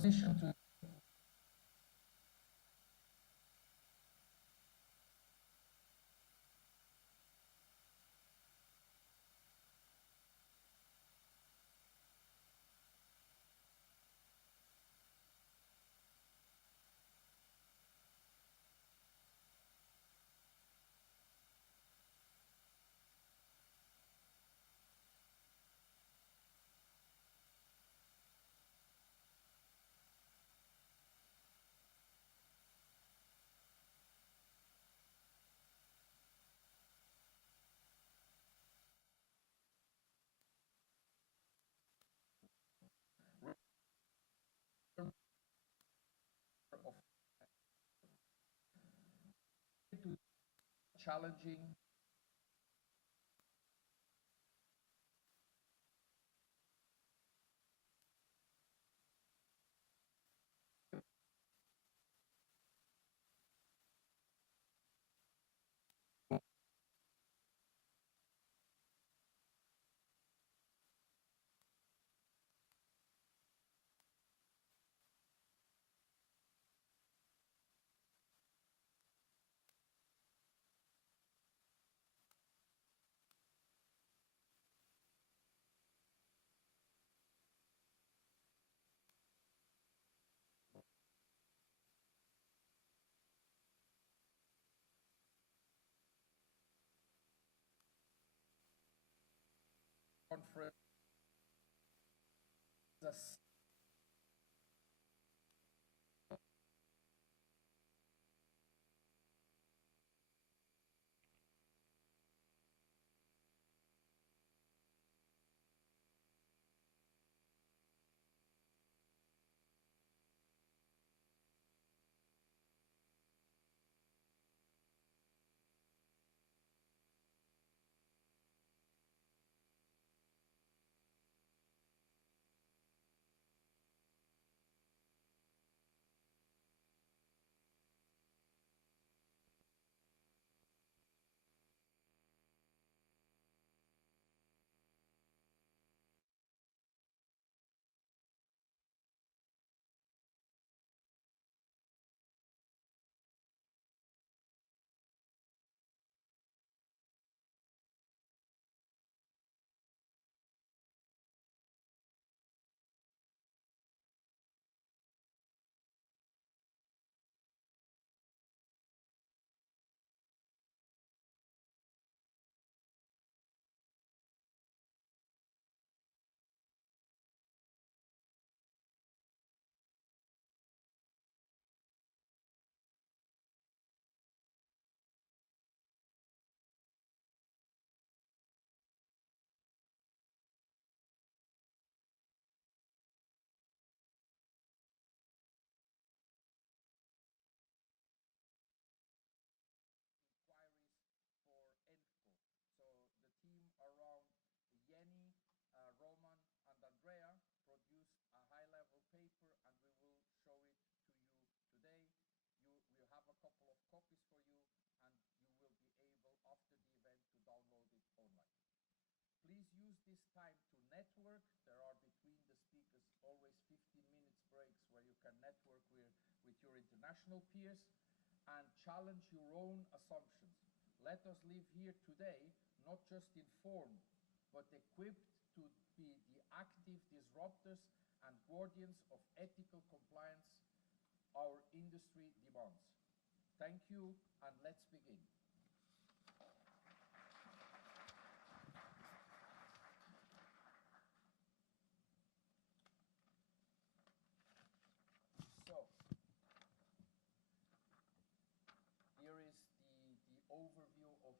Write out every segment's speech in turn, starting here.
transition to of challenging conference. Inquiries for ENFCO. So the team around Jenny, Roman, and Andrea produced a high-level paper, and we will show it to you today. We have a couple of copies for you, and you will be able, after the event, to download it online. Please use this time to network. There are between the speakers always 15 minutes breaks where you can network with your international peers and challenge your own assumptions. Let us live here today, not just informed, but equipped to be the active disruptors and guardians of ethical compliance our industry demands. Thank you, and let's begin. So, here is the overview of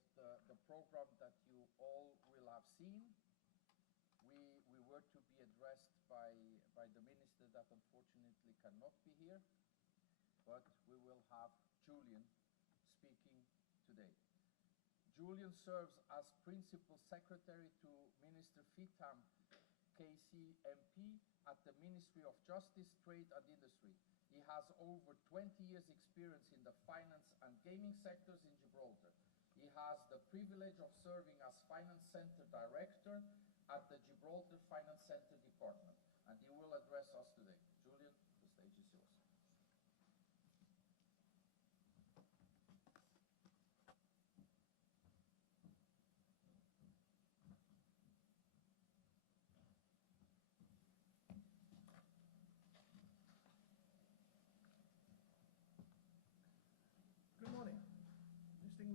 the program that you all will have seen. We were to be addressed by the minister that unfortunately cannot be here, but we will have Julian speaking today. Julian serves as Principal Secretary to Minister Fitham KCMP at the Ministry of Justice, Trade and Industry. He has over 20 years experience in the finance and gaming sectors in Gibraltar. He has the privilege of serving as Finance Center Director at the Gibraltar Finance Center Department, and he will address us today. Julian, the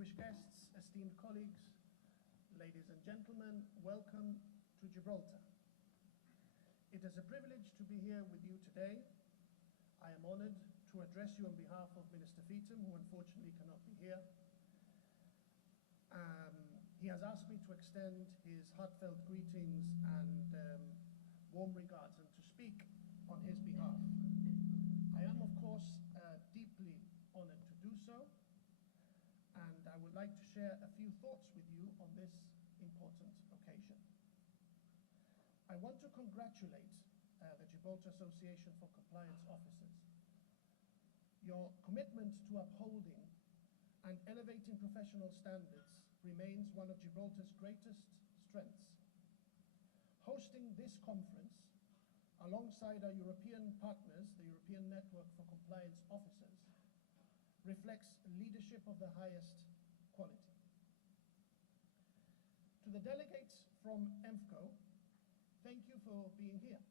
distinguished guests, esteemed colleagues, ladies and gentlemen, welcome to Gibraltar. It is a privilege to be here with you today. I am honored to address you on behalf of Minister Feetham, who unfortunately cannot be here. He has asked me to extend his heartfelt greetings and warm regards and to speak on his behalf. I am, of course, deeply honored to do so, and I would like to share a few thoughts with you on this important occasion. I want to congratulate the Gibraltar Association for Compliance Officers. Your commitment to upholding and elevating professional standards remains one of Gibraltar's greatest strengths. Hosting this conference, alongside our European partners, the European Network for Compliance Officers, reflects leadership of the highest quality. To the delegates from ENFCO, thank you for being here.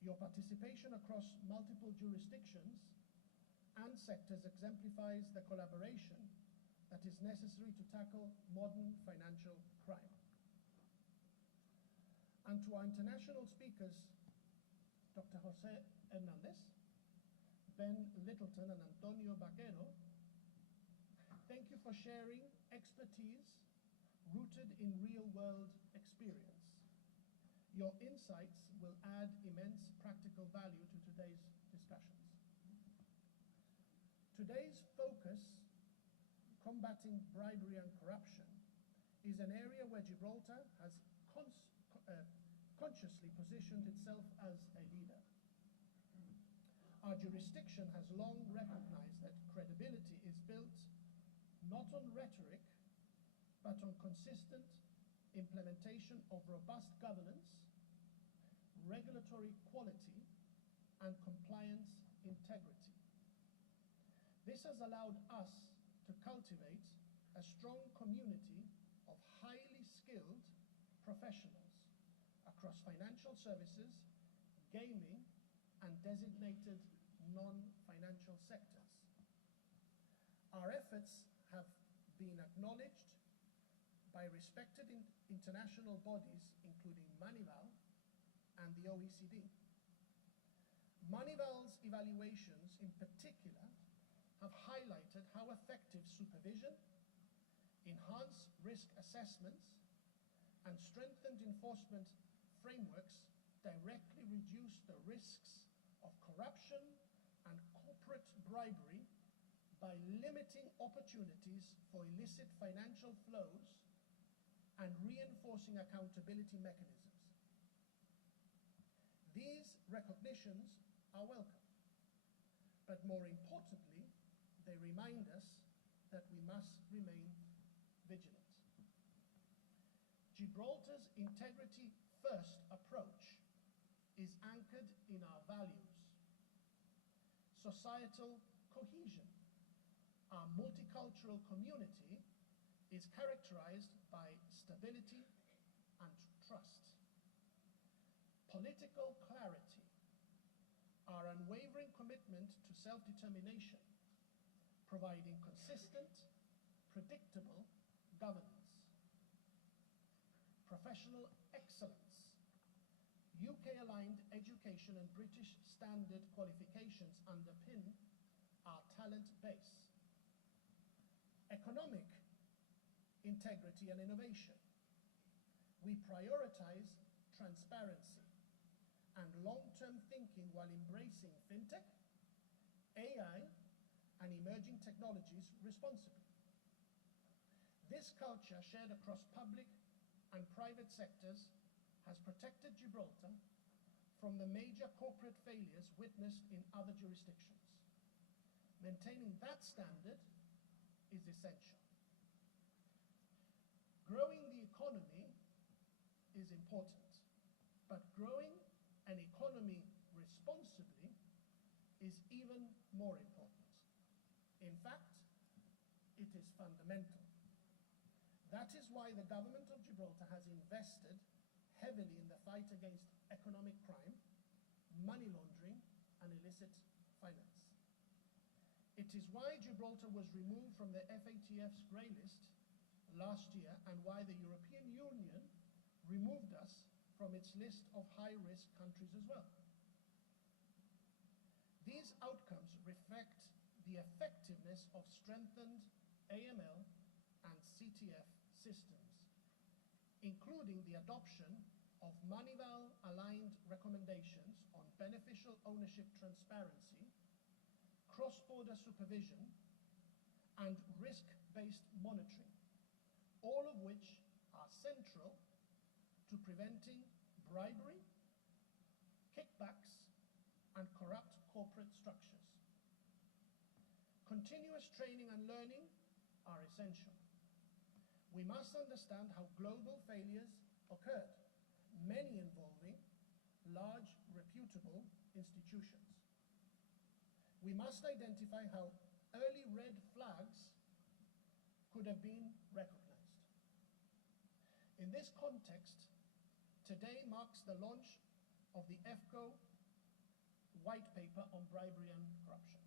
Your participation across multiple jurisdictions and sectors exemplifies the collaboration that is necessary to tackle modern financial crime. And to our international speakers, Dr. Jose Hernandez, Ben Littleton, and Antonio Baquero, thank you for sharing expertise rooted in real-world experience. Your insights will add immense practical value to today's discussions. Today's focus, combating bribery and corruption, is an area where Gibraltar has consciously positioned itself as a leader. Our jurisdiction has long recognized that credibility is built not on rhetoric, but on consistent implementation of robust governance, regulatory quality, and compliance integrity. This has allowed us to cultivate a strong community of highly skilled professionals across financial services, gaming, and designated non-financial sectors. Our efforts have been acknowledged by respected international bodies, including Manival and the OECD. Manival's evaluations, in particular, have highlighted how effective supervision, enhanced risk assessments, and strengthened enforcement frameworks directly reduce the risks of corruption and corporate bribery by limiting opportunities for illicit financial flows and reinforcing accountability mechanisms. These recognitions are welcome, but more importantly, they remind us that we must remain vigilant. Gibraltar's integrity-first approach is anchored in our values: societal cohesion. Our multicultural community is characterized by stability and trust. Political clarity, our unwavering commitment to self-determination, providing consistent, predictable governance. Professional excellence, UK-aligned education and British standard qualifications underpin our talent base. Economic integrity and innovation. We prioritize transparency and long-term thinking while embracing fintech, AI, and emerging technologies responsibly. This culture, shared across public and private sectors, has protected Gibraltar from the major corporate failures witnessed in other jurisdictions. Maintaining that standard is essential. Growing the economy is important, but growing an economy responsibly is even more important. In fact, it is fundamental. That is why the government of Gibraltar has invested heavily in the fight against economic crime, money laundering, and illicit finance. It is why Gibraltar was removed from the FATF's grey list last year and why the European Union removed us from its list of high-risk countries as well. These outcomes reflect the effectiveness of strengthened AML and CTF systems, including the adoption of Moneyval-aligned recommendations on beneficial ownership transparency, cross-border supervision, and risk-based monitoring, all of which are central to preventing bribery, kickbacks, and corrupt corporate structures. Continuous training and learning are essential. We must understand how global failures occurred, many involving large, reputable institutions. We must identify how early red flags could have been recognized. In this context, today marks the launch of the ENFCO white paper on bribery and corruption.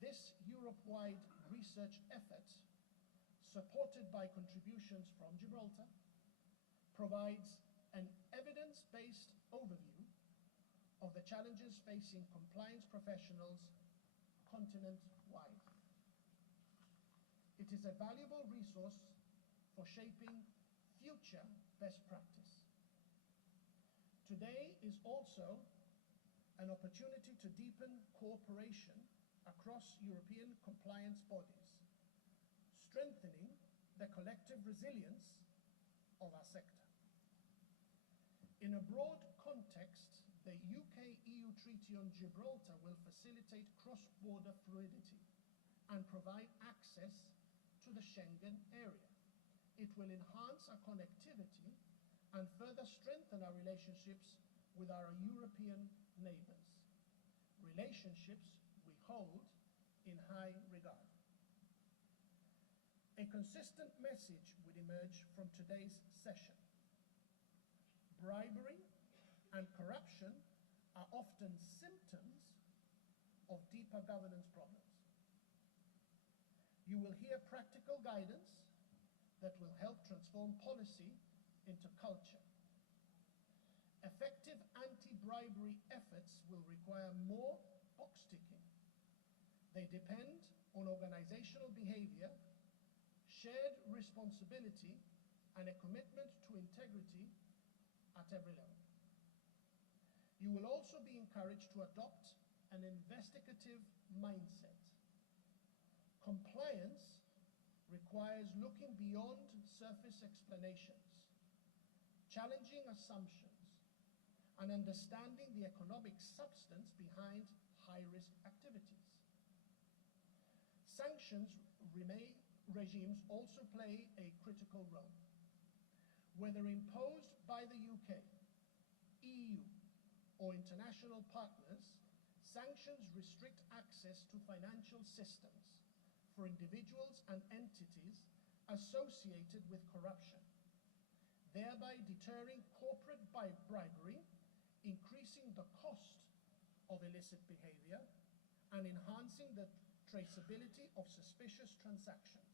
This Europe-wide research effort, supported by contributions from Gibraltar, provides an evidence-based overview of the challenges facing compliance professionals continent-wide. It is a valuable resource for shaping future best practice. Today is also an opportunity to deepen cooperation across European compliance bodies, strengthening the collective resilience of our sector. In a broad context, the UK-EU Treaty on Gibraltar will facilitate cross-border fluidity and provide access to the Schengen area. It will enhance our connectivity and further strengthen our relationships with our European neighbours, relationships we hold in high regard. A consistent message would emerge from today's session. Bribery and corruption are often symptoms of deeper governance problems. You will hear practical guidance that will help transform policy into culture. Effective anti-bribery efforts will require more box ticking. They depend on organizational behavior, shared responsibility, and a commitment to integrity at every level. You will also be encouraged to adopt an investigative mindset. Compliance requires looking beyond surface explanations, challenging assumptions, and understanding the economic substance behind high-risk activities. Sanctions regimes also play a critical role. Whether imposed by the UK, EU, or international partners, sanctions restrict access to financial systems for individuals and entities associated with corruption, thereby deterring corporate bribery, increasing the cost of illicit behavior, and enhancing the traceability of suspicious transactions.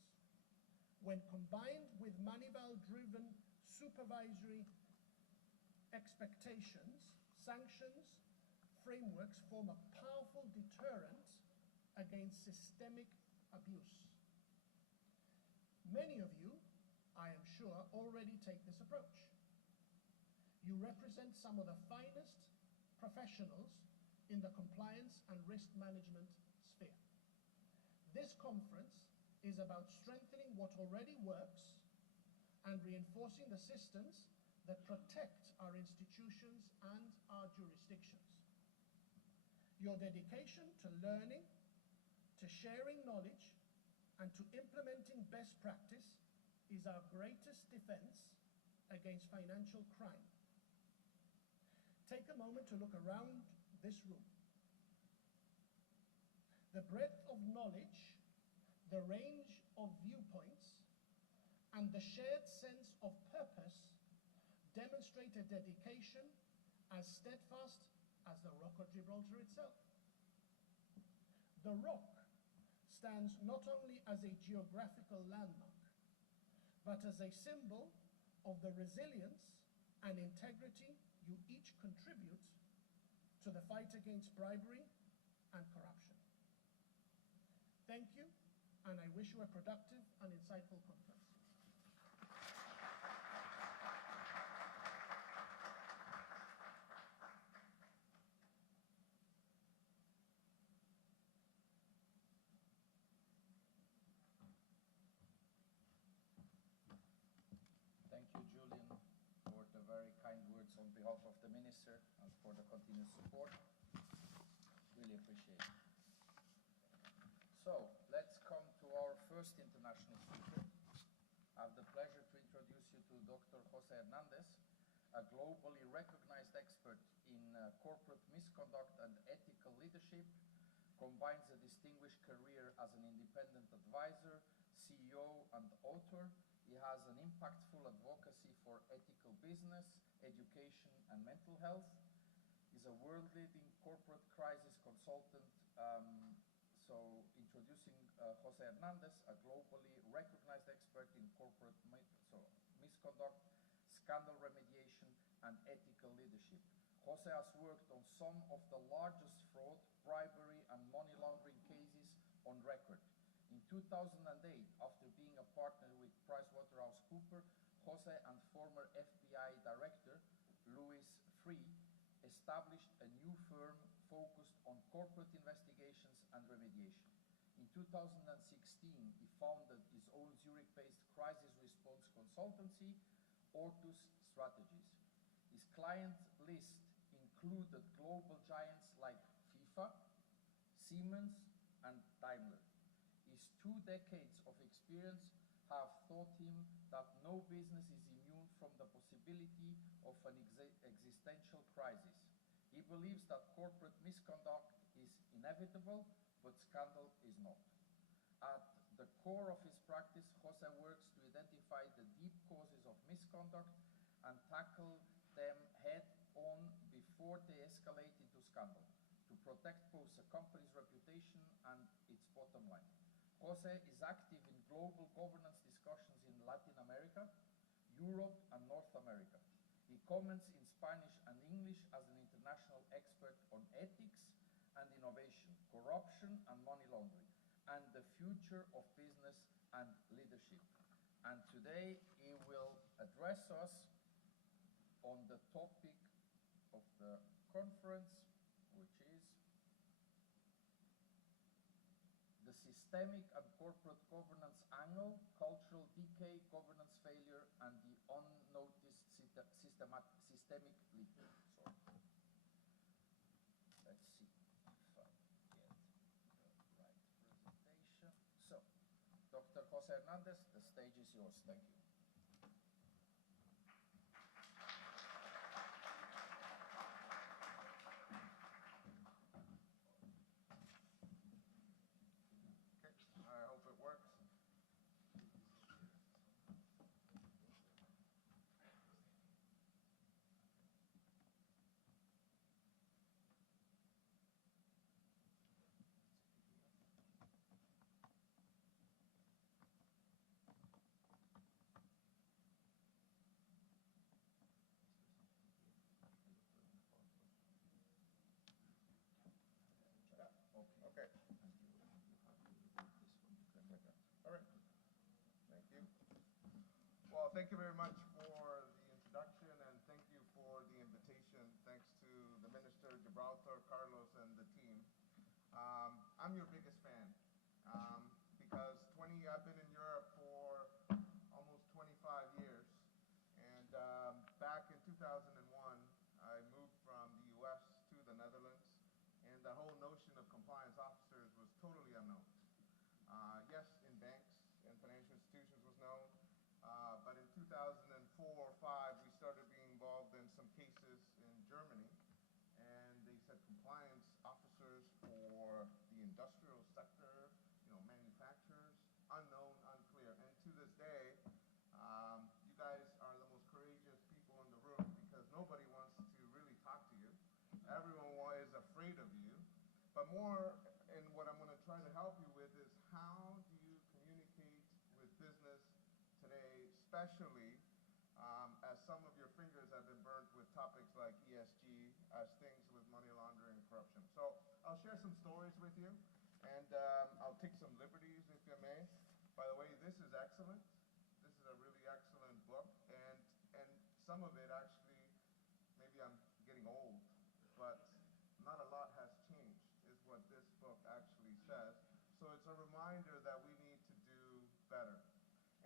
When combined with Moneyval-driven supervisory expectations, sanctions frameworks form a powerful deterrent against systemic abuse. Many of you, I am sure, already take this approach. You represent some of the finest professionals in the compliance and risk management sphere. This conference is about strengthening what already works and reinforcing the systems that protect our institutions and our jurisdictions. Your dedication to learning, to sharing knowledge, and to implementing best practice is our greatest defense against financial crime. Take a moment to look around this room. The breadth of knowledge, the range of viewpoints, and the shared sense of purpose demonstrate a dedication as steadfast as the Rock of Gibraltar itself. The Rock stands not only as a geographical landmark, but as a symbol of the resilience and integrity you each contribute to the fight against bribery and corruption. Thank you, and I wish you a productive and insightful conference. Thank you, Julian, for the very kind words on behalf of the Minister and for the continued support. Really appreciate it. So, let's come to our first international speaker. I have the pleasure to introduce you to Dr. Jose Hernandez, a globally recognized expert in corporate misconduct and ethical leadership, combines a distinguished career as an independent advisor, CEO, and author. He has an impactful advocacy for ethical business, education, and mental health. He's a world-leading corporate crisis consultant. So introducing Jose Hernandez, a globally recognized expert in corporate misconduct, scandal remediation, and ethical leadership. Jose has worked on some of the largest fraud, bribery, and money laundering cases on record. In 2008, after being a partner with PricewaterhouseCoopers, Jose and former FBI Director Louis Freeh established a new firm focused on corporate investigations and remediation. In 2016, he founded his own Zurich-based crisis response consultancy, Ortus Strategies. His client list included global giants like FIFA, Siemens, and Daimler. His 2 decades of experience have taught him that no business is immune from the possibility of an existential crisis. He believes that corporate misconduct is inevitable, but scandal is not. At the core of his practice, Jose works to identify the deep causes of misconduct and tackle them head-on before they escalate into scandal, to protect both a company's reputation and its bottom line. Jose is active in global governance discussions in Latin America, Europe, and North America. He comments in Spanish and English as an international expert on ethics and innovation, corruption and money laundering, and the future of business and leadership. And today he will address us on the topic of the conference, which is the Systemic and Corporate Governance Angle, Cultural Decay, Governance Failure, and the Unnoticed Systemic Leak. Sorry. Let's see if I get the right presentation. So, Dr. Jose Hernandez, the stage is yours. Thank you. Thank you very much for the introduction, and thank you for the invitation. Thanks to the Minister, Gibraltar, Carlos, and the team. I'm your biggest fan because I've been in Europe for almost 25 years, and back in 2001, I moved from the US to the Netherlands, and the whole notion of compliance officers was totally unknown. Yes, in banks and financial institutions was known, but in 2004 or 5, we started being involved in some cases in Germany, and they said compliance officers for the industrial sector, manufacturers, unknown, unclear. And to this day, you guys are the most courageous people in the room because nobody wants to really talk to you. Everyone is afraid of you. But more, and what I'm going to try to help you with is how especially as some of your fingers have been burnt with topics like ESG as things with money laundering and corruption. So I'll share some stories with you, and I'll take some liberties, if you may. By the way, this is excellent. This is a really excellent book, and some of it actually, maybe I'm getting old, but not a lot has changed, is what this book actually says. So it's a reminder that we need to do better.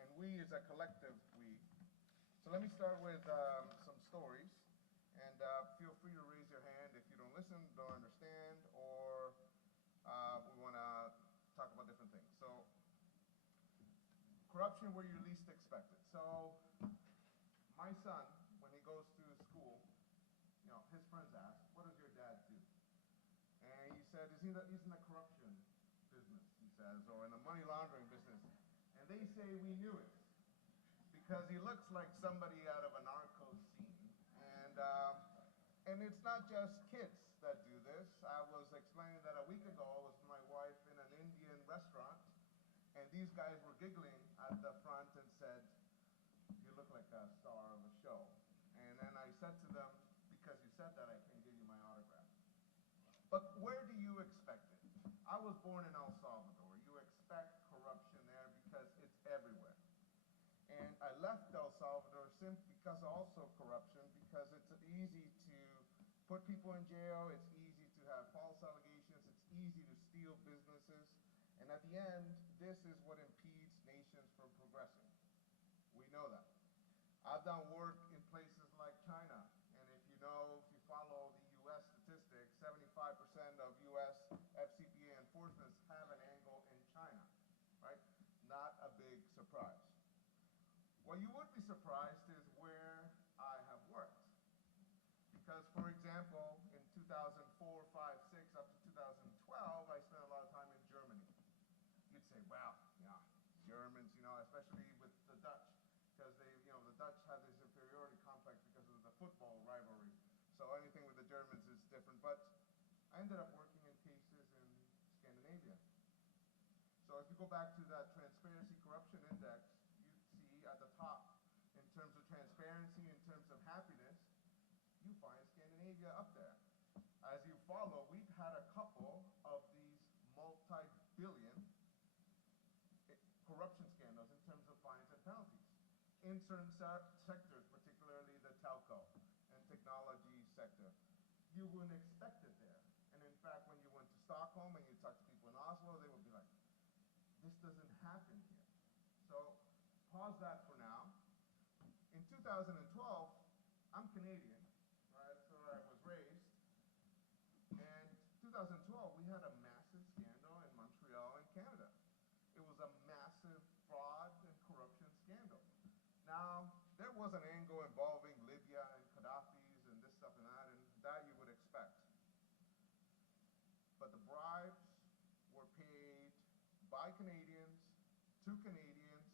And we is a collective we. So let me start with some stories, and feel free to raise your hand if you don't listen, don't understand, or we want to talk about different things. So corruption where you least expect it. So my son, when he goes to school, you know, his friends ask, what does your dad do? And he said, he's in the corruption business, he says, or in the money laundering business. And they say, we knew it, because he looks like somebody out of a narco scene. And it's not just kids that do this. I was explaining that a week ago I was with my wife in an Indian restaurant, and these guys were giggling at the front and said, you look like a star of a show. And then I said to them, because you said that, I can't give you my autograph. But where do you expect it? I was born in El Salvador. You expect corruption there because it's everywhere. And I left El Salvador simply because also corruption, because it's easy to put people in jail, it's easy to have false allegations, it's easy to steal businesses. And at the end, this is what impedes nations from progressing. We know that. I've done work in places like China, and if you follow the U.S. statistics, 75% of U.S. FCPA enforcements have an angle in China, right? Not a big surprise. What you would be surprised is where I have worked. Because, for example, in 2004, 5, 6, up to 2012, I spent a lot of time in Germany. You'd say, well, yeah, Germans, especially with the Dutch, because the Dutch have this inferiority complex because of the football rivalry. So anything with the Germans is different. But I ended up working in cases in Scandinavia. So if you go back to that Transparency Corruption Index, you see at the top, in terms of transparency, in terms of happiness, you find Scandinavia up there. As you follow, we've had a couple of these multi-billion corruption scandals in terms of fines and penalties in certain sectors, particularly the telco and technology sector. You wouldn't expect it there. And in fact, when you went to Stockholm and you talked to people in Oslo, they would be like, this doesn't happen here. So pause that for now. In 2012, I'm Canadian, right? So I was raised. And 2012, we had a massive scandal in Montreal in Canada. It was a massive fraud and corruption scandal. Now, there was an angle involving Libya and Gaddafi's and this stuff and that you would expect. But the bribes were paid by Canadians, to Canadians,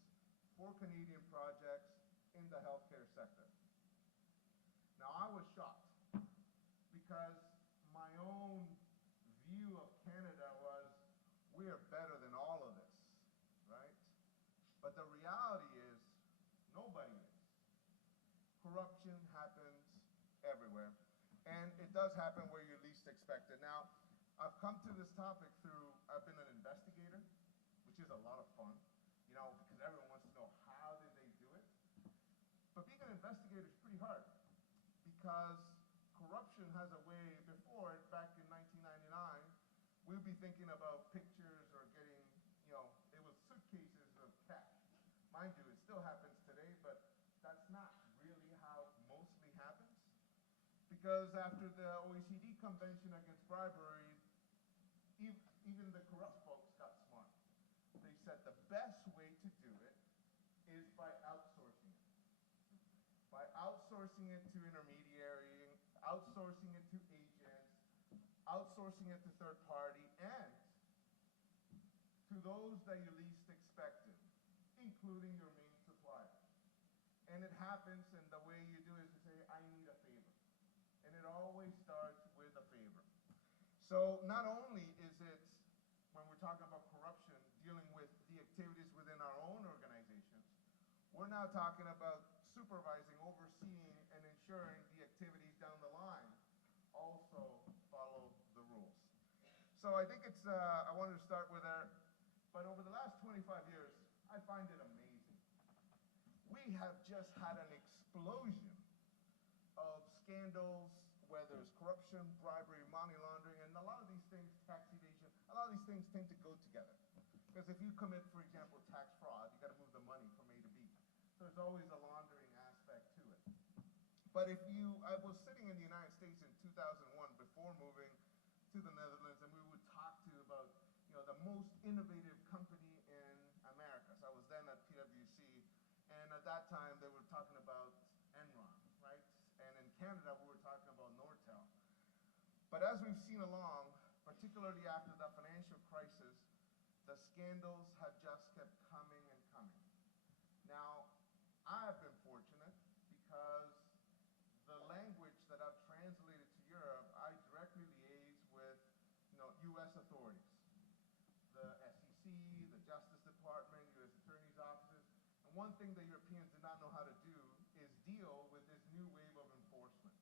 for Canadian projects in the healthcare sector. Now, I was shocked because my own view of Canada was, we are better than all of this, right? But the reality is, nobody is. Corruption happens everywhere. And it does happen where you least expect it. Now, I've come to this topic through, I've been an investigator, which is a lot of fun, because everyone wants to know how did they do it. But being an investigator is pretty hard, because corruption has a way, before, back in 1999, we'd be thinking about pictures or getting, it was suitcases of cash. Mind you, it still happens today, but that's not really how it mostly happens. Because after the OECD Convention Against Bribery, even the corrupt folks got smart. They said the best way to do it is by outsourcing it. By outsourcing it to intermediary, outsourcing it to agents, outsourcing it to third party, and to those that you least expected, including your main suppliers. And it happens, and the way you do it is to say, I need a favor. And it always starts with a favor. So not only is it, when we're talking about corruption, dealing with the activities within our own organizations, We're now talking about supervising, overseeing, and ensuring the activities down the line also follow the rules. So I think it's, I wanted to start with that, but over the last 25 years, I find it amazing. We have just had an explosion of scandals, whether it's corruption, bribery, money laundering, and a lot of these things, tax evasion, a lot of these things tend to go together. Because if you commit, for example, tax fraud, you got to move the money from A to B. So there's always a laundering aspect to it. But if you, I was sitting in the United States in 2001 before moving to the Netherlands, and we would talk to about, the most innovative company in America. So I was then at PwC, and at that time they were talking about Enron, right? And in Canada, we were talking about Nortel. But as we've seen along, particularly after the financial crisis, the scandals have just kept coming and coming. Now, I have been fortunate because the language that I've translated to Europe, I directly liaise with, U.S. authorities, the SEC, the Justice Department, U.S. Attorney's offices. And one thing that Europeans did not know how to do is deal with this new wave of enforcement.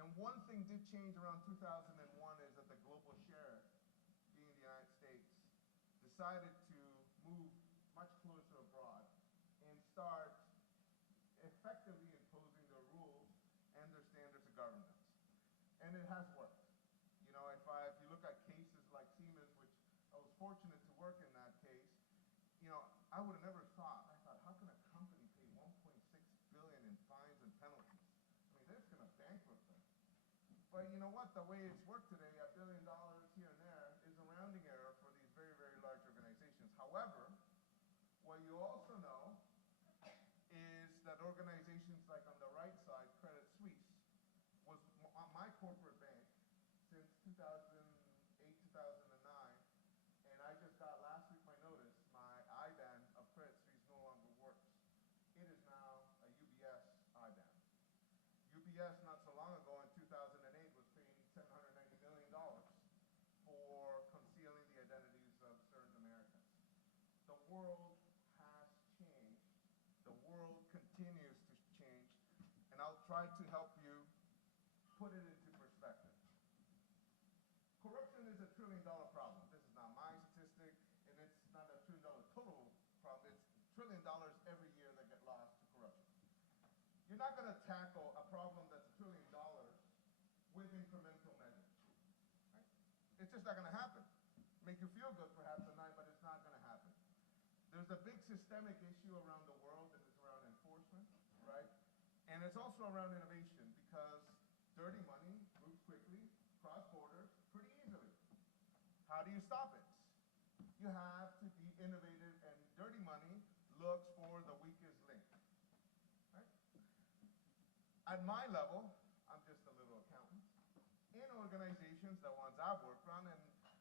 And one thing did change around 2001 is that the global share, being the United States, decided to move much closer abroad and start effectively imposing their rules and their standards of governance. And it has worked. If you look at cases like Siemens, which I was fortunate to work in that case, I would have never thought, how can a company pay 1.6 billion in fines and penalties? I mean, they're just going to bankrupt them. But you know what? The way it's worked today, $1 billion here and there is a rounding error for these very, very large organizations. However, what you also know is that organizations like on the right side, Credit Suisse, was my corporate bank since 2008, 2009, and I just got last week my notice, my IBAN of Credit Suisse no longer works. It is now a UBS IBAN. UBS not so long ago in 2008 was paying $790 million for concealing the identities of certain Americans. The world has changed. The world continues to change, and I'll try to help you put it into perspective. Corruption is a $1 trillion problem. This is not my statistic, and it's not a $1 trillion total problem. It's $1 trillion every year that get lost to corruption. You're not going to tackle a problem that's $1 trillion with incremental measures. Right? It's just not going to happen. Make you feel good perhaps at night, but it's not going to happen. There's a big systemic issue around the world, and it's around enforcement, right? And it's also around innovation, because dirty money moves quickly, cross borders, pretty easily. How do you stop it? You have to be innovative, and dirty money looks for the weakest link. Right? At my level, I'm just a little accountant. In organizations, the ones I've worked on, and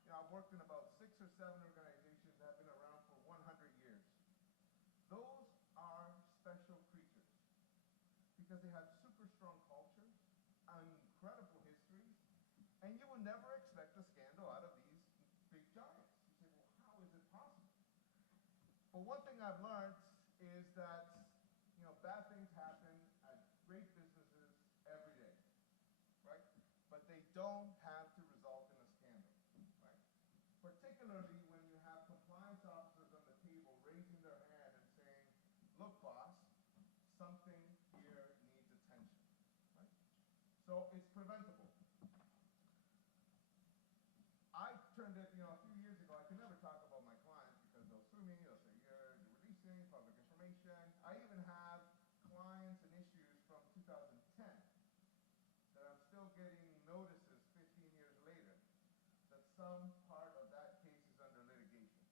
I've worked in about 6 or 7 organizations that have been around for 100 years. Those are special creatures because they have super strong cultures, incredible histories, and you will never expect a scandal out of these big giants. You say, well, how is it possible? But one thing I've learned is that bad things happen at great businesses every day, right? But they don't have to result in a scandal, right? Particularly when you have compliance officers on the table raising their hand and saying, look, boss, something here needs attention, right? So it's preventable. I turned it, a few years ago, I could never talk about my clients because they'll sue me, they'll say, you're releasing public information. I even have clients and issues from 2010 that I'm still getting notices 15 years later that some part of that case is under litigation.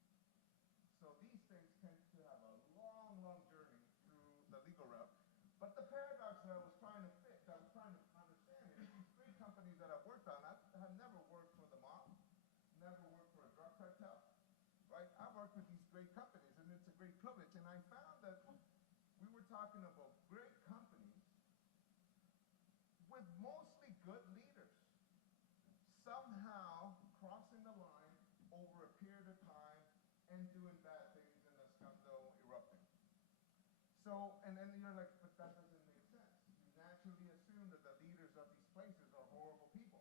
So these things tend to have a long, long journey through the legal route. But the paradox that I was trying to fix, I was trying to understand is these great companies that I've worked on, I have never worked for the mob, never worked for a drug cartel, right? I've worked with these great companies, and it's a great privilege. And I found that we were talking about great companies with mostly good leaders, somehow crossing the line over a period of time and doing bad things and the scandal erupting. So, and then you're like, but that doesn't make sense. You naturally assume that the leaders of these places are horrible people,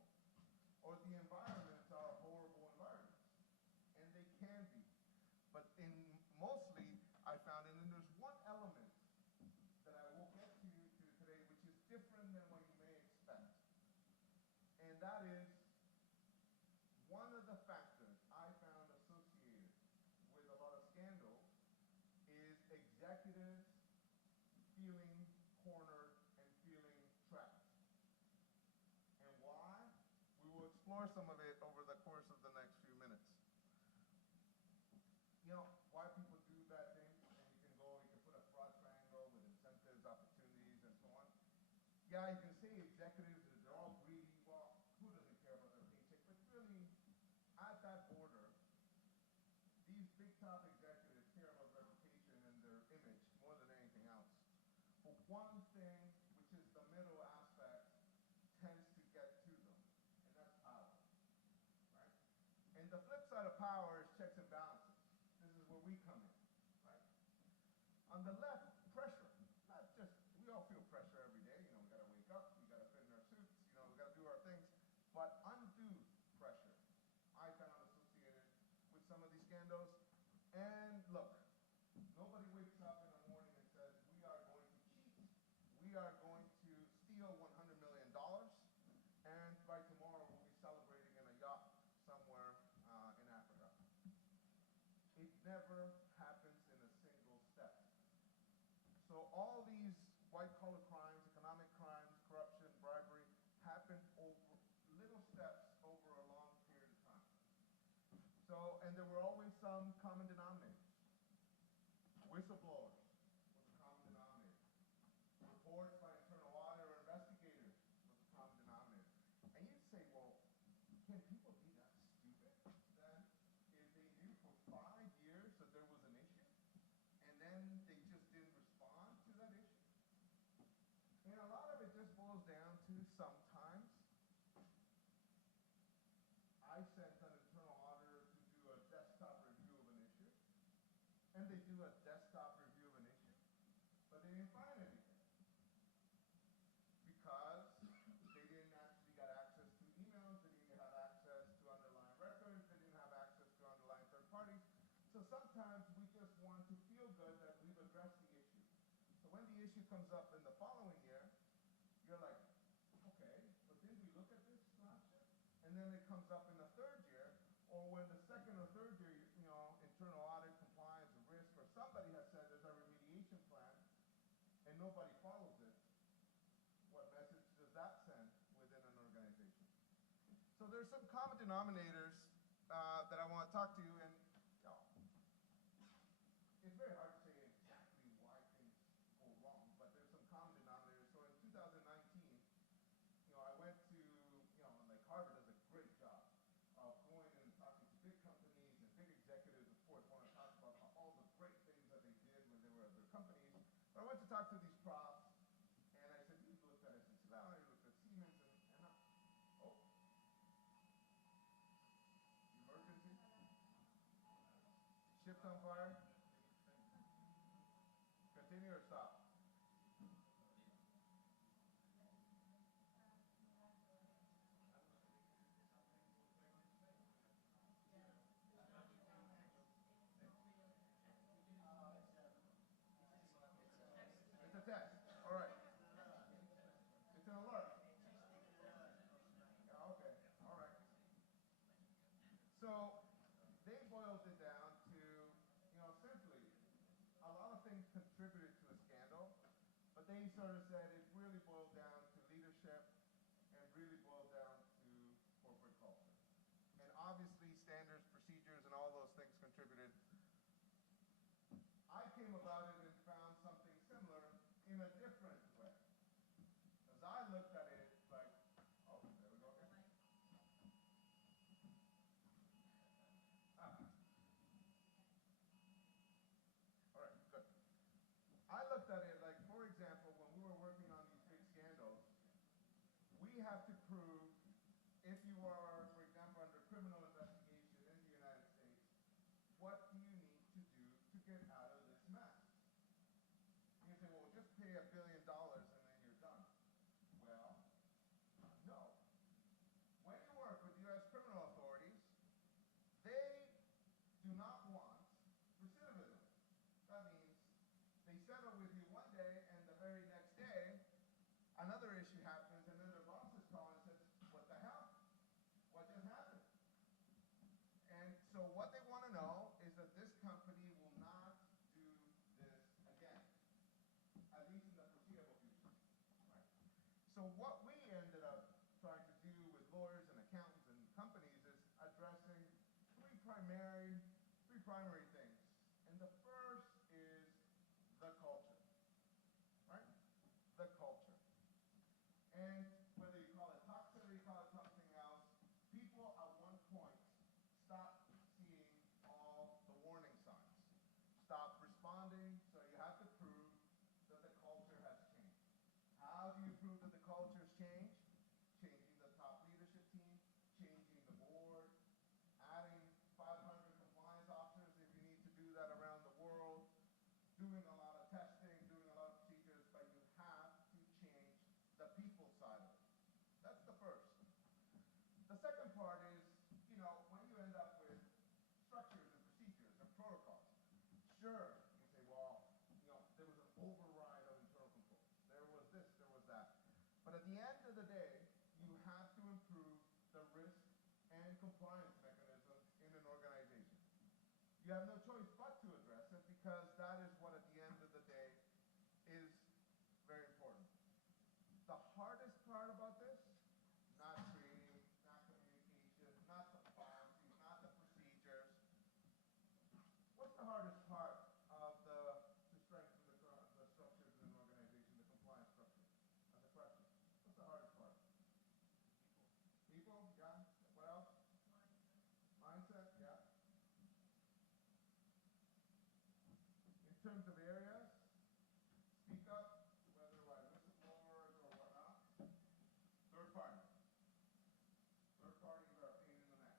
or the environments are horrible environments, and they can be. But in mostly, I found, and then there's one element that I will get to today, which is different than what you may expect, and that is one of the factors I found associated with a lot of scandals is executives feeling cornered and feeling trapped. And why? We will explore some of it over the course of the next few minutes. You know, why people do bad things, and you can put a broad triangle with incentives, opportunities, and so on. Yeah, you can say executives, they're all greedy. Well, who doesn't care about their paycheck? But really, at that border, these big top executives care about reputation and their image more than anything else. But one thing, which is the middle aspect, tends to get to them, and that's power, right? And the flip side of power is checks and balances. This is where we come in, right? On the left, pressure. Not just, we all feel pressure every day. You know, we got to wake up, we got to fit in our suits, you know, we got to do our things. But undue pressure, I found associated with some of these scandals. And look, nobody wakes up in the morning and says, we are going to cheat. We are going to steal $100 million. And by tomorrow, we'll be celebrating in a yacht somewhere in Africa. It never happens in a single step. So all these white-collar crimes, economic crimes, corruption, bribery, happen over little steps over a long period of time. So, and there were always some common denominators. Whistleblowers was a common denominator. Reports by internal audit or investigators was a common denominator. And you'd say, well, can people be that stupid that if they knew for 5 years that there was an issue, and then they just didn't respond to that issue? And a lot of it just boils down to sometimes I sent an internal auditor to do a desktop review of an issue, and they do a desktop review of an issue, but they didn't find anything because they didn't actually get access to emails, they didn't have access to underlying records, they didn't have access to underlying third parties. So sometimes we just want to feel good that we've addressed the issue. So when the issue comes up in the following year, you're like, okay, but didn't we look at this last year? And then it comes up in the third year, or when the second or third year, you know, internal audit, compliance, or risk, or somebody has said there's a remediation plan, and nobody follows it, what message does that send within an organization? So there's some common denominators that I want to talk to you, and you know, it's very hard to say exactly why things go wrong, but there's some common denominators. So in 2019, you know, I went to, you know, like Harvard does a great job of going and talking to big companies and big executives, of course, want to talk about all the great things that they did when they were at their companies. But I went to talk to these profs, and I said, you looked at SNC Lavalin, you looked at Siemens, and oh, emergency? Ship's on fire? Continue or stop? It's a test. All right. It's an alert. Yeah, okay. All right. So they boiled it down to, you know, simply a lot of things contributed to a scandal, but they sort of said it really boiled down to leadership and really boiled down to corporate culture. And obviously standards, procedures, and all those things contributed. I came about it and found something similar in a different way. As I looked at it like, oh, there we go again. All right, good. I looked at it like, for example, when we were working on these big scandals, So what we ended up trying to do with lawyers and accountants and companies is addressing three primary things. And the first is the culture, right? The culture. And whether you call it toxic or you call it something else, people at one point stop seeing all the warning signs, stop responding, so you have to prove that the culture has changed. How do you prove that the culture has changed? Changing the top leadership team, changing the board, adding 500 compliance officers if you need to do that around the world, doing a lot of testing, doing a lot of procedures, but you have to change the people side of it. That's the first. The second part is, when you end up with structures and procedures and protocols, sure, you say, well, there was an override of internal control. There was this, there was that. But at the end of the day, you have to improve the risk and compliance mechanisms in an organization. You have no choice but to address it because that is what at the end of the day is very important. The hardest part about this, not training, not communication, not the policies, not the procedures. What's the hardest part of to strengthen the structures in an organization, the compliance structure? That's a question. What's the hardest part? People, yeah. What else? Mindset, yeah. In terms of areas, speak up, whether by whistleblowers or whatnot. Third parties. Third parties are a pain in the neck.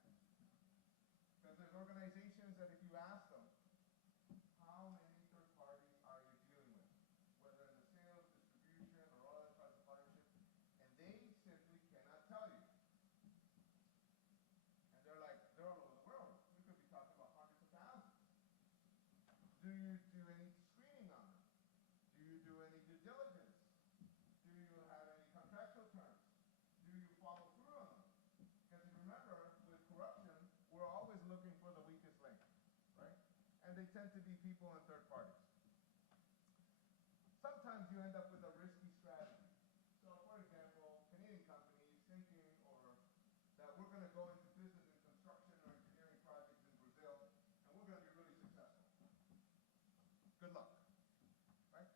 Because there's organizations that if you ask them, how many third parties are you dealing with? Whether in the sales, distribution, or other types of partnerships, and they simply cannot tell you. And they're all over the world. We could be talking about hundreds of thousands. Do you do any screening on them? Do you do any due diligence? Do you have any contractual terms? Do you follow through on them? Because if you remember, with corruption, we're always looking for the weakest link, right? And they tend to be people and third parties. Sometimes you end up with a risky strategy. So, for example, Canadian companies thinking that we're going to go into business in construction or engineering projects in Brazil, and we're going to be really successful. Good luck, right?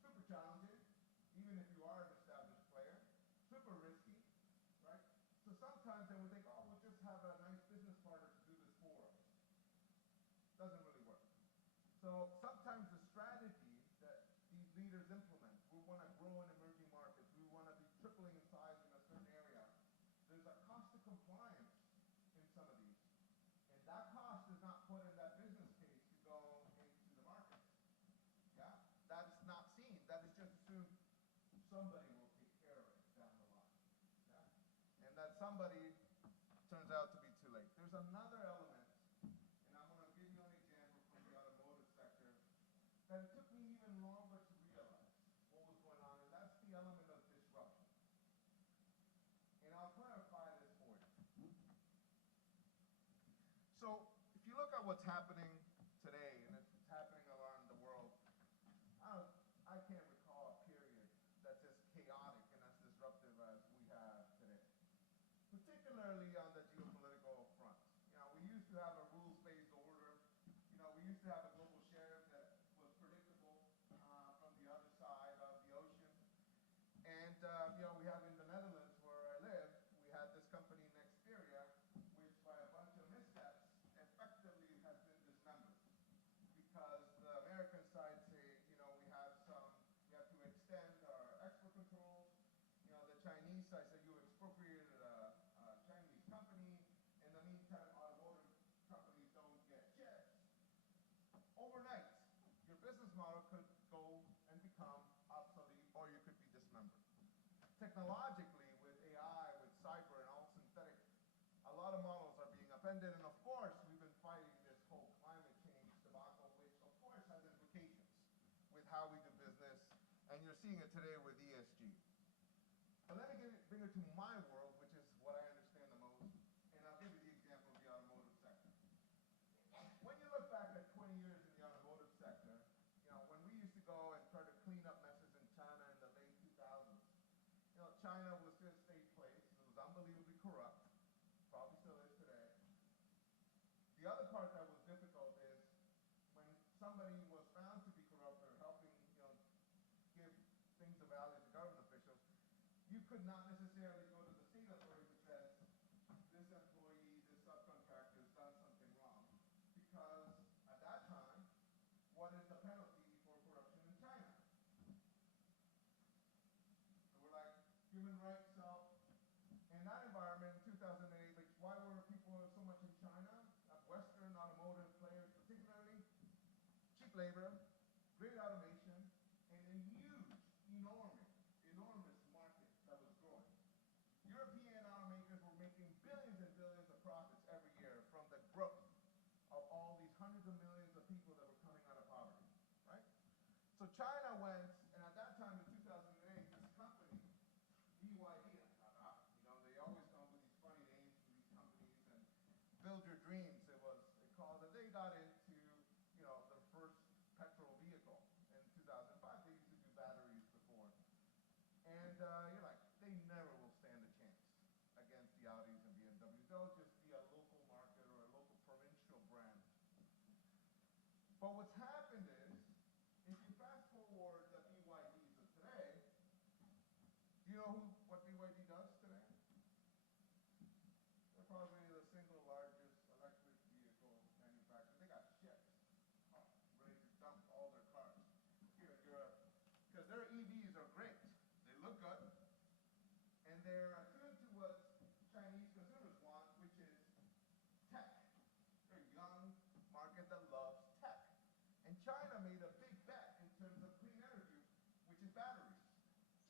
Super challenging, even if you are an established player. Super risky, right? So sometimes they would think, oh, we'll just have a nice business partner to do this for us. Doesn't really work. So sometimes the strategy that these leaders implement, we want to grow in emerging markets, we want to be tripling in size in a certain area. There's a cost to compliance in some of these. And that cost is not put in that business case to go into the markets. Yeah? That is not seen. That is just assumed somebody will take care of it down the line. Yeah? And that somebody turns out to be too late. There's another element, and I'm going to give you an example from the automotive sector, that it took me even longer to realize what was going on, and that's the element of disruption. And I'll clarify this for you. So, if you look at what's happening today, and it's happening around the world, I can't recall a period that's as chaotic and as disruptive as we have today. Particularly on the geopolitical front. We used to have a rules-based order. We used to have a global sheriff that was predictable from the other side of the ocean. And, we have in the Netherlands where I live, we had this company Nexperia, which by a bunch of missteps effectively has been dismembered. Because the American side say, we have to extend our export controls. The Chinese side say you expropriated a Chinese company. In the meantime, automotive companies don't get chips. Overnight, your business model could go and become obsolete, or you could be dismembered. Technologically, with AI, with cyber, and all synthetic, a lot of models are being upended. And of course, we've been fighting this whole climate change debacle, which of course has implications with how we do business. And you're seeing it today with ESG. But let me bring it to my world, which is what I understand the most. And I'll give you the example of the automotive sector. When you look back at 20 years in the automotive sector, when we used to go and try to clean up messes in China in the late 2000s, China not necessarily go to the state authority which says this employee, this subcontractor has done something wrong. Because at that time, what is the penalty for corruption in China? So we're like, human rights. So in that environment, in 2008, like, why were people so much in China? Western automotive players particularly, cheap labor, great automation, and a huge, enormous market that was growing. European automakers were making billions and billions of profits every year from the growth of all these hundreds of millions of people that were coming out of poverty, right? So China went, and at that time in 2008, this company, BYD, they always come with these funny names for these companies, and Build Your Dreams, it called, and they got into, their first petrol vehicle in 2005. They used to do batteries before. And you're like, they never will stand a chance against the Audis and BMWs. They'll just be a local market or a local provincial brand. But what's happened is, if you fast forward the BYDs of today, do you know what BYD does today? They're probably the single largest electric vehicle manufacturer. They got ships ready to dump all their cars here in Europe because their EVs are great. They look good, and they're attuned to what Chinese consumers want, which is tech. They're a young market that loves tech. And China made a big bet in terms of clean energy, which is batteries.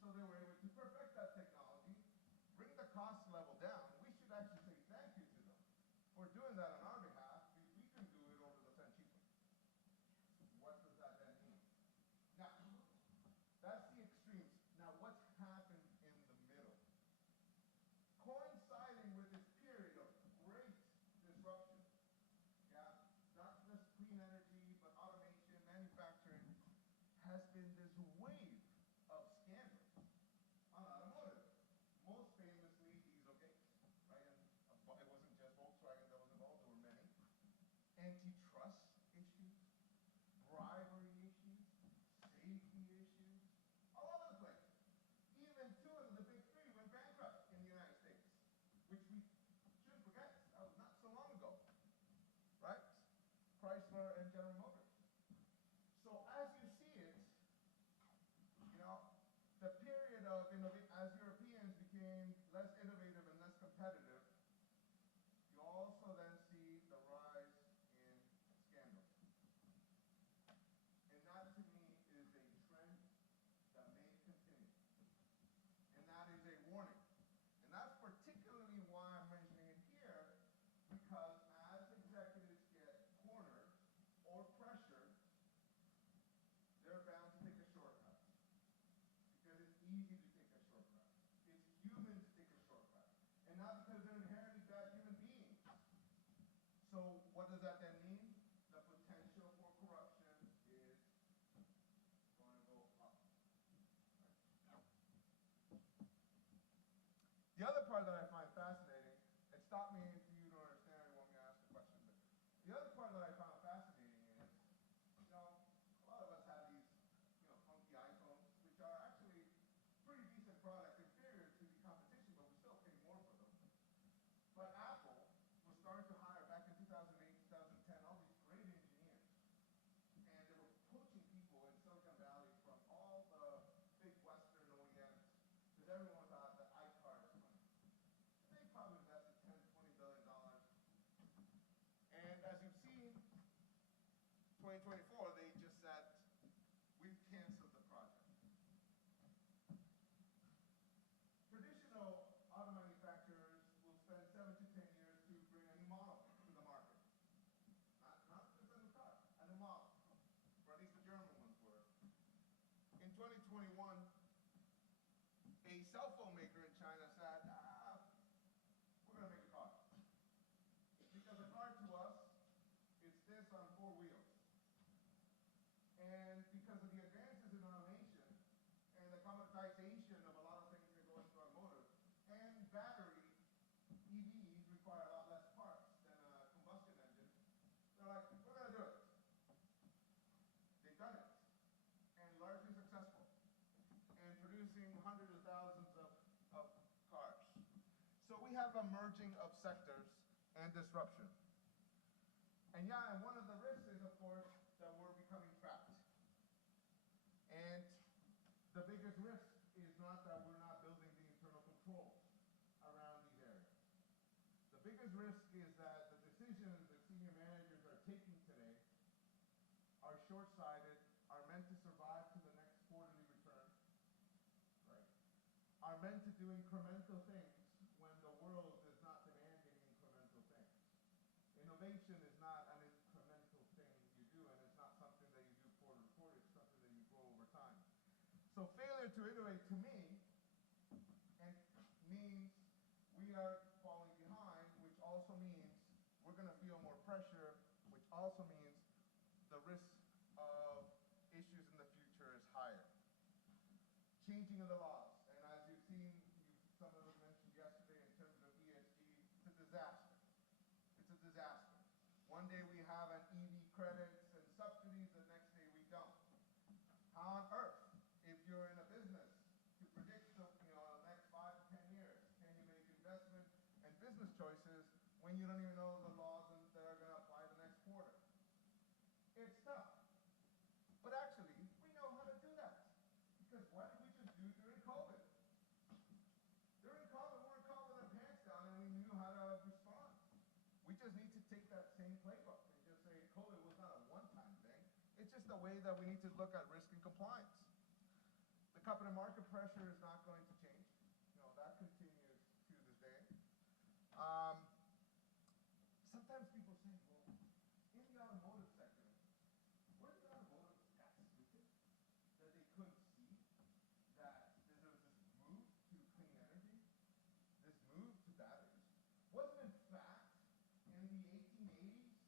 So they were able to perfect that technology, bring the cost level down. We should actually say thank you to them for doing that on our behalf, because we can do it over the cent cheaper. What does that then mean? Now, that's the extremes. Now, what's happened in the middle? Coinciding with this period of great disruption, not just clean energy, but automation, manufacturing, has been this wave of scandals on automotive. Most famously, Dieselgate, right? And it wasn't just Volkswagen that was involved, there were many. Antitrust issues, bribery issues, safety issues, all over the place. Even two of the big three went bankrupt in the United States, which we shouldn't forget. That was not so long ago, right? Chrysler and General Motors. So as you see it, the period of innovation, as Europeans became less innovative and less competitive, you also then see the rise in scandals. And that, to me, is a trend that may continue. And that is a warning. And that's particularly why I'm mentioning it here, because as executives get cornered or pressured, they're bound to take a shortcut. Because it's easy to take a shortcut. It's human to take a shortcut. And not because they're inherently bad human beings. So what does that then mean? The potential for corruption is going to go up. The other part that I find fascinating, and stop me if you don't understand or want me to ask a question, but the other part that I found fascinating is, a lot of us have these, funky iPhones, which are actually pretty decent products, inferior to the competition, but we still pay more for them. But Apple was starting to hire, back in 2008, 2010, all these great engineers. And they were poaching people in Silicon Valley from all the big Western OEMs, because everyone thought the iCar is coming. They probably invested $10, $20 billion. And as you've seen, 2024, they just said, we've canceled the project. Traditional auto manufacturers will spend 7 to 10 years to bring a new model to the market. Not just a new car, a new model. Or at least the German ones were. In 2021, a cell phone maker in China said, we're going to make a car. Because a car to us is this on 4 wheels. And because of the advances in automation and the commoditization of a lot of things that go into automotive, and battery EVs require a lot less parts than a combustion engine, they're like, we're going to do it. They've done it, and largely successful, and producing hundreds of thousands of of merging of sectors and disruption. And yeah, and one of the risks is, of course, that we're becoming trapped. And the biggest risk is not that we're not building the internal controls around these areas. The biggest risk is that the decisions that senior managers are taking today are short-sighted, are meant to survive to the next quarterly return, right? Are meant to do incremental things when the world is not demanding incremental things. Innovation is not an incremental thing you do, and it's not something that you do quarter to quarter, it's something that you grow over time. So failure to iterate to me and means we are falling behind, which also means we're going to feel more pressure, which also means the risk of issues in the future is higher. Changing of the laws, and as you've seen, some of them mentioned yesterday in terms of ESG, it's a disaster. It's a disaster. One day we have an EV credits and subsidies, the next day we don't. How on earth, if you're in a business, to predict the next 5 to 10 years, can you make investment and business choices when you don't even know the laws that are going to apply the next quarter? It's tough. But actually, we know how to do that. Because what did we just do during COVID? During COVID, we were caught with our pants down and we knew how to respond. We just need to take that same playbook and just say COVID was not a one-time thing. It's just a way that we need to look at risk and compliance. The capital market pressure is not going to change. That continues to this day. Sometimes people say, well, in the automotive sector, were the automotive that stupid that they couldn't see that there was this move to clean energy, this move to batteries? Wasn't in fact in the 1880s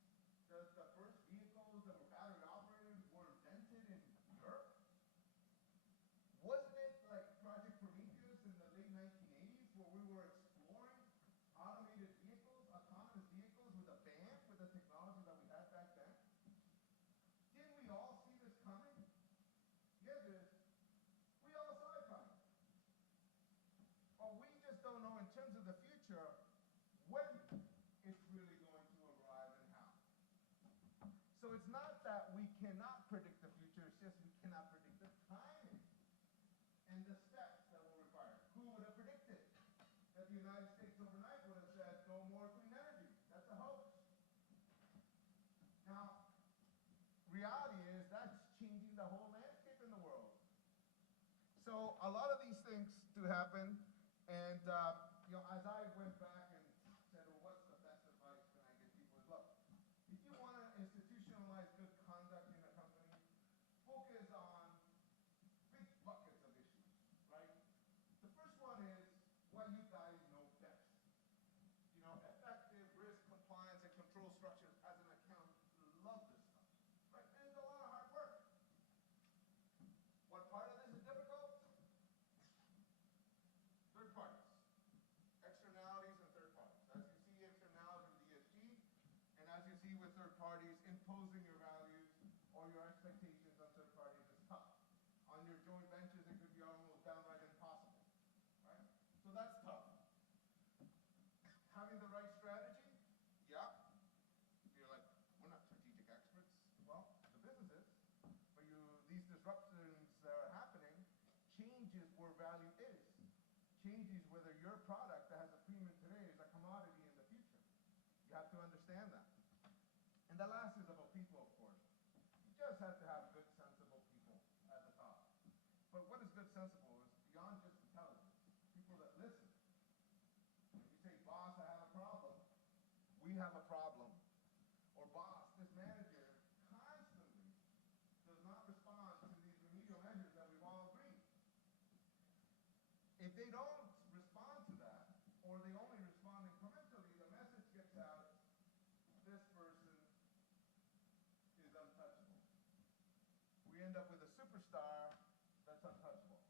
the first vehicles that were battery operated were invented in Europe? Wasn't it like Project Prometheus in the late 1980s where we were exploring automated vehicles, autonomous vehicles with a band, with the technology that we had back then? Didn't we all see this coming? Yes, we all saw it coming. But we just don't know in terms of the future when it's really going to arrive and how. So it's not that we cannot predict the future, it's just we cannot predict the timing and the steps that will require. Who would have predicted that the United States overnight would have said no more clean energy? That's a hoax. Now, reality is that's changing the whole landscape in the world. So a lot of these things do happen, and as I went back and said, well, what's the best advice can I give people? Is look, if you want to institutionalize good conduct in a company, focus on big buckets of issues, right? The first one is what you guys know best. Effective risk, compliance, and control structures as an account. Love this stuff, right? And it's a lot of hard work. What part of this is difficult? Third parties. Externalities and third parties. As you see externalities with ESG, and as you see with third parties, imposing your values or your expectations on third parties is tough. On your joint ventures, it could be almost downright impossible, right? So that's tough. Having the right strategy, yeah. You're like, we're not strategic experts. Well, the business is. But these disruptions that are happening changes where value is. Changes whether your product that has a premium today is a commodity in the future. You have to understand that. And the last is about people, of course. You just have to have good, sensible people at the top. But what is good, sensible is beyond just intelligence. People that listen. When you say, boss, I have a problem, we have a problem. Or boss, this manager constantly does not respond to these remedial measures that we've all agreed. If they don't respond to that, or they only respond incrementally, the message gets out, this person is untouchable. We end up with a superstar that's untouchable.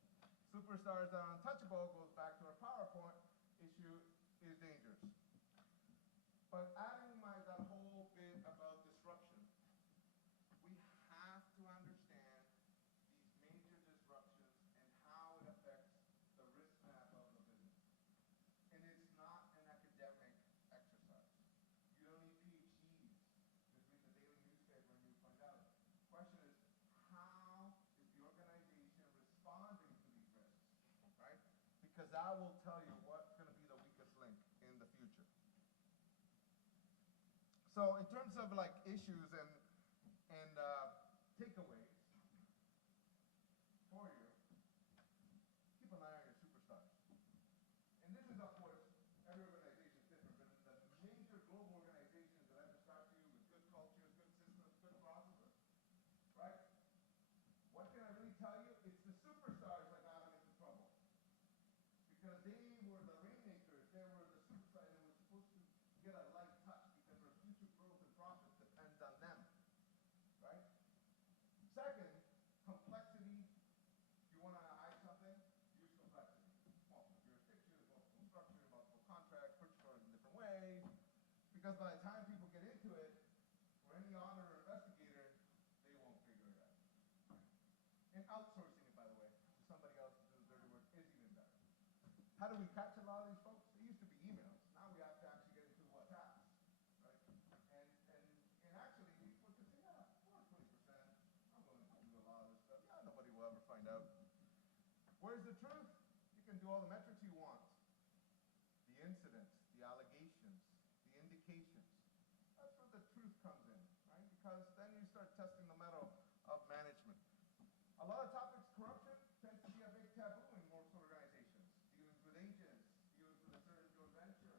Superstars that are untouchable goes back to our PowerPoint issue is dangerous. But adding that whole bit about disruption, we have to understand these major disruptions and how it affects the risk map of the business. And it's not an academic So in terms of like issues and takeaways for you, keep an eye on your superstars. And this is, of course, every organization is different, but in the major global organizations that I've described to you with good cultures, good systems, good processes, right? What can I really tell you? It's the superstars that got them into trouble. Because they were the rainmakers, they were the superstars that were supposed to get a light touch because their future growth and profit depends on them, right? Second, complexity. You want to hide something? Use complexity. Multiple jurisdictions, multiple structures, multiple contracts, purchase orders in different ways. Because by the time people get into it, for any auditor or investigator, they won't figure it out. And outsourcing it, by the way, to somebody else to do the dirty work is even better. How do we catch a lot of these folks? It used to be emails. Now we have to actually get into WhatsApp, right? And actually, people could say, yeah, 20%. I'm willing to do a lot of this stuff. Yeah, nobody will ever find out. Where's the truth? You can do all the metrics you want. The incidents, the allegations, the indications. That's where the truth comes in, right? Because then you start testing the mettle of management. A lot of topics, corruption tends to be a big taboo in most organizations. Dealings with agents, dealings with a certain joint venture.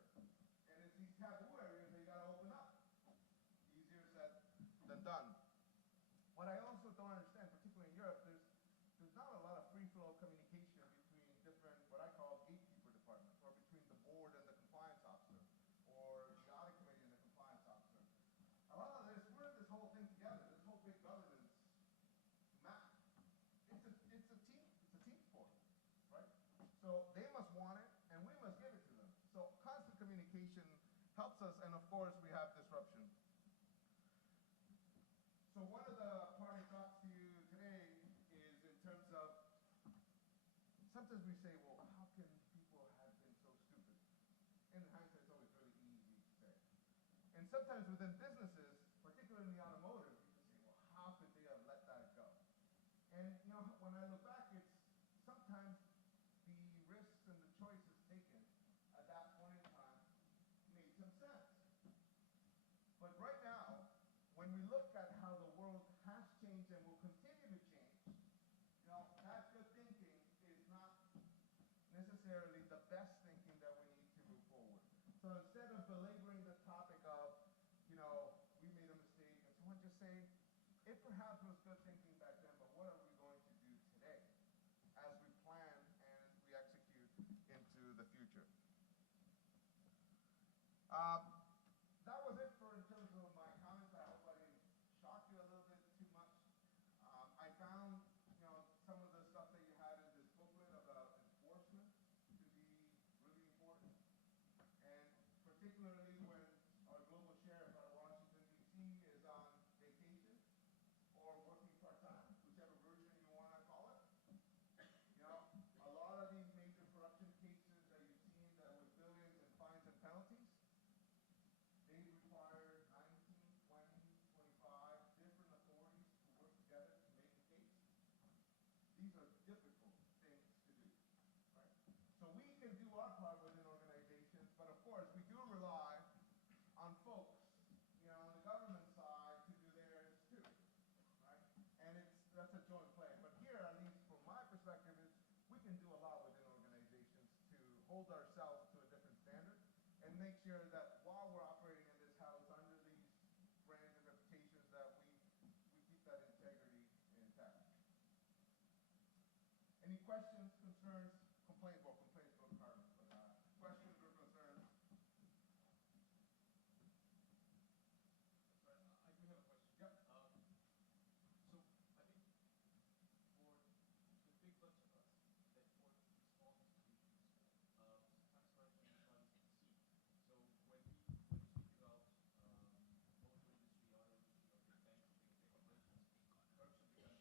And it's these taboo areas that you gotta open up. Easier said than done. What I also don't understand, particularly in Europe, there's not a lot of free flow communication between different, what I call gatekeeper departments, or between the board and the compliance officer, or the audit committee and the compliance officer. A lot of this, we're in this whole thing together, this whole big governance map. It's a team sport, right? So they must want it, and we must give it to them. So constant communication helps us, and of course we have disruption. So one of the parting thoughts to you today is in terms of, sometimes we say, well, how can people have been so stupid? In hindsight, it's always really easy to say. And sometimes within businesses, particularly in the automotive, you can say, well, how could they have let that go? And when I look back, it's sometimes the risks and the choices taken at that point in time made some sense. But right now, when we look at how the world has changed and will continue to change, that good thinking is not necessarily the best thinking that we need to move forward. So instead of belaboring the topic of, we made a mistake, and someone just say, it perhaps was good thinking back then, but what are we going to do today as we plan and we execute into the future? That was it in terms of my comments. I hope I didn't shock you a little bit too much. I found, some of the stuff that you had in this booklet about enforcement to be really important. And particularly when our global sheriff out of Washington, D.C. is on vacation or working part-time, whichever version you want to call it. A lot of these major corruption cases that you've seen that with billions in fines and penalties, they require 19, 20, 25 different authorities to work together to make a case. These are difficult things to do, right? So we can do our part within organizations, but of course we do rely on folks, on the government side to do theirs too, right? And that's a joint play. But here, at least from my perspective, is we can do a lot within organizations to hold ourselves to a different standard and make sure that while we're operating in this house under these brands and reputations that we keep that integrity intact. Any questions, concerns, complaints? Well, complaints go to Carlos, but questions or concerns? Right, I do have a question. Yep. So I think for the big bunch of us that work in small institutions, sometimes corruption is not easy to see. So when you speak about motor industry, auto industry, or big banks, or big corporations, corruption becomes a little bit more evident when it looks. But for small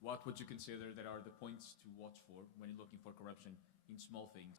what would you consider that are the points to watch for when you're looking for corruption in small things?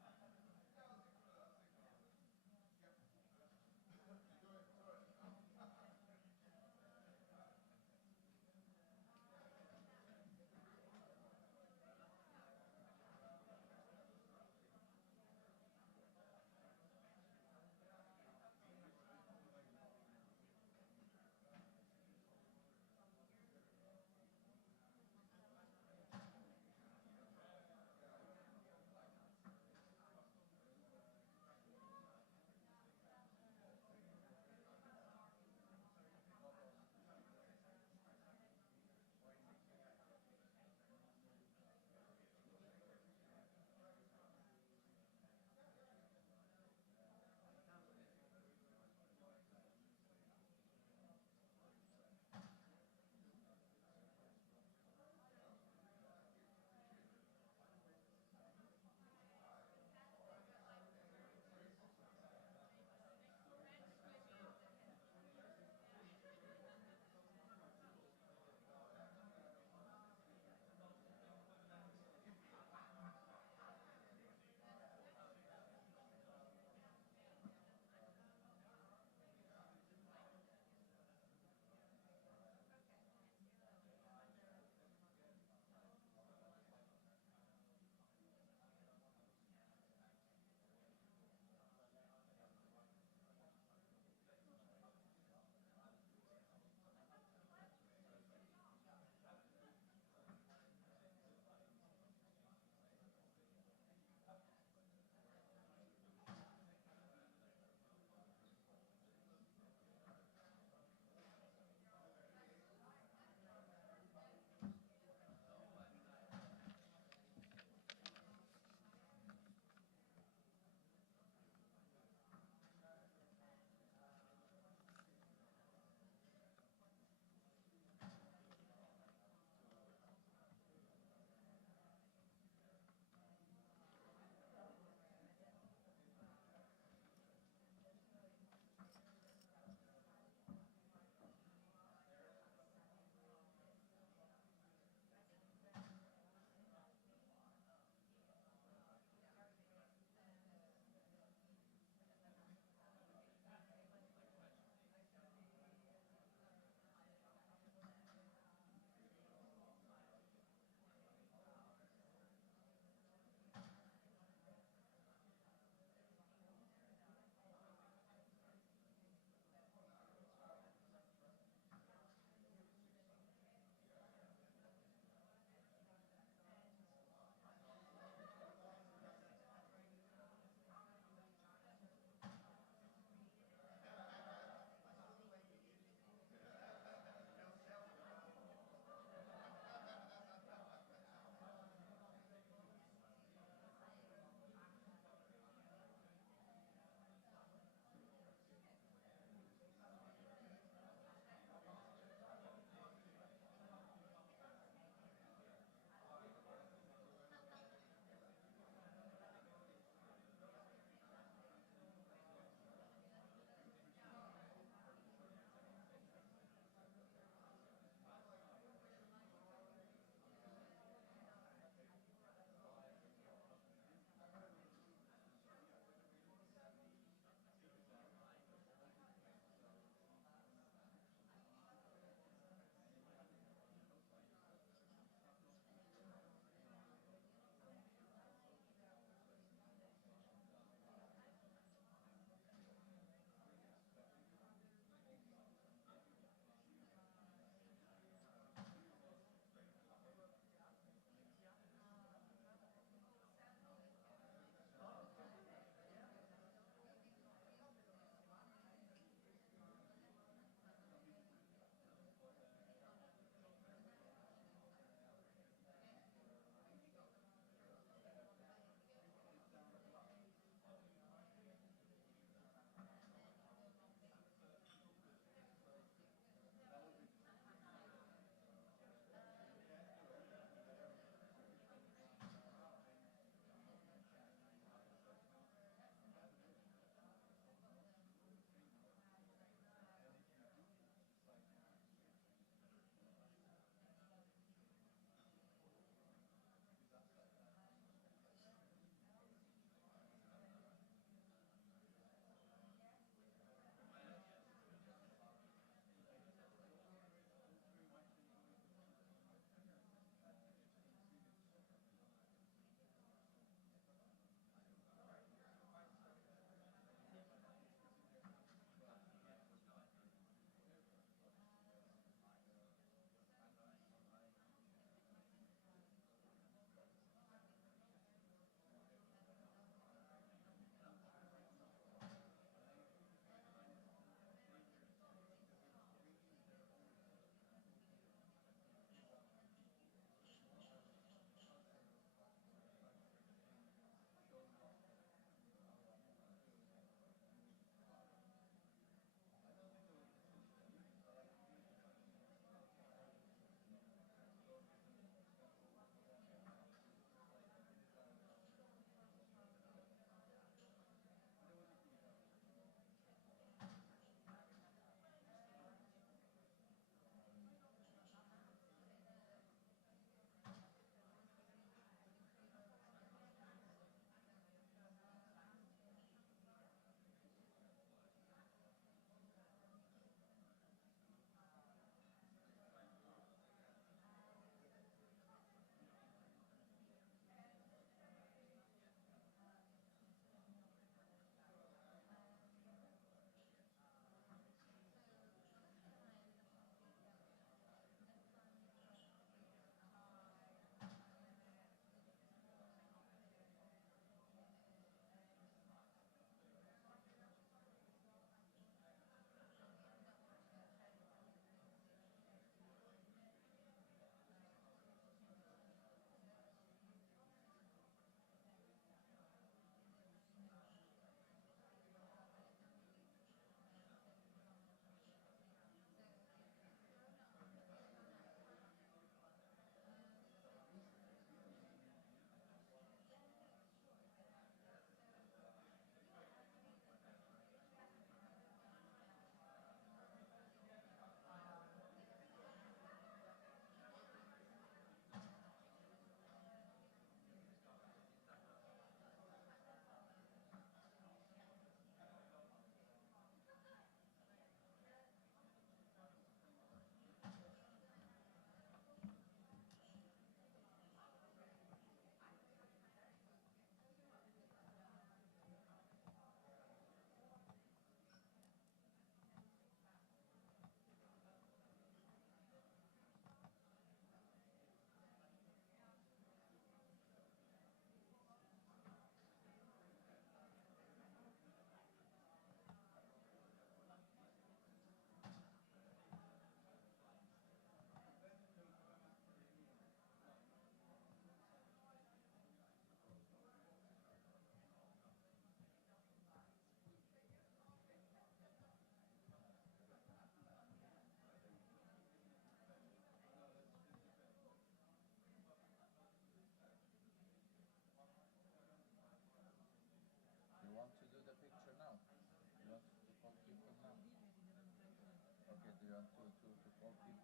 Okay, do you want to call people on?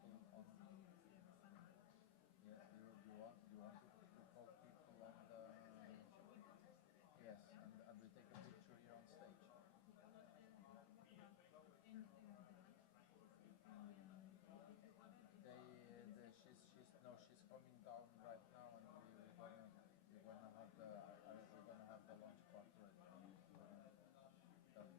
Yeah, you want to call people on the? Yes, and we take a picture here on stage. She's no, she's coming down right now, and we're gonna have the launch part ready. Tell you.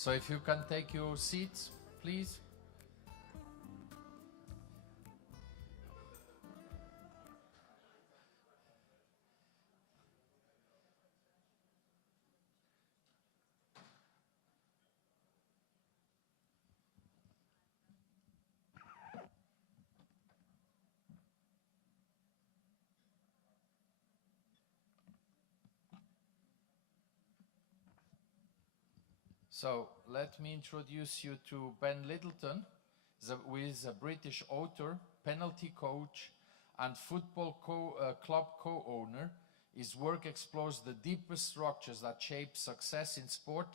So if you can take your seats, please. So let me introduce you to Ben Littleton, who is a British author, penalty coach, and football club co-owner. His work explores the deepest structures that shape success in sport,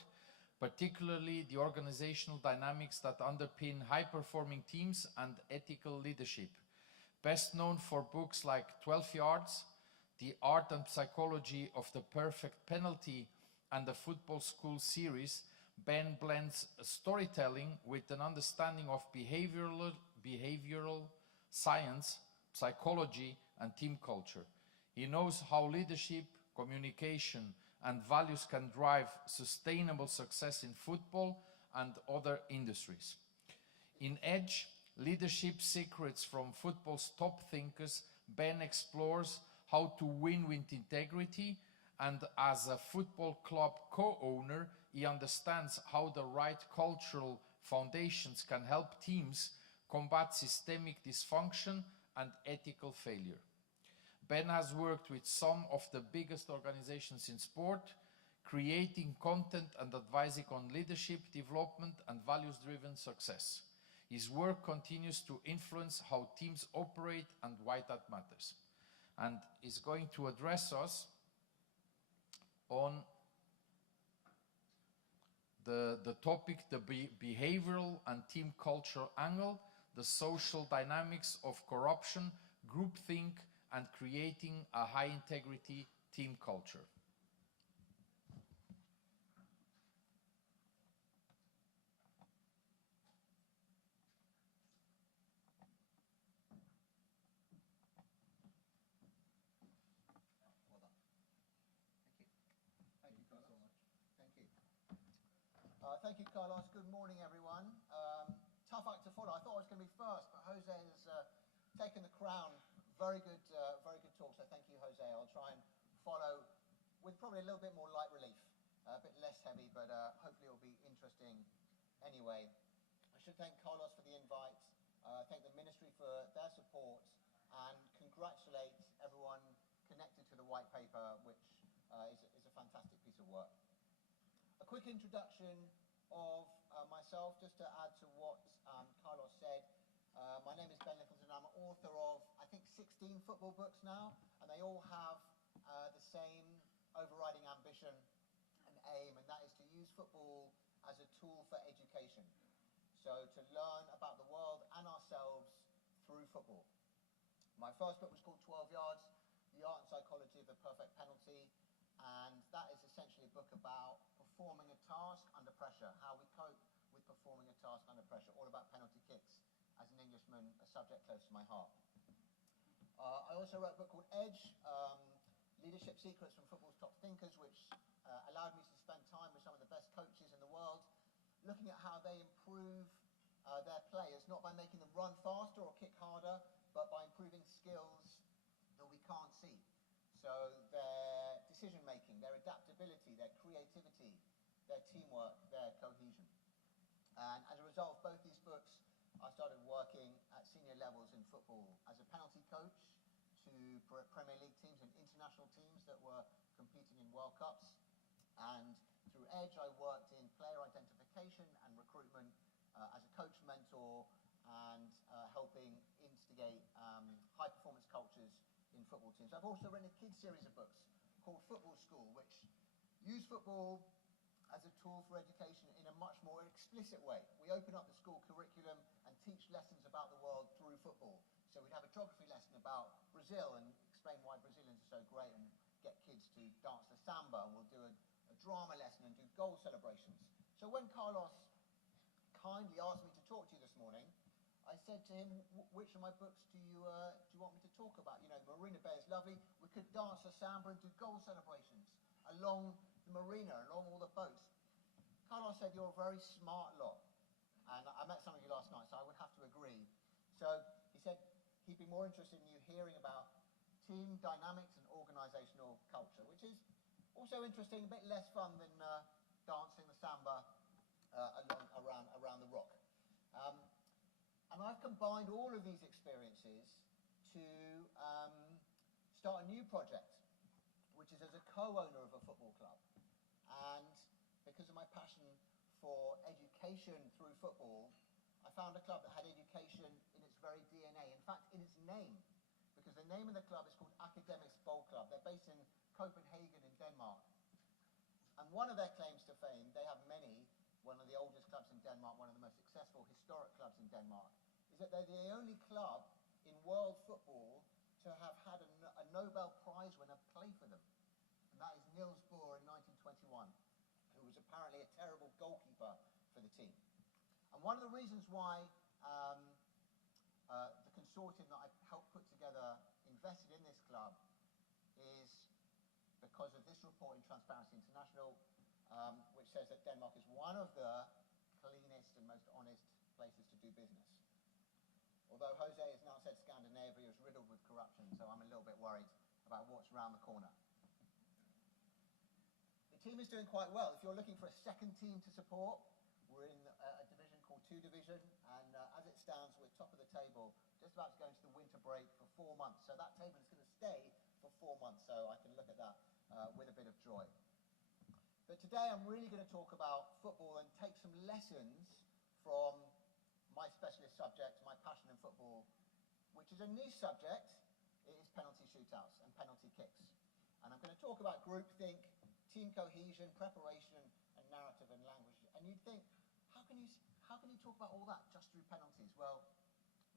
particularly the organizational dynamics that underpin high-performing teams and ethical leadership. Best known for books like 12 Yards, The Art and Psychology of the Perfect Penalty, and the Football School series, Ben blends storytelling with an understanding of behavioral science, psychology, and team culture. He knows how leadership, communication, and values can drive sustainable success in football and other industries. In Edge, Leadership Secrets from Football's Top Thinkers, Ben explores how to win with integrity, and as a football club co-owner, he understands how the right cultural foundations can help teams combat systemic dysfunction and ethical failure. Ben has worked with some of the biggest organizations in sport, creating content and advising on leadership development and values-driven success. His work continues to influence how teams operate and why that matters. And is going to address us on the topic, the behavioral and team culture angle, the social dynamics of corruption, groupthink, and creating a high-integrity team culture. Thank you, Carlos. Good morning, everyone. Tough act to follow. I thought I was going to be first, but Jose has taken the crown. Very good talk. So thank you, Jose. I'll try and follow with probably a little bit more light relief, a bit less heavy, but hopefully it'll be interesting anyway. I should thank Carlos for the invite. Thank the ministry for their support, and congratulate everyone connected to the white paper, which is a fantastic piece of work. A quick introduction of myself, just to add to what Carlos said. My name is Ben Littleton. I'm an author of, I think, 16 football books now, and they all have the same overriding ambition and aim, and that is to use football as a tool for education. So to learn about the world and ourselves through football. My first book was called 12 Yards, The Art and Psychology of the Perfect Penalty, and that is essentially a book about performing a task under pressure, how we cope with performing a task under pressure, all about penalty kicks. As an Englishman, a subject close to my heart. I also wrote a book called Edge, Leadership Secrets from Football's Top Thinkers, which allowed me to spend time with some of the best coaches in the world, looking at how they improve their players, not by making them run faster or kick harder, but by improving skills that we can't see. So their decision-making, their adaptability, their creativity, their teamwork, their cohesion. And as a result of both these books, I started working at senior levels in football as a penalty coach to Premier League teams and international teams that were competing in World Cups. And through Edge, I worked in player identification and recruitment as a coach mentor and helping instigate high-performance cultures in football teams. I've also written a kids series of books called Football School, which use football as a tool for education in a much more explicit way. We open up the school curriculum and teach lessons about the world through football. So we'd have a geography lesson about Brazil and explain why Brazilians are so great, and get kids to dance the samba, and we'll do a drama lesson and do goal celebrations. So when Carlos kindly asked me to talk to you this morning, I said to him, which of my books do you want me to talk about? You know, Marina Bay is lovely. We could dance the samba and do goal celebrations along the marina, along all the boats. Carlos said you're a very smart lot. And I met some of you last night, so I would have to agree. So he said he'd be more interested in you hearing about team dynamics and organizational culture, which is also interesting, a bit less fun than dancing the samba around the rock. And I've combined all of these experiences to start a new project, which is as a co-owner of a football club. And because of my passion for education through football, I found a club that had education in its very DNA, in fact, in its name, because the name of the club is called Academics Bowl Club. They're based in Copenhagen in Denmark. And one of their claims to fame, they have many, one of the oldest clubs in Denmark, one of the most successful historic clubs in Denmark, is that they're the only club in world football to have had a Nobel Prize winner play for them. And that is Niels Bohr in 1921, who was apparently a terrible goalkeeper for the team. And one of the reasons why the consortium that I helped put together invested in this club is because of this report in Transparency International, which says that Denmark is one of the cleanest and most honest places to do business. Although Jose has now said Scandinavia is riddled with corruption, so I'm a little bit worried about what's around the corner. The team is doing quite well. If you're looking for a second team to support, we're in a division called 2 Division, and as it stands, we're top of the table, just about to go into the winter break for 4 months. So that table is going to stay for 4 months, so I can look at that with a bit of joy. But today I'm really going to talk about football and take some lessons from my specialist subject, my passion in football, which is a niche subject. It is penalty shootouts and penalty kicks. And I'm going to talk about groupthink, team cohesion, preparation, and narrative and language. And you'd think, how can you talk about all that just through penalties? Well,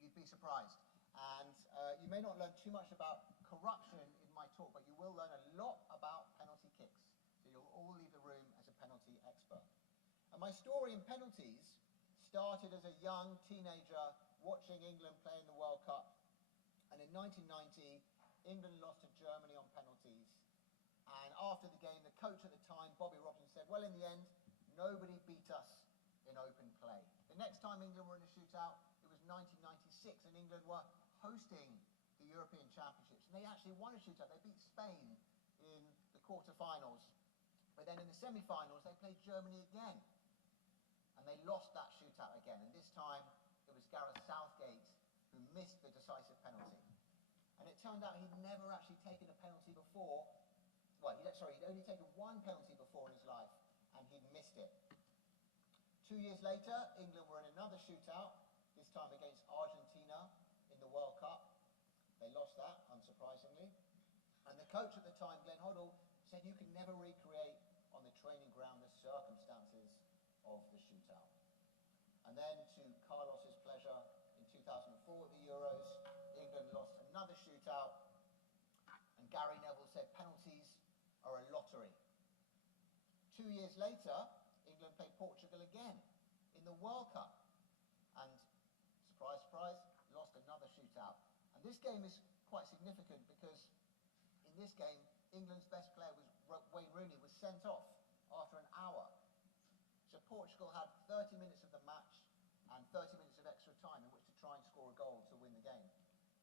you'd be surprised. And you may not learn too much about corruption in my talk, but you will learn a lot about penalty kicks. So you'll all leave the room as a penalty expert. And my story in penalties started as a young teenager watching England play in the World Cup. And in 1990, England lost to Germany on penalties. And after the game, the coach at the time, Bobby Robson, said, well, in the end, nobody beat us in open play. The next time England were in a shootout, it was 1996, and England were hosting the European Championships. And they actually won a shootout. They beat Spain in the quarterfinals. But then in the semi-finals, they played Germany again. And they lost that shootout again. And this time, it was Gareth Southgate who missed the decisive penalty. And it turned out he'd never actually taken a penalty before. Well, he'd only taken one penalty before in his life, and he'd missed it. 2 years later, England were in another shootout, this time against Argentina in the World Cup. They lost that, unsurprisingly. And the coach at the time, Glenn Hoddle, said you can never recreate on the training ground the circumstances of the shootout. And then, to Carlos's pleasure, in 2004 at the Euros, England lost another shootout, and Gary Neville said penalties are a lottery. 2 years later, England played Portugal again in the World Cup, and surprise, surprise, lost another shootout. And this game is quite significant because in this game, England's best player, Wayne Rooney, was sent off after an hour. So Portugal had 30 minutes of the match and 30 minutes of extra time in which to try and score a goal to win the game.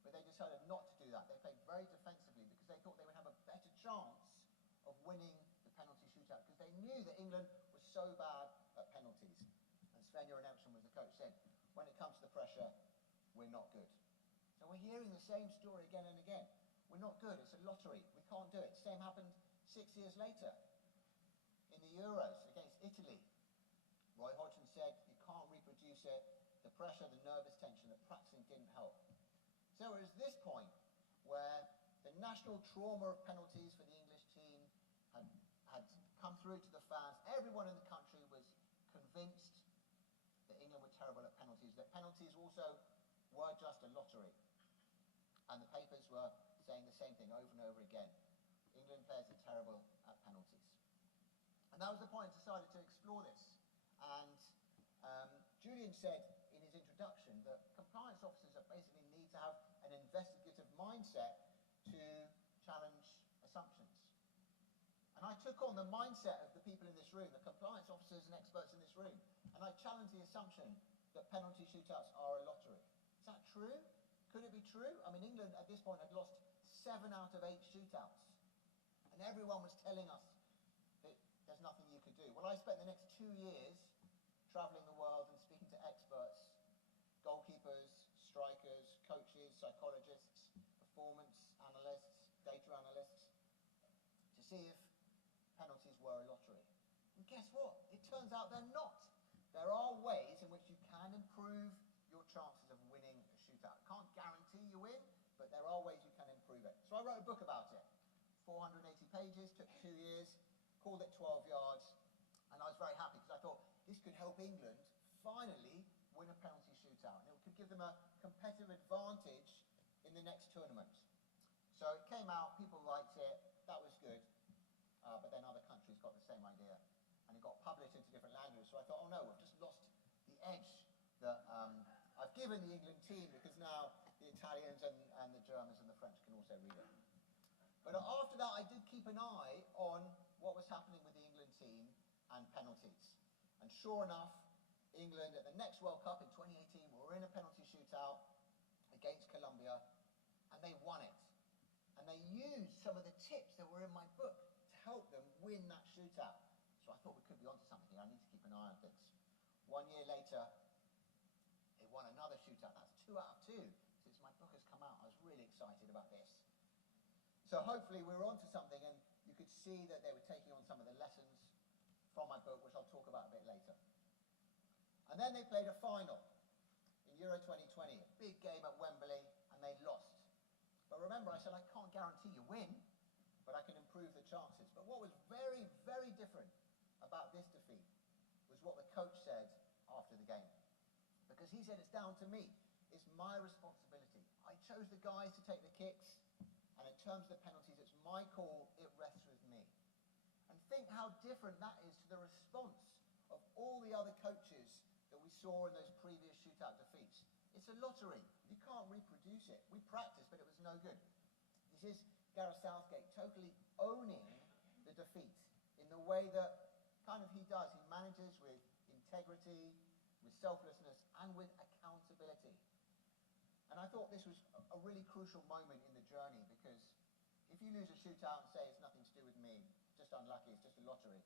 But they decided not to do that. They played very defensively because they thought they would have a better chance of winning the penalty shootout, because they knew that England was so bad at penalties. And Sven-Göran Eriksson was the coach, said, when it comes to the pressure, we're not good. So we're hearing the same story again and again. We're not good, it's a lottery, we can't do it. Same happened 6 years later in the Euros against Italy. Roy Hodgson said, you can't reproduce it. The pressure, the nervous tension, the practicing didn't help. So it was this point where the national trauma of penalties for the English team had come through to the fans. Everyone in the country was convinced that England were terrible at penalties, that penalties also were just a lottery. And the papers were saying the same thing over and over again. England players are terrible at penalties. And that was the point I decided to explore this. And Julian said in his introduction that compliance officers basically need to have an investigative mindset to challenge assumptions. And I I took on the mindset of the people in this room, the compliance officers and experts in this room, and I challenged the assumption that penalty shootouts are a lottery. Is that true? Could it be true? I mean, England at this point had lost 7 out of 8 shootouts, and everyone was telling us that there's nothing you could do. Well, I spent the next 2 years traveling the world and speaking to experts, goalkeepers, strikers, coaches, psychologists, performance analysts, data analysts, to see if penalties were a lottery. And guess what? It turns out they're not. There are ways in which you can improve your chances of winning a shootout. Can't guarantee you win, but there are ways you can improve it. So I wrote a book about it. 480 pages, took 2 years, called it 12 yards, and I was very happy because I thought this could help England finally win a penalty shootout, and it could give them a competitive advantage in the next tournament. So it came out, people liked it, that was good, but then other countries got the same idea, and it got published into different languages. So I thought, oh no, we've just lost the edge that I've given the England team, because now the Italians and the Germans and the French can also read it. But after that, I did keep an eye on what was happening with the England team and penalties. And sure enough, England at the next World Cup in 2018 were in a penalty shootout against Colombia, and they won it. And they used some of the tips that were in my book to help them win that shootout. So I thought we could be onto something here. I need to keep an eye on things. 1 year later, they won another shootout. That's 2 out of 2 since my book has come out. I was really excited about this. So hopefully we were onto something, and you could see that they were taking on some of the lessons from my book, which I'll talk about a bit later. And then they played a final in Euro 2020, a big game at Wembley, and they lost. But remember, I said I can't guarantee you win, but I can improve the chances. But what was very, very different about this defeat was what the coach said after the game. Because he said, it's down to me. It's my responsibility. I chose the guys to take the kicks, and in terms of the penalties, it's my call. It rests with me. And think how different that is to the response of all the other coaches that we saw in those previous shootout defeats. It's a lottery. You can't reproduce it. We practiced, but it was no good. This is Gareth Southgate totally owning the defeat in the way that kind of he does. He manages with integrity, with selflessness, and with accountability. And I thought this was a really crucial moment in the journey, because if you lose a shootout and say it's nothing to do with me, just unlucky, it's just a lottery,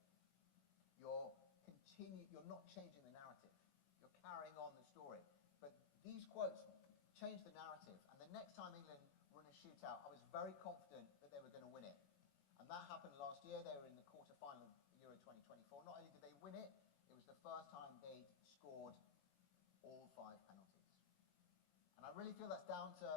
you're not changing the narrative. You're carrying on the story. But these quotes changed the narrative, and the next time England were in a shootout, I was very confident that they were going to win it. And that happened last year. They were in the quarter-final of Euro 2024. Not only did they win it, it was the first time they'd scored all 5 penalties. And I really feel that's down to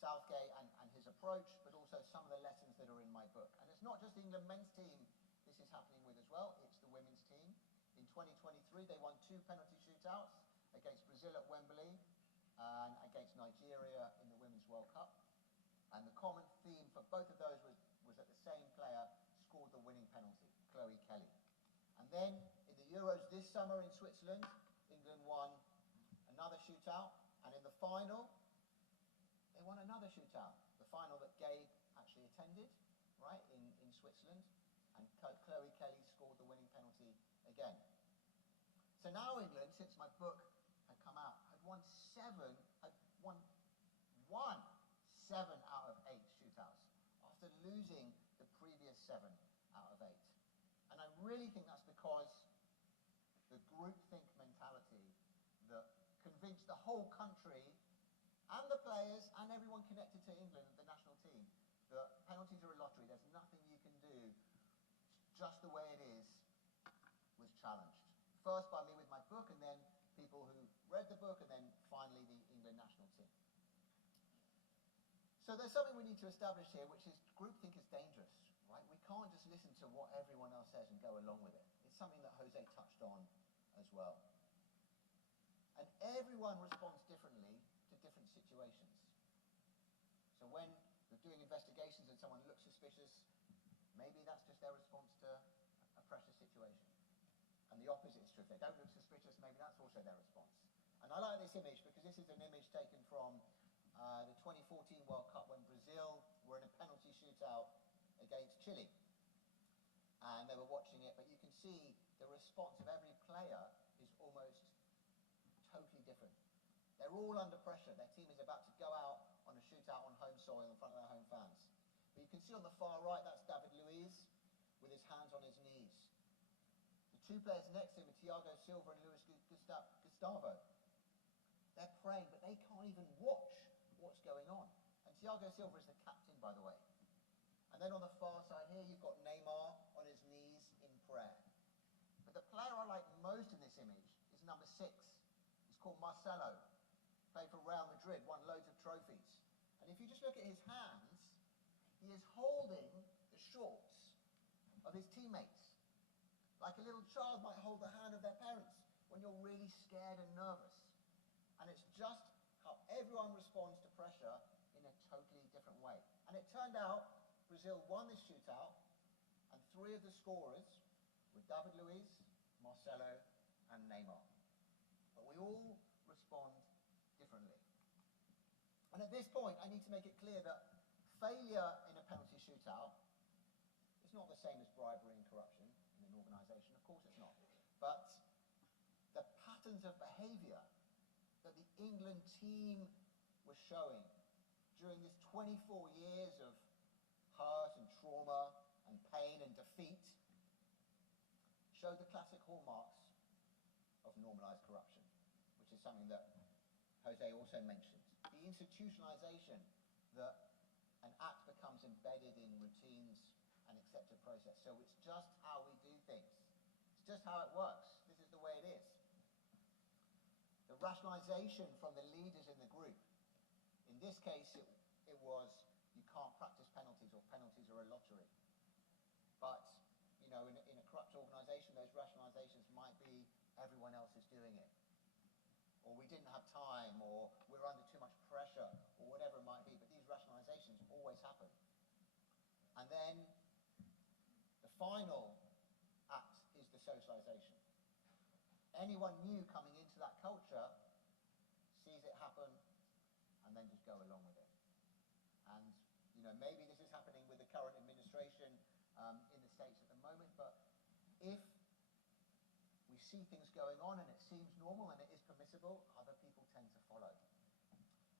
Southgate and his approach, but also some of the lessons that are in my book. And it's not just the England men's team this is happening with as well, it's the women's team. In 2023, they won 2 penalty shootouts against Brazil at Wembley and against Nigeria in the Women's World Cup. And the common theme for both of those was that the same player scored the winning penalty, Chloe Kelly. And then in the Euros this summer in Switzerland, England won another shootout, and in the final, they won another shootout. The final that Gabe actually attended, right, in Switzerland, and Chloe Kelly scored the winning penalty again. So now England, since my book had come out, had won 7 out of 8 shootouts after losing the previous 7 out of 8. And I really think that's because the groupthink mentality that convinced the whole country and the players and everyone connected to England, the national team, that penalties are a lottery, there's nothing you can do, just the way it is, was challenged. First by me with my book, and then people who read the book, and then finally the England national team. So there's something we need to establish here, which is groupthink is dangerous, right? We can't just listen to what everyone else says and go along with it. It's something that Jose touched on as well. And everyone responds differently to different situations. So when you're doing investigations and someone looks suspicious, maybe that's just their response to a pressure situation. And the opposite is true. If they don't look suspicious, maybe that's also their response. And I like this image because this is an image taken from the 2014 World Cup when Brazil were in a penalty shootout against Chile. and they were watching it, but you can see the response of every player is almost totally different. They're all under pressure. Their team is about to go out on a shootout on home soil in front of their home fans. But you can see on the far right, that's David Luiz with his hands on his knees. The two players next to him are Thiago Silva and Luis Gustavo. They're praying, but they can't even watch what's going on. And Thiago Silva is the captain, by the way. And then on the far side here, you've got Neymar on his knees in prayer. But the player I like most in this image is number 6. He's called Marcelo. Played for Real Madrid, won loads of trophies. And if you just look at his hands, he is holding the shorts of his teammates. Like a little child might hold the hand of their parents when you're really scared and nervous. And it's just how everyone responds to pressure in a totally different way. And it turned out Brazil won this shootout, and 3 of the scorers were David Luiz, Marcelo, and Neymar. But we all respond differently. And at this point, I need to make it clear that failure in a penalty shootout is not the same as bribery and corruption in an organisation. Of course it's not. But the patterns of behaviour that the England team was showing during this 24 years of hurt and trauma and pain and defeat showed the classic hallmarks of normalised corruption, which is something that Jose also mentioned. The institutionalisation that an act becomes embedded in routines and accepted process. So it's just how we do things. It's just how it works. This is the way it is. The rationalisation from the leaders in the group. In this case, it was, you can't practice penalties, or penalties are a lottery. But, you know, in a corrupt organisation, those rationalisations might be everyone else is doing it. Or we didn't have time, or we're under too much pressure, or whatever it might be. But these rationalisations always happen. And then the final act is the socialisation. Anyone new coming into that culture sees it happen and then just go along with it. And, you know, maybe this is happening with the current administration in the States at the moment, but if we see things going on and it seems normal and it is permissible, other people tend to follow.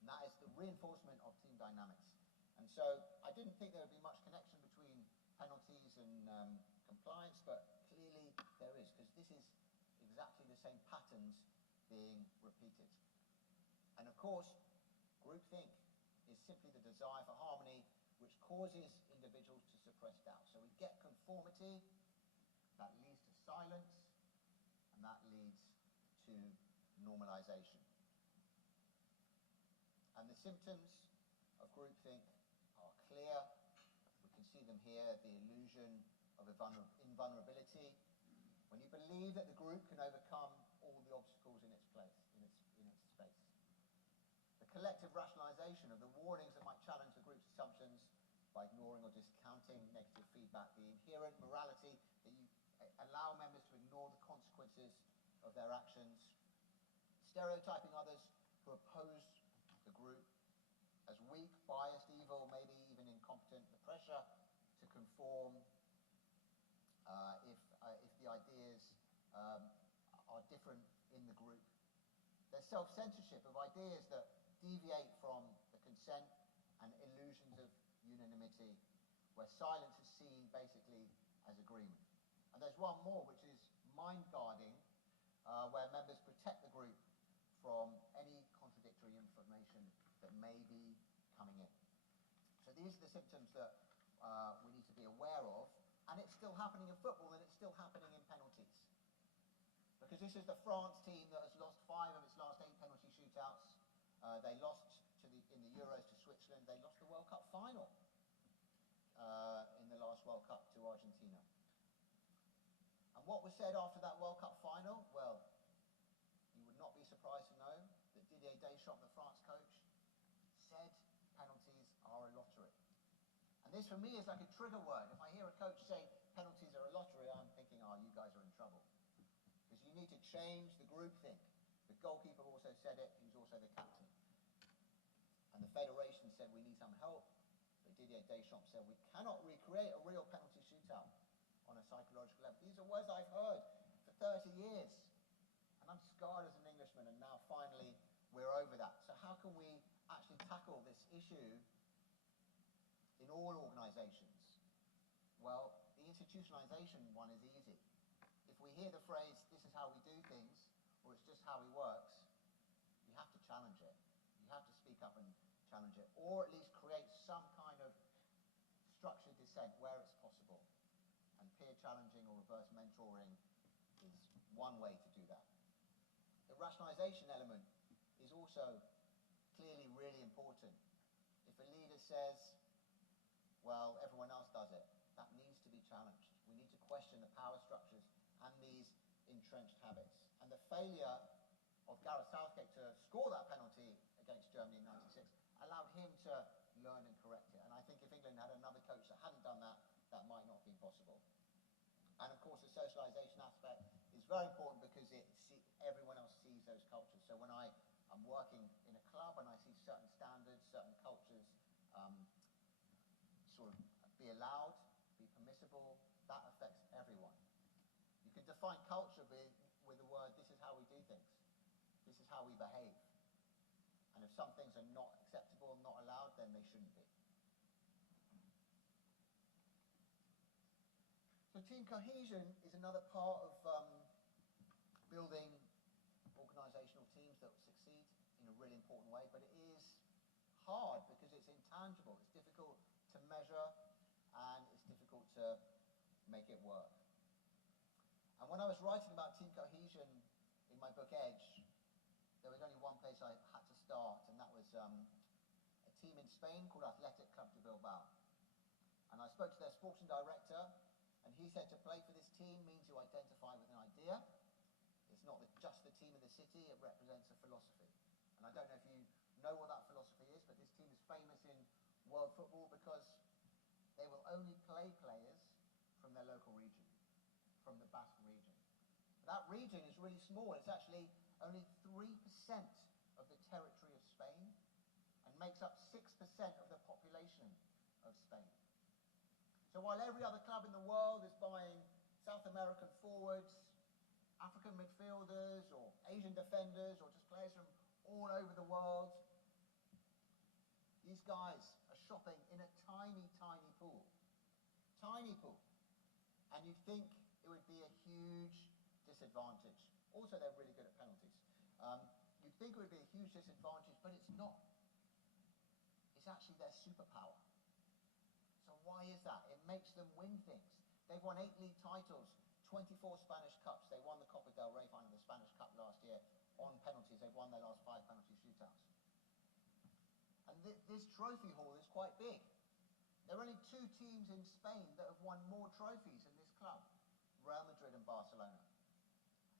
And that is the reinforcement of team dynamics. And so I didn't think there would be much connection between penalties and compliance, but clearly there is, because this is exactly the same patterns being repeated. And of course, groupthink is simply the desire for harmony, which causes individuals to suppress doubt. So we get conformity, that leads to silence, and that leads to normalization. And the symptoms of groupthink are clear. We can see them here, the illusion of invulnerability. When you believe that the group can overcome all the obstacles in its place, in its space. The collective rationalization of the warnings that might challenge the group's assumptions by ignoring or discounting negative feedback. The inherent morality that you allow members to ignore the consequences of their actions. Stereotyping others who oppose the group as weak, biased, evil, maybe even incompetent. The pressure to conform if the ideas are different in the group. There's self-censorship of ideas that deviate from the consent and illusions of unanimity, where silence is seen basically as agreement. And there's one more, which is mind guarding, where members protect the group from any contradictory information that may be coming in. So these are the symptoms that we need to be aware of, and it's still happening in football, and it's still happening in penalties. Because this is the France team that has lost 5 of its last 8 penalty shootouts. They lost in the Euros to Switzerland. They lost the World Cup final in the last World Cup to Argentina. And what was said after that World Cup final? Well, you would not be surprised to know that Didier Deschamps, the France coach, said penalties are a lottery. And this for me is like a trigger word. If I hear a coach say penalties are a lottery, I'm thinking, oh, you guys are in trouble. Because you need to change the groupthink. The goalkeeper also said it, he's also the captain. And the federation said we need some help. But Didier Deschamps said we cannot recreate a real penalty shootout on a psychological level. These are words I've heard for 30 years. And I'm scarred as an Englishman, and now finally we're over that. So how can we actually tackle this issue in all organizations? Well, the institutionalization one is easy. If we hear the phrase, this is how we do things, or it's just how he works, you have to challenge it. You have to speak up and challenge it, or at least create some kind of structured dissent where it's possible. And peer challenging or reverse mentoring is one way to do that. The rationalization element is also clearly really important. If a leader says, well, everyone else does it, that needs to be challenged. We need to question the power structures and these entrenched habits. And the failure of Gareth Southgate to score that penalty against Germany in '96 allowed him to learn and correct it. And I think if England had another coach that hadn't done that, that might not have been possible. And of course, the socialization aspect is very important because everyone else sees those cultures. So when I'm working in a club and I see certain standards, certain cultures sort of be allowed, be permissible, that affects everyone. You can define culture with the word, this is how we do things. This is how we behave. And if some things are not acceptable, not allowed, then they shouldn't be. So team cohesion is another part of building organizational teams that succeed in a really important way, but it is hard because it's intangible. It's difficult to measure and it's difficult to make it work. And when I was writing about team cohesion in my book Edge, there was only one place I had to start, and that was a team in Spain called Athletic Club de Bilbao. And I spoke to their sporting director, and he said to play for this team means you identify with an idea. It's not just the team in the city, it represents a philosophy. And I don't know if you know what that philosophy is, but this team is famous in world football because they will only play players from their local region, from the Basque region. That region is really small. It's actually only 3% of the territory of Spain and makes up 6% of the population of Spain. So while every other club in the world is buying South American forwards, African midfielders, or Asian defenders, or just players from all over the world, these guys are shopping in a tiny, tiny pool. Tiny pool. And you'd think it would be a huge disadvantage. Also, they're really good at penalties. You'd think it would be a huge disadvantage, but it's not. It's actually their superpower. So why is that? It makes them win things. They've won 8 league titles, 24 Spanish Cups. They won the Copa del Rey final, the Spanish Cup last year, on penalties. They've won their last 5 penalty shootouts. And this trophy haul is quite big. There are only 2 teams in Spain that have won more trophies in this club, Real Madrid and Barcelona.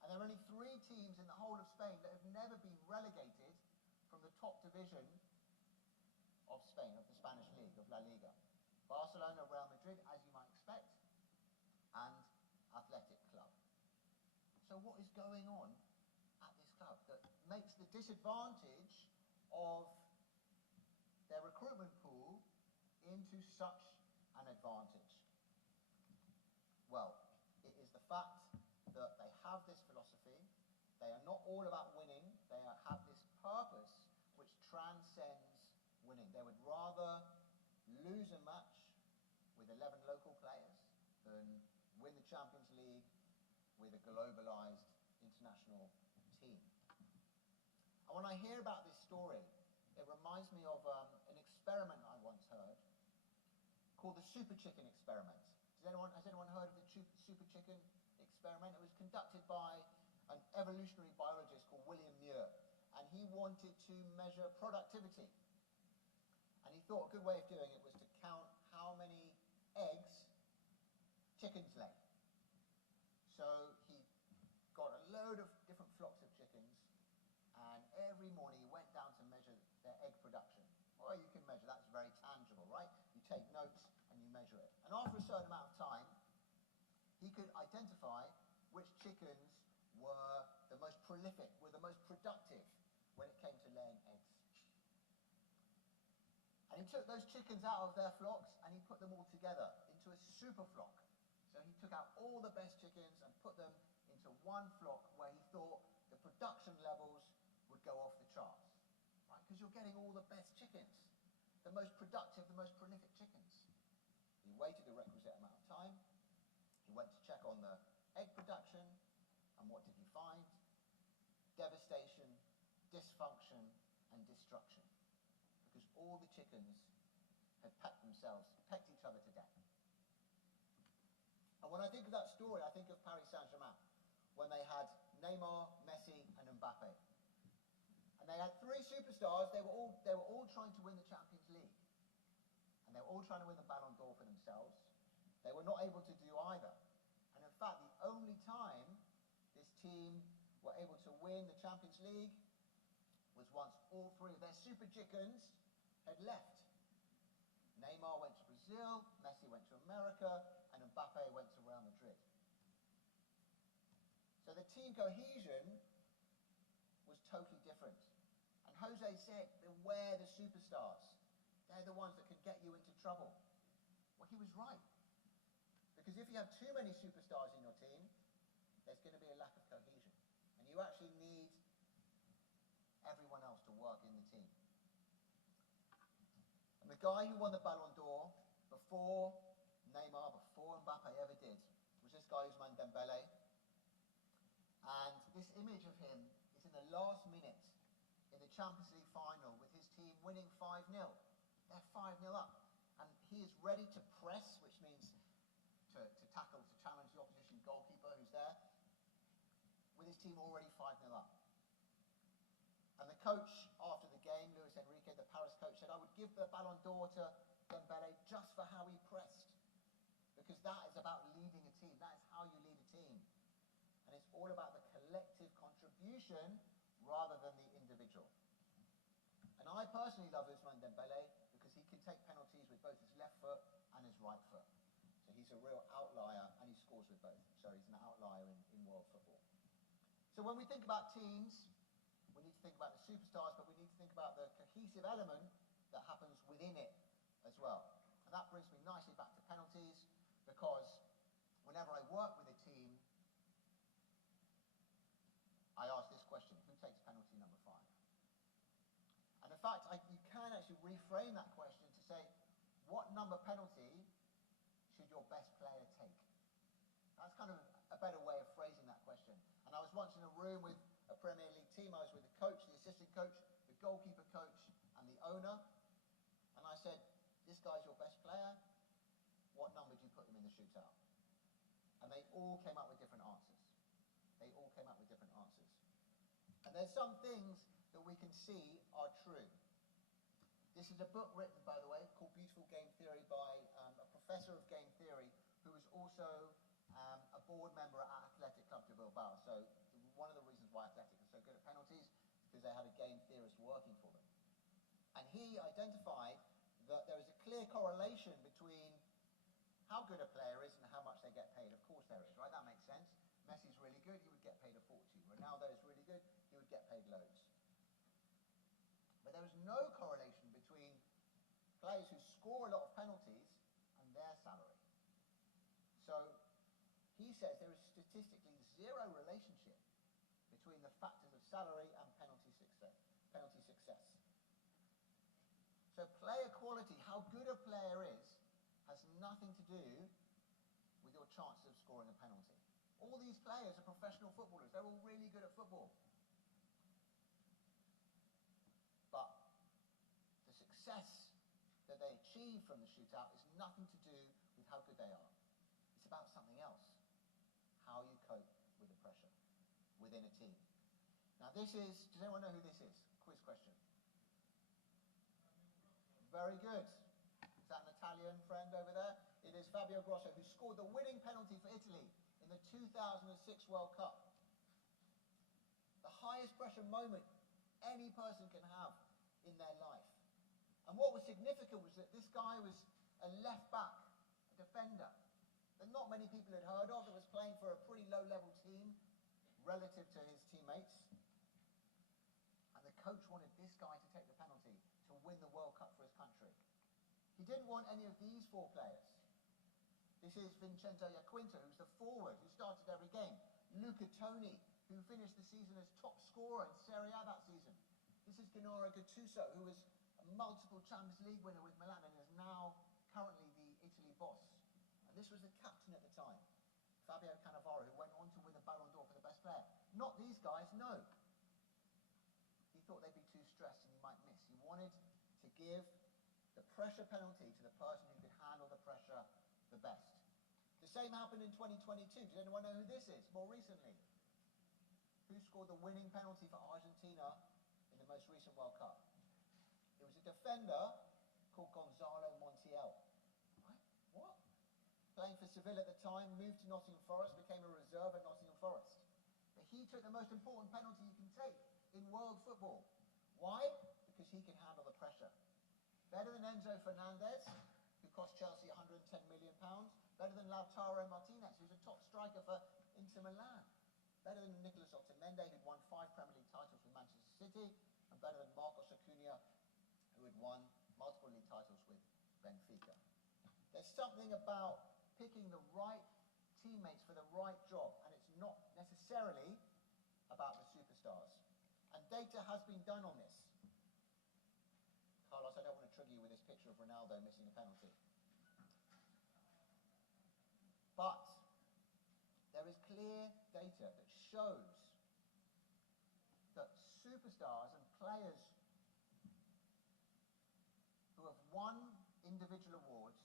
And there are only 3 teams in the whole of Spain that have never been relegated from the top division of Spain, of the Spanish League, of La Liga. Barcelona, Real Madrid, as you might expect, and Athletic Club. So what is going on at this club that makes the disadvantage of their recruitment pool into such an advantage? Well, it is the fact that they have this philosophy. They are not all about winning. They have this purpose which transcends winning. They would rather lose a match with 11 local players than win the Champions League with a globalized international team. And when I hear about this story, it reminds me of an experiment I once heard called the Super Chicken experiment. Has anyone heard of the Super Chicken experiment? It was conducted by an evolutionary biologist called William Muir, and he wanted to measure productivity. And he thought a good way of doing it was to count how many eggs chickens lay. So he got a load of different flocks of chickens, and every morning he went down to measure their egg production. Well, you can measure, that's very tangible, right? You take notes and you measure it. And after a certain amount of time, he could identify which chickens were the most prolific, were the most productive when it came to laying eggs. And he took those chickens out of their flocks and he put them all together into a super flock. So he took out all the best chickens and put them into one flock where he thought the production levels would go off the charts, right? Because you're getting all the best chickens, the most productive, the most prolific chickens. He waited the requisite amount of time. He went to check on the egg production, and what did he find? Devastation, dysfunction, and destruction. Because all the chickens had pecked each other to death. And when I think of that story, I think of Paris Saint-Germain, when they had Neymar, Messi, and Mbappe. And they had three superstars. They were all trying to win the Champions League. And they were all trying to win the Ballon d'Or for themselves. They were not able to do either. And in fact, the only time this team were able to win the Champions League was once all three of their super chickens had left. Neymar went to Brazil, Messi went to America, and Mbappe went to Real Madrid. So the team cohesion was totally different. And Jose said, beware the superstars. They're the ones that can get you into trouble. Well, he was right. Because if you have too many superstars in your team, there's going to be a lack of cohesion. And you actually need everyone else to work in the team. And the guy who won the Ballon d'Or before Neymar, before Mbappe ever did, was this guy Ousmane Dembele. And this image of him is in the last minute in the Champions League final with his team winning 5-0. They're 5-0 up. And he is ready to press, which means to tackle, to challenge the opposition goalkeeper who's there, with his team already 5-0 up. And the coach, after the game, Luis Enrique, the Paris coach, said, I would give the Ballon d'Or to Dembele just for how he pressed. Because that is about leading a team. That is how you lead a team. And it's all about the collective contribution rather than the individual. And I personally love Ousmane Dembele because he can take penalties with both his left foot and his right foot. So he's a real outlier, and he scores with both. So he's an outlier in world football. So when we think about teams, we need to think about the superstars, but we need to think about the cohesive element that happens within it as well. And that brings me nicely back to penalties, because whenever I work with a team, I ask this question: who takes penalty number 5? And in fact, you can actually reframe that question to say, what number penalty should your best player take? That's kind of a better way of phrasing that question. And I was once in a room with a Premier League team. I was with the coach, the assistant coach, the goalkeeper coach, and the owner. And I said, this guy's your best player. What number do you put him in the shootout? And they all came up with different answers. They all came up with different answers. And there's some things that we can see are true. This is a book written, by the way, called Beautiful Game Theory by a professor of game theory who is also a board member at Athletic Club de Bilbao. So one of the reasons why Athletic is so good at penalties is because they had a game theorist working for them. And he identified that there is a clear correlation between how good a player is and how much they get paid. Of course there is, right? That makes sense. Messi's really good, he would get paid a fortune. Ronaldo is really good, he would get paid loads. But there is no correlation between players who score a lot of penalties and their salary. So he says there is statistically zero relationship between the factors of salary and penalty success. So player quality, how good a player is, has nothing to do with your chances of scoring a penalty. All these players are professional footballers. They're all really good at football. But the success that they achieve from the shootout is nothing to do with how good they are. It's about something else. How you cope with the pressure within a team. Now this is, does anyone know who this is? Quiz question. Very good. Is that an Italian friend over there? It is Fabio Grosso, who scored the winning penalty for Italy in the 2006 World Cup. The highest pressure moment any person can have in their life. And what was significant was that this guy was a left back, a defender, that not many people had heard of, that was playing for a pretty low-level team relative to his teammates. And the coach wanted this guy to take the penalty to win the World Cup for his country. He didn't want any of these 4 players. This is Vincenzo Iaquinta, who's the forward, who started every game. Luca Toni, who finished the season as top scorer in Serie A that season. This is Gennaro Gattuso, who was a multiple Champions League winner with Milan and is now currently the Italy boss. And this was the captain at the time, Fabio Cannavaro, who went on to win the Ballon d'Or for the best player. Not these guys, no. He thought they'd be too stressed and he might miss. He wanted to give the pressure penalty to the person who could handle the pressure the best. The same happened in 2022. Does anyone know who this is more recently? Who scored the winning penalty for Argentina in the most recent World Cup? It was a defender called Gonzalo Montiel. Right? What? Playing for Seville at the time, moved to Nottingham Forest, became a reserve at Nottingham Forest. But he took the most important penalty you can take in world football. Why? Because he can handle the pressure. Better than Enzo Fernandez, who cost Chelsea £110 million. Better than Lautaro Martinez, who's a top striker for Inter Milan. Better than Nicolas Otamendi, who'd won 5 Premier League titles with Manchester City. And better than Marcos Acuna, who had won multiple league titles with Benfica. There's something about picking the right teammates for the right job, and it's not necessarily about the superstars. And data has been done on this. Carlos, I don't want to trigger you with this picture of Ronaldo missing a penalty. But there is clear data that shows that superstars and players who have won individual awards,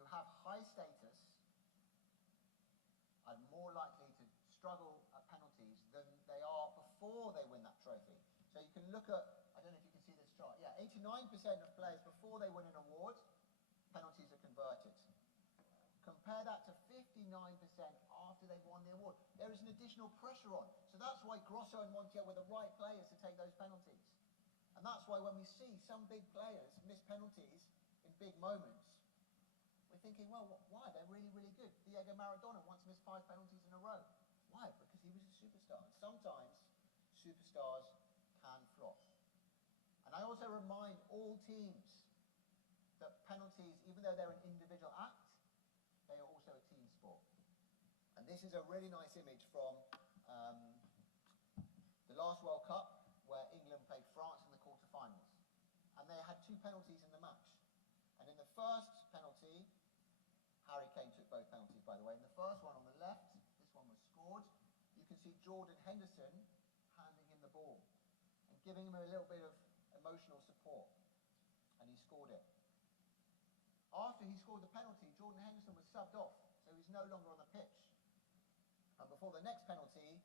who have high status, are more likely to struggle at penalties than they are before they win that trophy. So you can look at, I don't know if you can see this chart, yeah, 89% of players before they win an award, penalties are converted. Compare that to 59% after they've won the award. There is an additional pressure on. So that's why Grosso and Montiel were the right players to take those penalties. And that's why when we see some big players miss penalties in big moments, we're thinking, well, why? They're really, really good. Diego Maradona once missed 5 penalties in a row. Why? Because he was a superstar. And sometimes superstars can flop. And I also remind all teams that penalties, even though they're an individual act, they are also a team sport. And this is a really nice image from the last World Cup, where England played France in the quarterfinals. And they had 2 penalties in the match. And in the first penalty, Harry Kane took both penalties, by the way. In the first one on the left, this one was scored. You can see Jordan Henderson handing him the ball and giving him a little bit of emotional support. And he scored it. After he scored the penalty, Jordan Henderson was subbed off, so he's no longer on the pitch. And before the next penalty,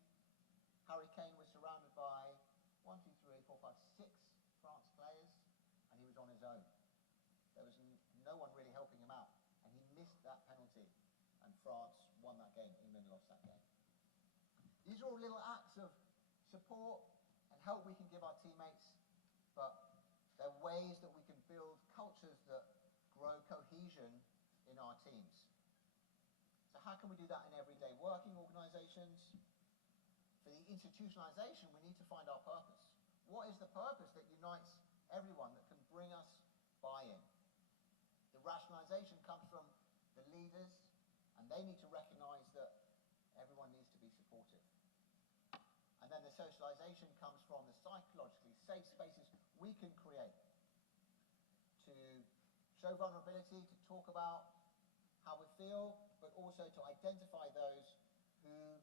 Harry Kane was surrounded by 1, 2, 3, 4, 5, 6 France players, and he was on his own. There was no one really helping him out, and he missed that penalty, and France won that game. England lost that game. These are all little acts of support and help we can give our teammates, but they're ways that we can build cultures that grow cohesion in our teams. So how can we do that in everyday working organizations? For the institutionalization, we need to find our purpose. What is the purpose that unites everyone, that can bring us buy-in? The rationalization comes from the leaders, and they need to recognize that everyone needs to be supportive. And then the socialization comes from the psychologically safe spaces we can create to show vulnerability, to talk about how we feel, but also to identify those who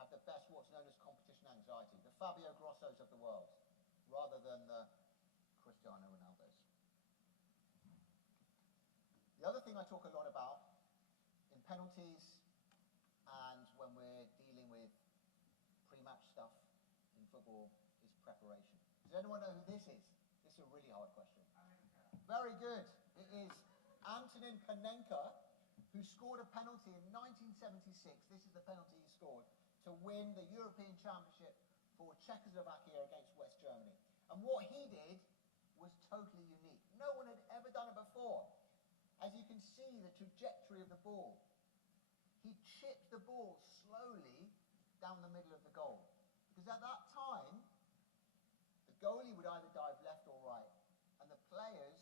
have the best, what's known as competition anxiety, the Fabio Grossos of the world, rather than the Cristiano Ronaldos. The other thing I talk a lot about in penalties and when we're dealing with pre-match stuff in football is preparation. Does anyone know who this is? This is a really hard question. Very good. It is Antonin Panenka, who scored a penalty in 1976. This is the penalty he scored to win the European Championship for Czechoslovakia against West Germany. And what he did was totally unique. No one had ever done it before. As you can see, the trajectory of the ball. He chipped the ball slowly down the middle of the goal. Because at that time, the goalie would either dive left or right. And the players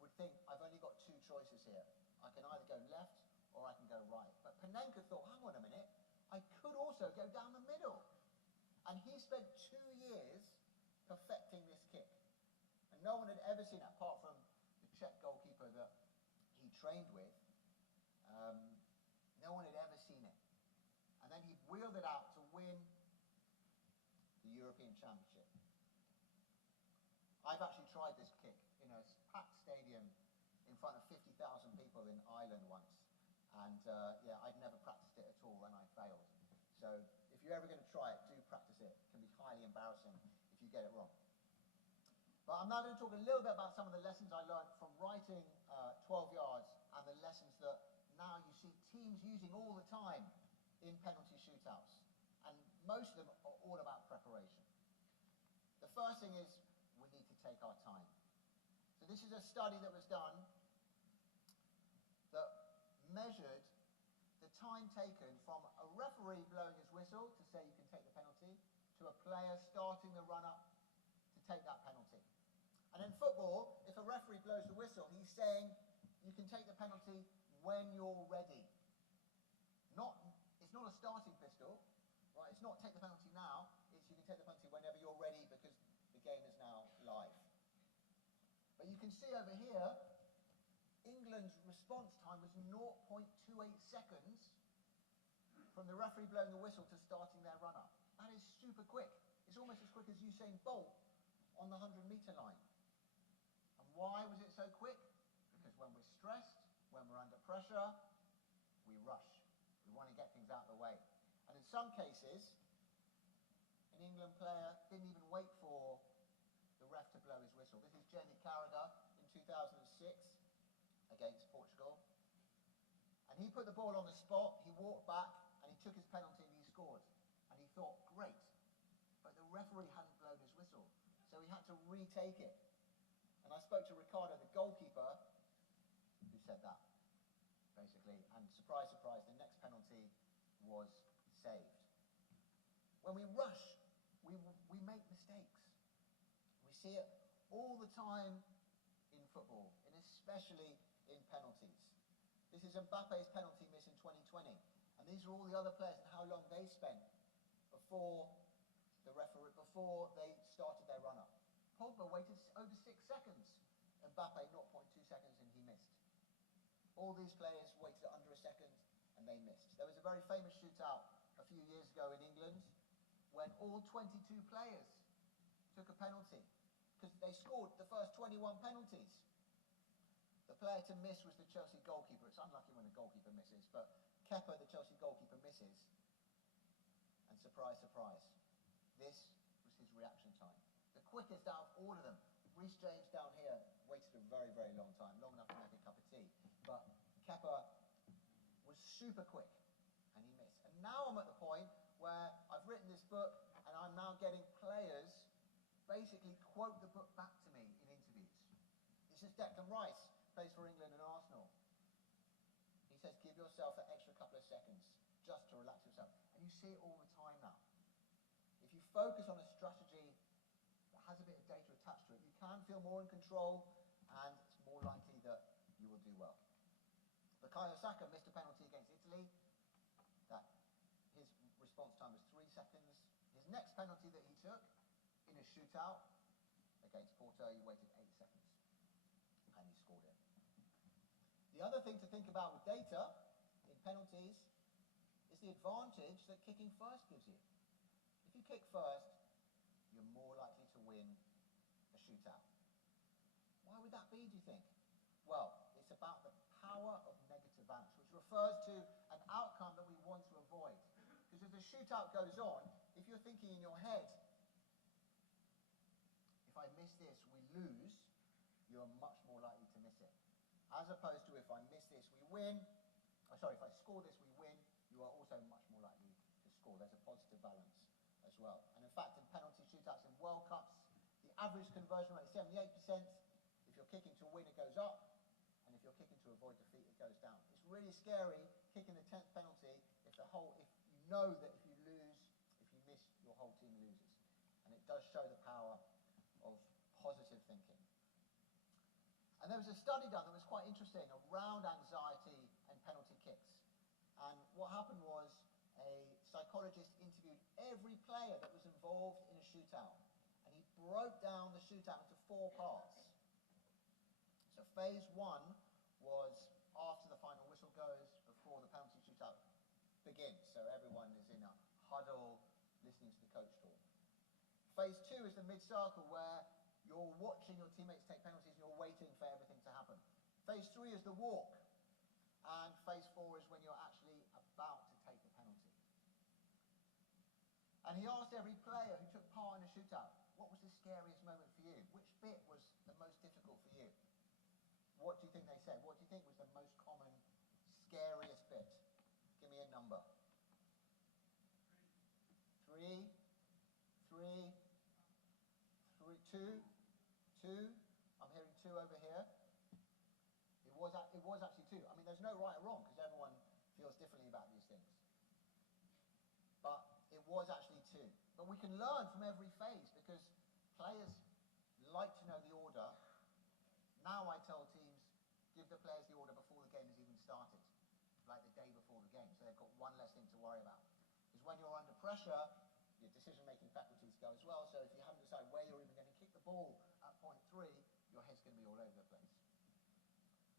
would think, I've only got 2 choices here. I can either go left or I also go down the middle. And he spent 2 years perfecting this kick. And no one had ever seen it, apart from the Czech goalkeeper that he trained with. No one had ever seen it. And then he wheeled it out to win the European Championship. I've actually tried this kick in a packed stadium in front of 50,000 people in Ireland once. And yeah, I'd never practiced it at all and I failed. So if you're ever going to try it, do practice it. It can be highly embarrassing if you get it wrong. But I'm now going to talk a little bit about some of the lessons I learned from writing 12 yards and the lessons that now you see teams using all the time in penalty shootouts. And most of them are all about preparation. The first thing is we need to take our time. So this is a study that was done that measured the time taken from a referee blowing his whistle to say you can take the penalty to a player starting the run-up to take that penalty. And in football, if a referee blows the whistle, he's saying you can take the penalty when you're ready. It's not a starting pistol, right? It's not take the penalty now. It's you can take the penalty whenever you're ready because the game is now live. But you can see over here, England's response time was 0.28 seconds from the referee blowing the whistle to starting their run-up. That is super quick. It's almost as quick as Usain Bolt on the 100-meter line. And why was it so quick? Because when we're stressed, when we're under pressure, we rush. We want to get things out of the way. And in some cases, an England player didn't even wait for the ref to blow his whistle. This is Jamie Carragher in 2006 against Portugal. And he put the ball on the spot, he walked back, and he took his penalty and he scored. And he thought, great. But the referee hadn't blown his whistle, so he had to retake it. And I spoke to Ricardo, the goalkeeper, who said that, basically. And surprise, surprise, the next penalty was saved. When we rush, we make mistakes. We see it all the time in football, and especially in penalties. This is Mbappe's penalty miss in 2020. And these are all the other players and how long they spent before they started their run-up. Pogba waited over 6 seconds. Mbappe 0.2 seconds and he missed. All these players waited under a second and they missed. There was a very famous shootout a few years ago in England when all 22 players took a penalty because they scored the first 21 penalties. The player to miss was the Chelsea goalkeeper. It's unlucky when a goalkeeper misses, but Kepa, the Chelsea goalkeeper, misses. And surprise, surprise, this was his reaction time. The quickest out of all of them. Reece James down here waited a very, very long time, long enough to make a cup of tea. But Kepa was super quick, and he missed. And now I'm at the point where I've written this book, and I'm now getting players basically quote the book back to me in interviews. This is Declan Rice, plays for England and Arsenal. He says, give yourself an extra couple of seconds just to relax yourself. And you see it all the time now. If you focus on a strategy that has a bit of data attached to it, you can feel more in control, and it's more likely that you will do well. Bukayo Saka missed a penalty against Italy. That his response time was 3 seconds. His next penalty that he took in a shootout against Porto, he waited 8 seconds, and he scored it. The other thing to think about with data in penalties is the advantage that kicking first gives you. If you kick first, you're more likely to win a shootout. Why would that be, do you think? Well, it's about the power of negative balance, which refers to an outcome that we want to avoid. Because as the shootout goes on, if you're thinking in your head, if I miss this, we lose, you're much more likely to miss it. As opposed to if I miss this, we win. If I score this, we win, you are also much more likely to score. There's a positive balance as well. And in fact, in penalty shootouts in World Cups, the average conversion rate is 78%. If you're kicking to win, it goes up. And if you're kicking to avoid defeat, it goes down. It's really scary kicking the 10th penalty if you know that if you lose, if you miss, your whole team loses. And it does show the power of positive thinking. And there was a study done that was quite interesting around anxiety and penalty kicks. And what happened was a psychologist psychologist interviewed every player that was involved in a shootout, and he broke down the shootout into 4 parts. So phase 1 was after the final whistle goes, before the penalty shootout begins. So everyone is in a huddle, listening to the coach talk. Phase 2 is the mid-circle, where you're watching your teammates take penalties and you're waiting for everything to happen. Phase 3 is the walk. And phase 4 is when you're actually about to take the penalty. And he asked every player who took part in the shootout, what was the scariest moment for you? Which bit was the most difficult for you? What do you think they said? What do you think was the most common, scariest bit? Give me a number. 3, 3, 3, 2, 2. I'm hearing 2 over here. It was actually 2. I mean, there's no right or wrong, because everyone feels differently about these things. But it was actually 2. But we can learn from every phase, because players like to know the order. Now I tell teams, give the players the order before the game has even started, like the day before the game, so they've got one less thing to worry about. Because when you're under pressure, your decision-making faculties go as well, so if you haven't decided where you're even going to kick the ball at point 3, your head's going to be all over the place.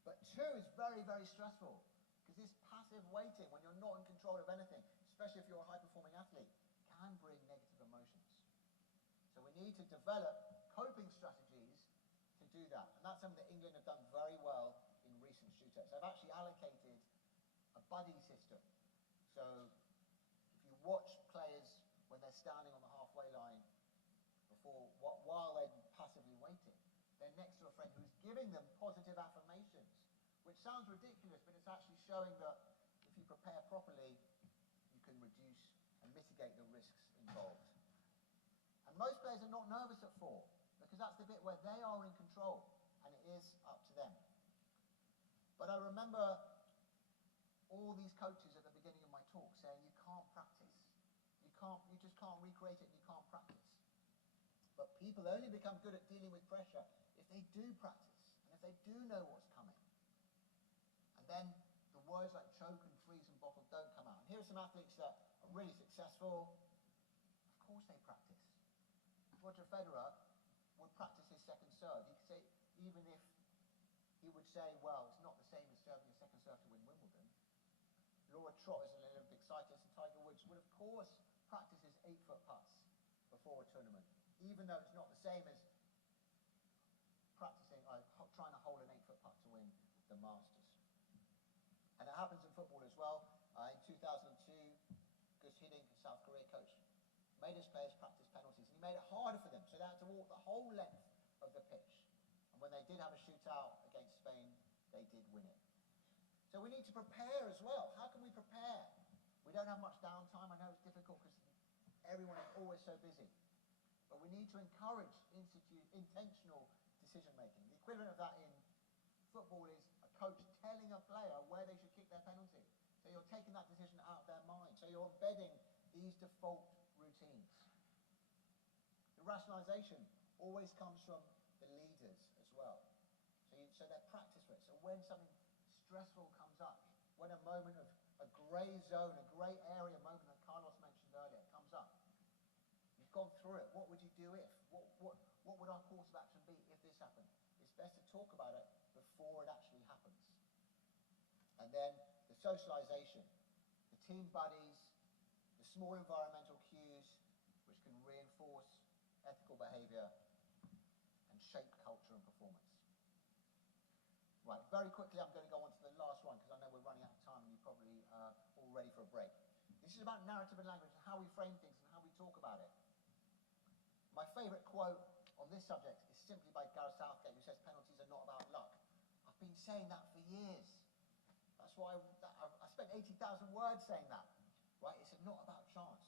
But 2 is very, very stressful, because this passive waiting, when you're not in control of anything, especially if you're a high-performing athlete, can bring negative emotions. So we need to develop coping strategies to do that. And that's something that England have done very well in recent shootouts. They've actually allocated a buddy system. So if you watch players when they're standing on the halfway line while they're passively waiting, they're next to a friend who's giving them positive affirmations, which sounds ridiculous, but it's actually showing that if you prepare properly, you can reduce and mitigate the risks involved. And most players are not nervous at 4, because that's the bit where they are in control, and it is up to them. But I remember all these coaches at the beginning of my talk saying you can't practice. You just can't recreate it, and you can't practice. But people only become good at dealing with pressure if they do practice, and if they do know what's coming. And then the words like choke and freeze and bottle don't come out. And here are some athletes that are really successful. Of course they practice. Roger Federer would practice his second serve. He could say, even if he would say, well, it's not the same as serving a second serve to win Wimbledon. Laura Trott is an Olympic cyclist, and Tiger Woods would, of course, practice his 8-foot putts before a tournament, even though it's not the same as practicing, trying to hold an 8-foot putt to win the Masters. And it happens in football as well. In 2002, Gus Hiddink, South Korea coach, made his players practice penalties, and he made it harder for them, so they had to walk the whole length of the pitch. And when they did have a shootout against Spain, they did win it. So we need to prepare as well. How can we prepare? We don't have much downtime. I know it's difficult because everyone is always so busy. But we need to encourage intentional decision-making. The equivalent of that in football is a coach telling a player where they should kick their penalty. So you're taking that decision out of their mind. So you're embedding these default routines. The rationalization always comes from the leaders as well. So they're practice for it. So when something stressful comes up, when a moment of a grey zone, a grey area moment that Carlos mentioned earlier comes up, you've gone through it. What would you do if? What would our course of action be if this happened? It's best to talk about it before it actually happens. And then the socialization, the team buddies, the small environmental cues, which can reinforce ethical behavior and shape culture and performance. Right, very quickly I'm going to go on to the last one, because I know we're running out of time and you're probably all ready for a break. This is about narrative and language and how we frame things and how we talk about it. My favourite quote on this subject is simply by Gareth Southgate, who says penalties are not about luck. I've been saying that for years. That's why I spent 80,000 words saying that. Right? It's not about chance.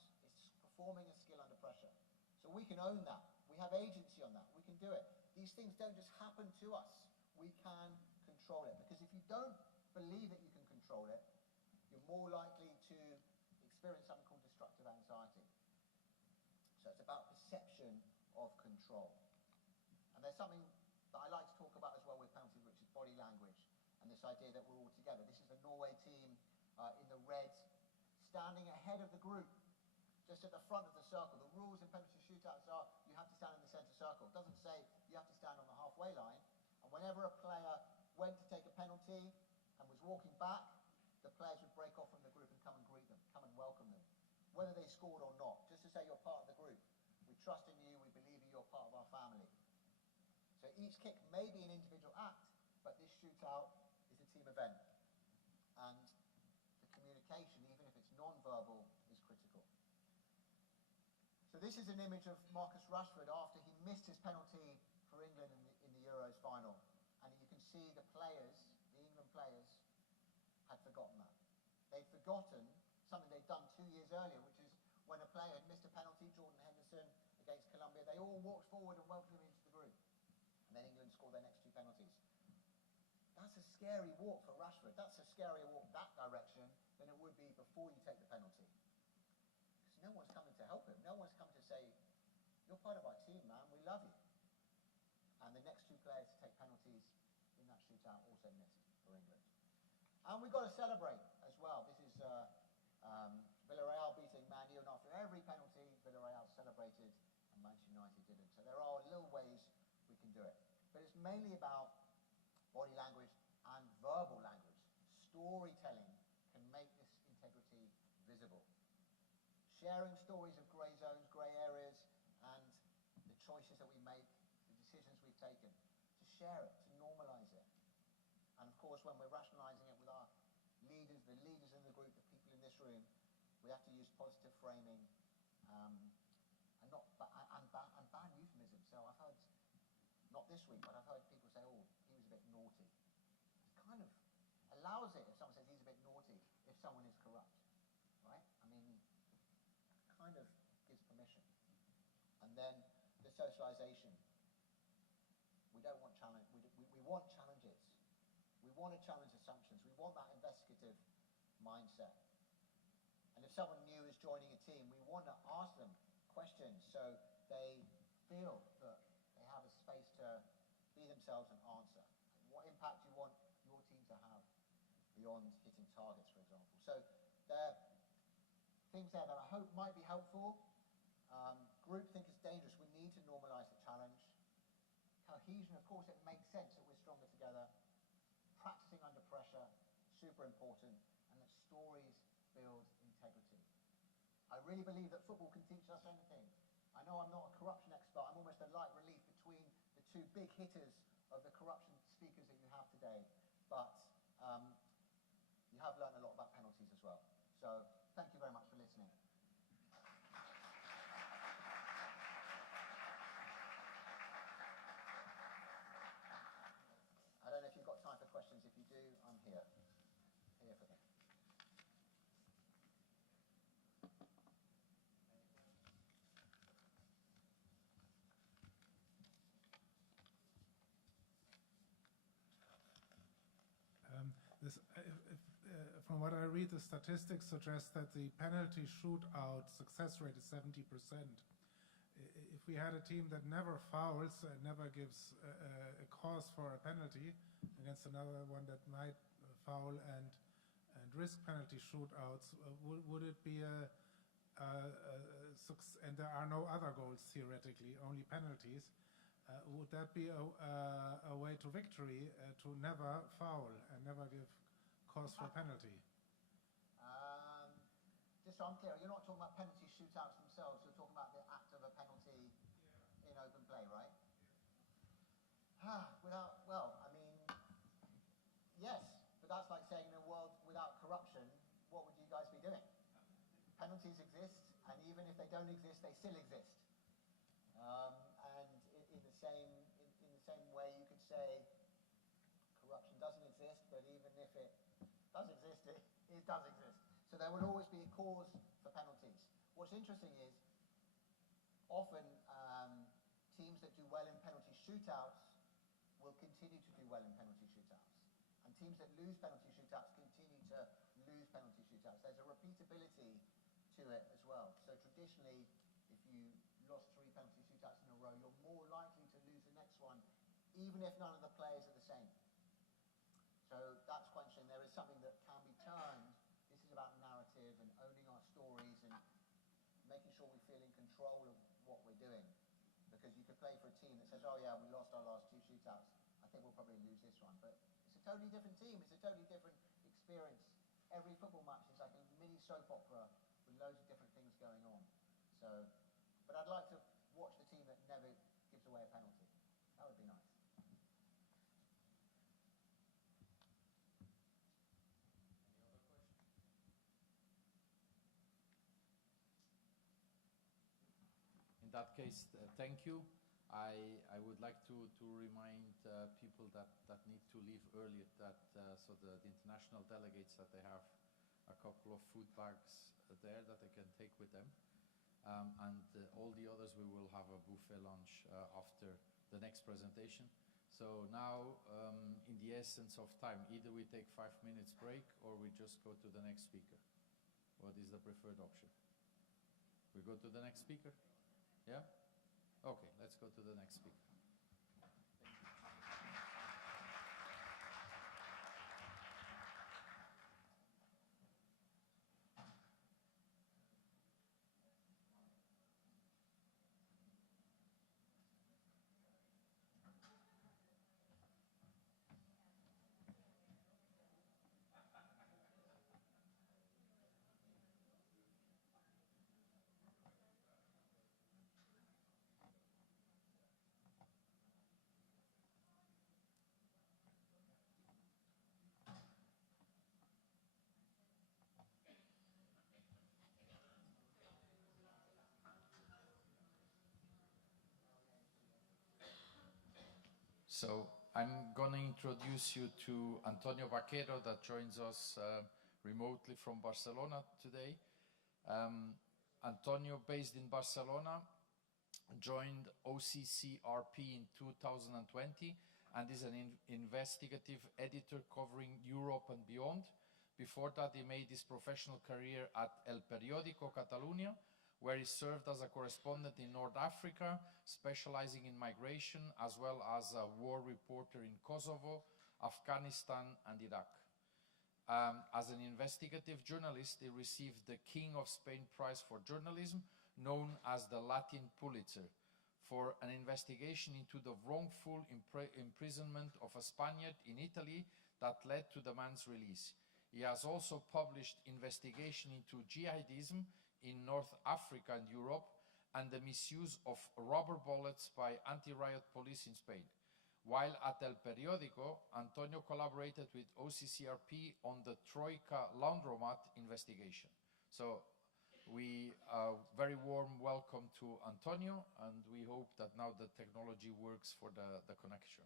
It's performing a skill under pressure. So we can own that. We have agency on that. We can do it. These things don't just happen to us. We can control it. Because if you don't believe that you can control it, you're more likely to experience something called destructive anxiety. So it's about perception of control. And there's something that I like to talk about as well with penalties, which is body language, and this idea that we're all together. This is the Norway team in the red, standing ahead of the group, just at the front of the circle. The rules in penalty shootouts are you have to stand in the centre circle. It doesn't say you have to stand on the halfway line. And whenever a player went to take a penalty and was walking back, the players would break off from the group and come and greet them, come and welcome them, whether they scored or not, just to say you're part of the group. We trust in you, we believe you're part of our family. So each kick may be an individual act, but this shootout is a team event. And the communication, even if it's non-verbal, is critical. So this is an image of Marcus Rashford after he missed his penalty for England in the Euros final. And you can see the players, the England players, had forgotten that. They'd forgotten something they'd done 2 years earlier, which is when a player had missed a penalty, Jordan Henderson against Colombia, they all walked forward and welcomed him into the group. And then England scored their next 2 penalties. That's a scary walk for Rashford. That's a scarier walk that direction than it would be before you take the penalty. Because no one's coming to help him. No one's come to say, you're part of our team, man. We love you. And the next 2 players to take penalties in that shootout also missed for England. And we've got to celebrate as well. This is Villarreal beating Man U, and after every penalty, Villarreal celebrated and Manchester United didn't. So there are little ways we can do it. But it's mainly about body language and verbal language. Storytelling can make this integrity visible. Sharing stories of grey zones, grey areas, and the choices that we make, the decisions we've taken. To share it, to normalise it. And of course, when we're rationalising it with our leaders, the leaders in the group, the people in this room, we have to use positive framing and ban euphemisms. So I've heard, not this week, but I've heard people say, oh, he was a bit naughty. It kind of allows it if someone says he's a bit naughty, if someone is corrupt, right? I mean, kind of gives permission. And then the socialisation. We don't want challenge. We want challenges. We want to challenge assumptions. We want that investigative mindset. And if someone new is joining a team, we want to ask them questions so they feel that they have a space to be themselves and answer. What impact do you want your team to have beyond hitting targets, for example? So there are things there that I hope might be helpful. Groupthink is dangerous. We need to normalise the challenge. Cohesion, of course, it makes sense that we're stronger together. Practicing under pressure, super important, and that stories build integrity. I really believe that football can teach us anything. I know I'm not a corruption expert. I'm almost a light relief between the 2 big hitters of the corruption speakers that you have today. But you have learned a lot about penalties as well. So thank you very much for listening. I don't know if you've got time for questions. If you do, I'm here. Here for them. From what I read, the statistics suggest that the penalty shootout success rate is 70%. If we had a team that never fouls and never gives a cause for a penalty against another one that might foul and risk penalty shootouts, would it be and there are no other goals theoretically, only penalties, would that be a way to victory, to never foul and never give cause for penalty? Just so I'm clear, you're not talking about penalty shootouts themselves, you're talking about the act of a penalty in open play, right? Yes, but that's like saying in a world without corruption, what would you guys be doing? Penalties exist, and even if they don't exist, they still exist. And in the same way, you could say corruption doesn't exist, but even if it does exist, it does exist. So there will always be a cause for penalties. What's interesting is often teams that do well in penalty shootouts will continue to do well in penalty shootouts. And teams that lose penalty shootouts continue to lose penalty shootouts. There's a repeatability to it as well. So traditionally, if you lost 3 penalty shootouts in a row, you're more likely to lose the next one, even if none of the players are the same. So that's quite interesting. There is something that can be turned. This is about narrative and owning our stories and making sure we feel in control of what we're doing. Because you could play for a team that says, oh yeah, we lost our last 2 shootouts. I think we'll probably lose this one. But it's a totally different team. It's a totally different experience. Every football match is like a mini soap opera with loads of different things going on. So, but I'd like to watch the team that never gives away a penalty. That would be nice. In that case, thank you. I would like to remind people that need to leave earlier that so the international delegates that they have a couple of food bags there that they can take with them. And all the others, we will have a buffet lunch after the next presentation. So now, in the essence of time, either we take 5 minutes break or we just go to the next speaker. What is the preferred option? We go to the next speaker? Yeah? Okay, let's go to the next speaker. So I'm going to introduce you to Antonio Vaquero that joins us remotely from Barcelona today. Antonio, based in Barcelona, joined OCCRP in 2020 and is an investigative editor covering Europe and beyond. Before that, he made his professional career at El Periódico Catalunya, where he served as a correspondent in North Africa, specializing in migration, as well as a war reporter in Kosovo, Afghanistan, and Iraq. As an investigative journalist, he received the King of Spain Prize for Journalism, known as the Latin Pulitzer, for an investigation into the wrongful imprisonment of a Spaniard in Italy that led to the man's release. He has also published investigation into jihadism in North Africa and Europe, and the misuse of rubber bullets by anti-riot police in Spain. While at El Periódico, Antonio collaborated with OCCRP on the Troika laundromat investigation. So we very warm welcome to Antonio, and we hope that now the technology works for the connection.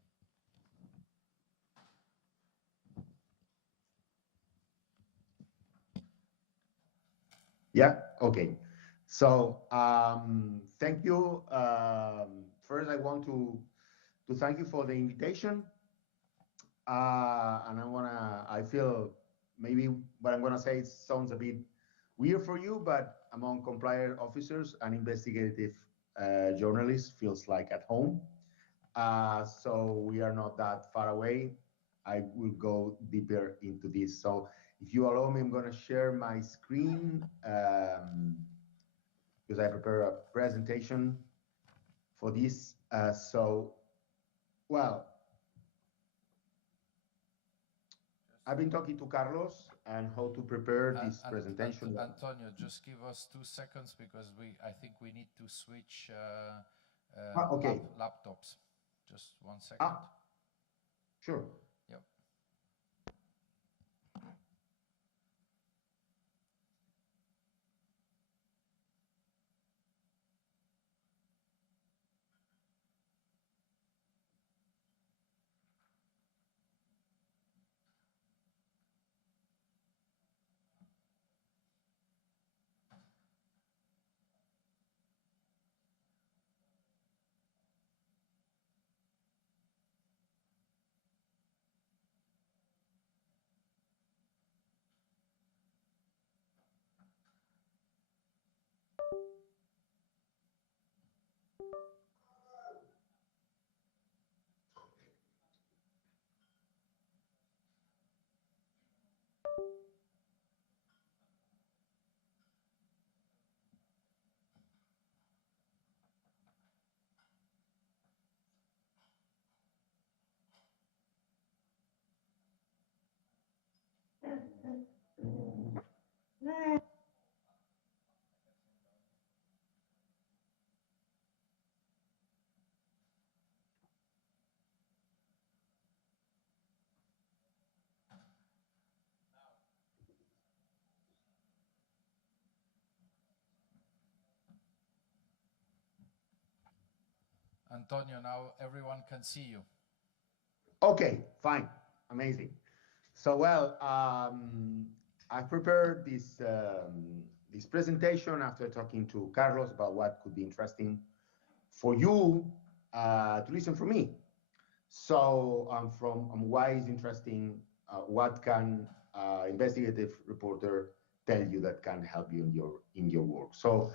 Yeah, okay. So thank you. First, I want to thank you for the invitation. And I feel maybe what I'm gonna say sounds a bit weird for you, but among compliance officers and investigative journalists feels like at home. So we are not that far away. I will go deeper into this. So if you allow me, I'm gonna share my screen because I prepare a presentation for this. Well, I've been talking to Carlos and how to prepare this presentation. Antonio, just give us 2 seconds because I think we need to switch okay. laptops. Just 1 second. Sure. Yep. Antonio, now everyone can see you. Okay, fine, amazing. So, well, I prepared this presentation after talking to Carlos about what could be interesting for you to listen from me. So, why is interesting? What can investigative reporter tell you that can help you in your work? So,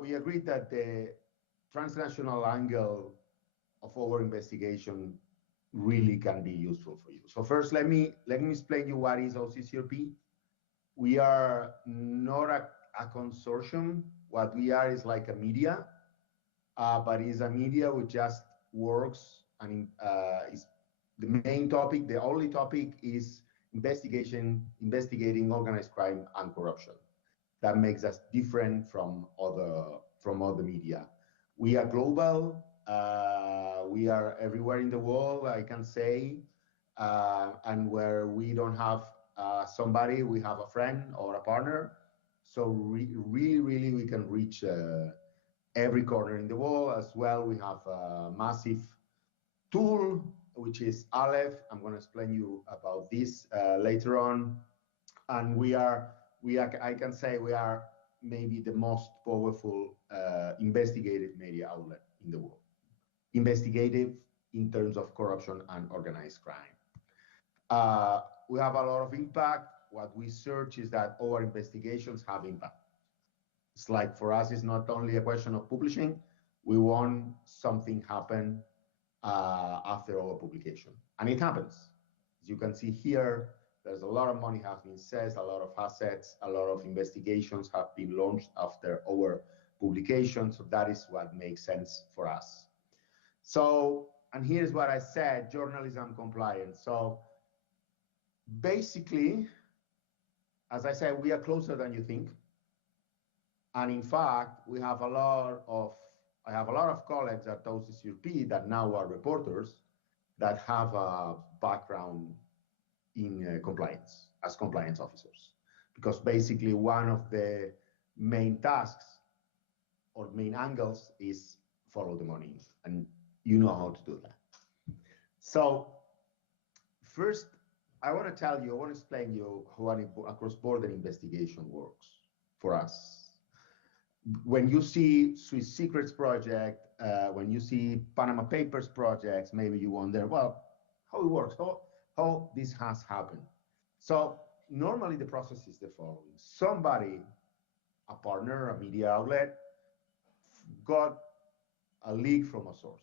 we agreed that the transnational angle of our investigation really can be useful for you. So first, let me explain you what is OCCRP. We are not a consortium. What we are is like a media, but it's a media which just works and is the main topic. The only topic is investigating organized crime and corruption. That makes us different from other media. We are global. We are everywhere in the world, I can say, and where we don't have somebody, we have a friend or a partner. So really, we can reach every corner in the world. As well, we have a massive tool, which is Aleph. I'm going to explain you about this later on. And I can say we are maybe the most powerful investigative media outlet in the world. Investigative in terms of corruption and organized crime. We have a lot of impact. What we search is that our investigations have impact. It's like for us, it's not only a question of publishing. We want something happen after our publication. And it happens. As you can see here, there's a lot of money has been set, a lot of assets, a lot of investigations have been launched after our publication. So that is what makes sense for us. So, and here's what I said, journalism compliance. So basically, as I said, we are closer than you think. And in fact, I have a lot of colleagues at OCCRP that now are reporters that have a background in compliance as compliance officers. Because basically one of the main tasks or main angles is follow the money, and you know how to do that. So first, I want to explain you how a cross-border investigation works for us. When you see Swiss Secrets project, when you see Panama Papers projects, maybe you wonder, well, how it works, how this has happened. So normally the process is the following. Somebody, a partner, a media outlet, got a leak from a source.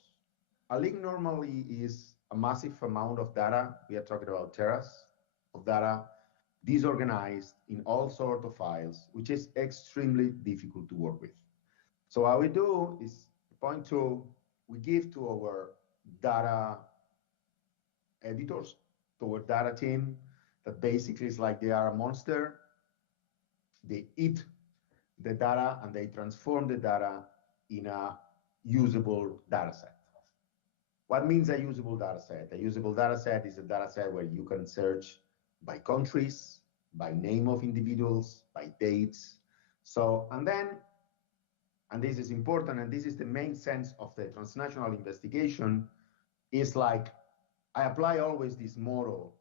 A leak normally is a massive amount of data. We are talking about teras of data, disorganized in all sorts of files, which is extremely difficult to work with. So what we do is, point two, we give to our data editors, to our data team, that basically is like they are a monster. They eat the data and they transform the data in a usable data set. What means a usable data set? A usable data set is a data set where you can search by countries, by name of individuals, by dates. So, and this is important, and this is the main sense of the transnational investigation, is like, I apply always this motto,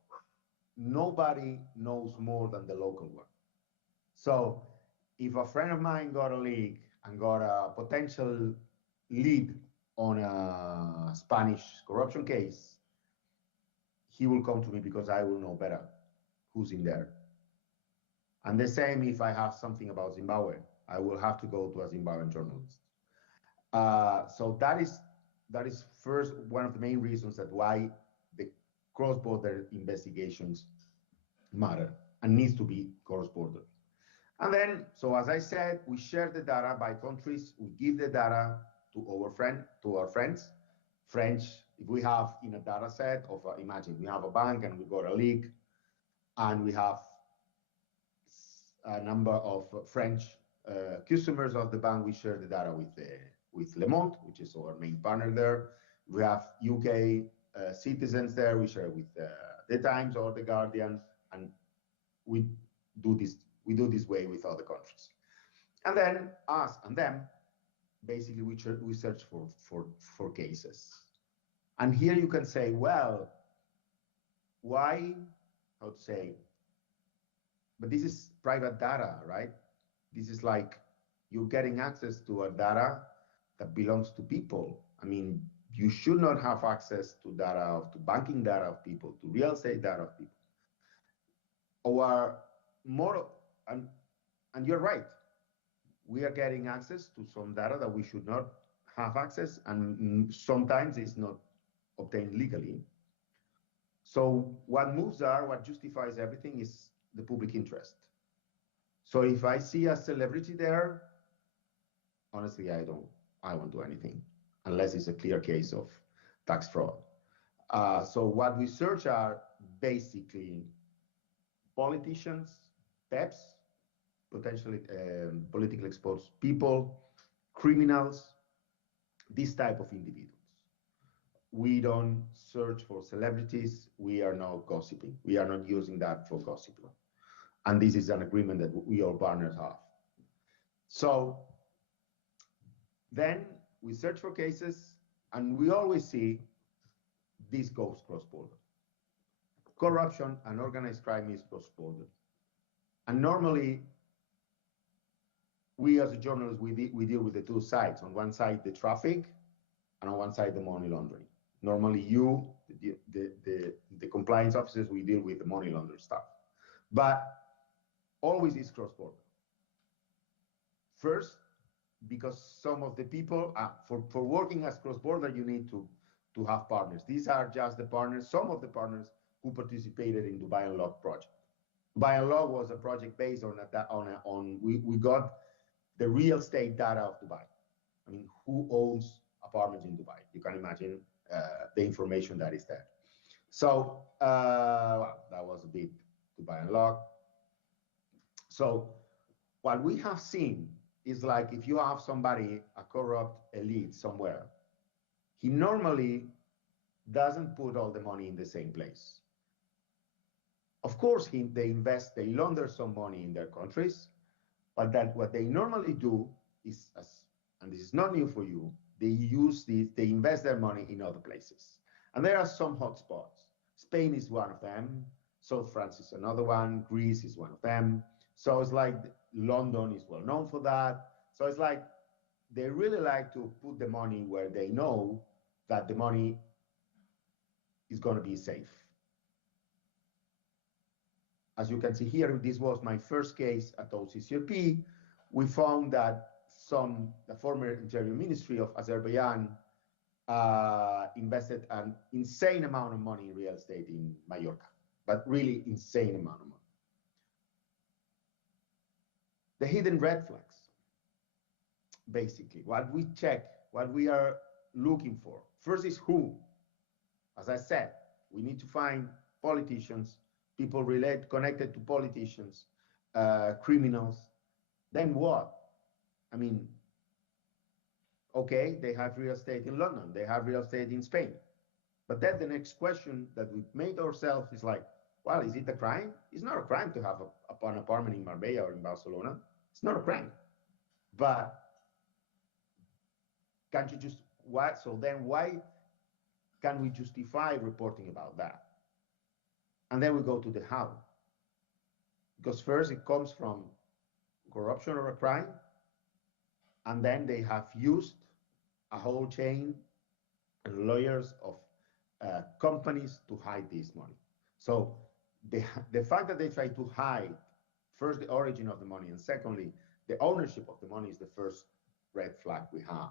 nobody knows more than the local one. So if a friend of mine got a leak and got a potential lead on a Spanish corruption case, he will come to me because I will know better who's in there. And the same if I have something about Zimbabwe, I will have to go to a Zimbabwean journalist. So that is first one of the main reasons that why the cross-border investigations matter and needs to be cross-border. And then, so as I said, we share the data by countries. We give the data to our friends. French, if we have in a data set of, imagine we have a bank and we got a leak, and we have a number of French customers of the bank, we share the data with Le Monde, which is our main partner there. We have UK citizens there, we share with the Times or the Guardian, and we do this way with other countries. And then us and them, basically we search for cases. And here you can say, well, why, how to say, but this is private data, right? This is like you're getting access to a data that belongs to people. I mean, you should not have access to data to banking data of people, to real estate data of people. Or more, and you're right, we are getting access to some data that we should not have access, and sometimes it's not obtained legally. So what moves are, what justifies everything is the public interest. So if I see a celebrity there, honestly, I won't do anything unless it's a clear case of tax fraud. So what we search are basically politicians, PEPs, potentially politically exposed people, criminals, this type of individuals. We don't search for celebrities. We are not gossiping. We are not using that for gossiping. And this is an agreement that we all partners have. So then we search for cases, and we always see this goes cross-border. Corruption and organized crime is cross-border. And normally, we as a journalist, we deal with the two sides. On one side, the traffic, and on one side, the money laundering. Normally, the compliance officers, we deal with the money laundering stuff. But always is cross-border. First, because some of the people, for working as cross-border, you need to have partners. These are just the partners, some of the partners who participated in Dubai Unlocked project. Dubai Unlocked was a project based we got the real estate data of Dubai. I mean, who owns apartments in Dubai? You can imagine the information that is there. So, well, that was a bit Dubai Unlocked. So, what we have seen is like if you have somebody, a corrupt elite somewhere, he normally doesn't put all the money in the same place. Of course, they launder some money in their countries, but what they normally do is, and this is not new for you, they invest their money in other places. And there are some hotspots. Spain is one of them. South France is another one. Greece is one of them. So it's like London is well known for that. So it's like they really like to put the money where they know that the money is going to be safe. As you can see here, this was my first case at OCCRP. We found that the former Interior Ministry of Azerbaijan invested an insane amount of money in real estate in Mallorca, but really insane amount of money. The hidden red flags, basically, what we check, what we are looking for. First is who. As I said, we need to find politicians, people connected to politicians, criminals. Then what? I mean, okay, they have real estate in London, they have real estate in Spain. But then the next question that we made ourselves is like, well, is it a crime? It's not a crime to have an apartment in Marbella or in Barcelona. It's not a crime. But can't you just, what? So then why can we justify reporting about that? And then we go to the how. Because first it comes from corruption or a crime, and then they have used a whole chain and layers of companies to hide this money. So the fact that they try to hide, first, the origin of the money, and secondly, the ownership of the money is the first red flag we have.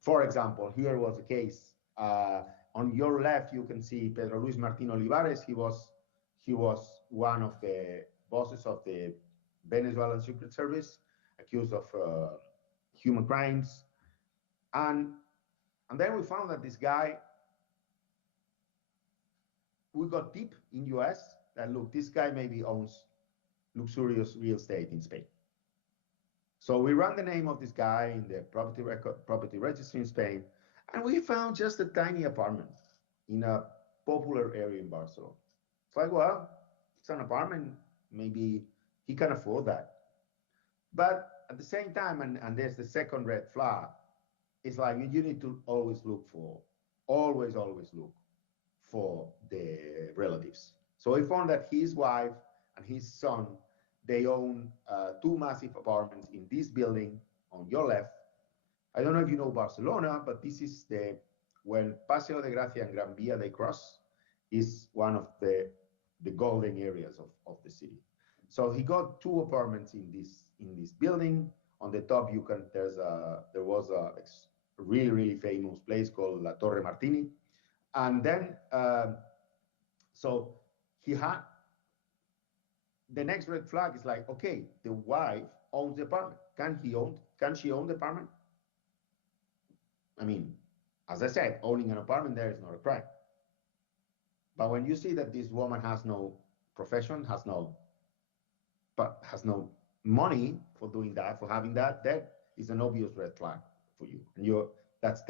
For example, here was a case. On your left, you can see Pedro Luis Martín Olivares. He was one of the bosses of the Venezuelan Secret Service, accused of human crimes. And then we found that this guy, we got deep in US that, look, this guy maybe owns luxurious real estate in Spain. So we ran the name of this guy in the property registry in Spain, and we found just a tiny apartment in a popular area in Barcelona. It's like, well, it's an apartment, maybe he can afford that. But at the same time, and there's the second red flag, it's like you need to always look for, always look for the relatives. So he found that his wife and his son, they own two massive apartments in this building on your left. I don't know if you know Barcelona, but this is when Paseo de Gracia and Gran Via they cross, is one of the golden areas of the city. So he got two apartments in this building. On the top, there was a really famous place called La Torre Martini, and then so he had the next red flag is like, okay, the wife owns the apartment. Can she own the apartment? I mean, as I said, owning an apartment there is not a crime. But when you see that this woman has no profession, has no money for doing that, for having that is an obvious red flag for you. And that's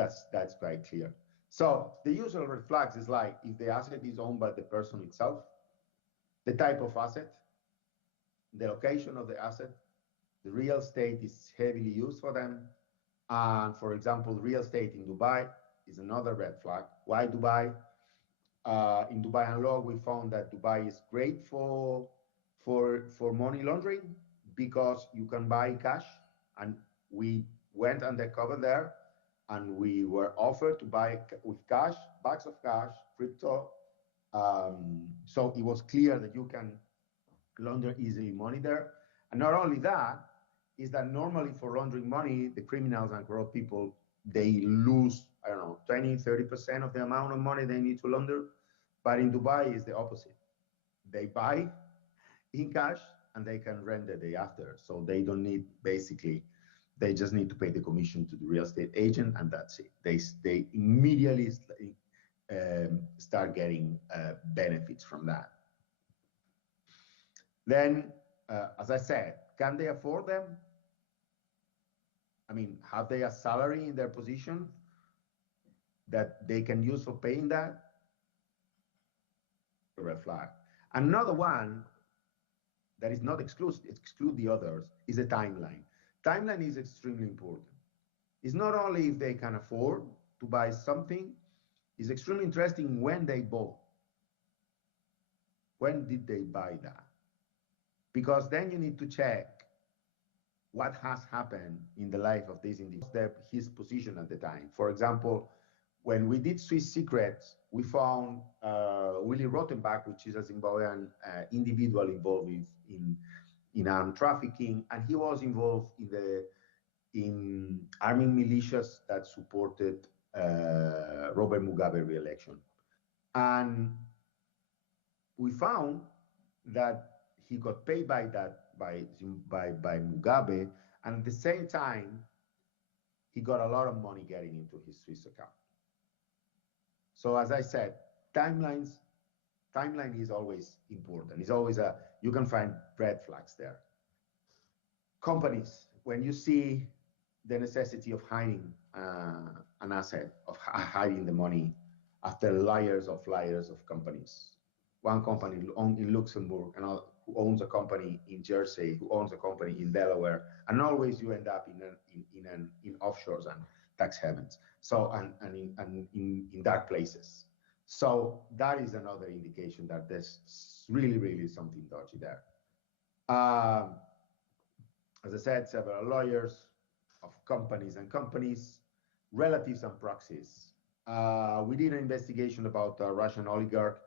quite clear. So the usual red flags is like if the asset is owned by the person itself, the type of asset, the location of the asset, the real estate is heavily used for them. And for example, real estate in Dubai is another red flag. Why Dubai? In Dubai and Law, we found that Dubai is great for money laundering because you can buy cash. And we went undercover there and we were offered to buy with cash, bags of cash, crypto. So it was clear that you can launder easily money there. And not only that, is that normally for laundering money, the criminals and corrupt people, they lose, I don't know, 20, 30% of the amount of money they need to launder. But in Dubai, it's the opposite. They buy in cash and they can rent the day after. So they don't need, basically, they just need to pay the commission to the real estate agent and that's it. They immediately start getting benefits from that. Then, as I said, can they afford them? I mean, have they a salary in their position that they can use for paying that? A red flag. Another one that is not exclude the others is a timeline. Timeline is extremely important. It's not only if they can afford to buy something, it's extremely interesting when they bought. When did they buy that? Because then you need to check what has happened in the life of this individual, his position at the time. For example, when we did Swiss Secrets, we found Willy Rottenbach, which is a Zimbabwean individual involved in armed trafficking, and he was involved in arming militias that supported Robert Mugabe re-election. And we found that he got paid by Mugabe, and at the same time, he got a lot of money getting into his Swiss account. So as I said, timeline is always important. It's always you can find red flags there. Companies, when you see the necessity of hiding an asset, of hiding the money after layers of companies. One company in Luxembourg, and who owns a company in Jersey, who owns a company in Delaware, and always you end up in offshores and tax havens. So and in dark places. So that is another indication that there's really something dodgy there. As I said, several lawyers of companies, relatives and proxies. We did an investigation about a Russian oligarch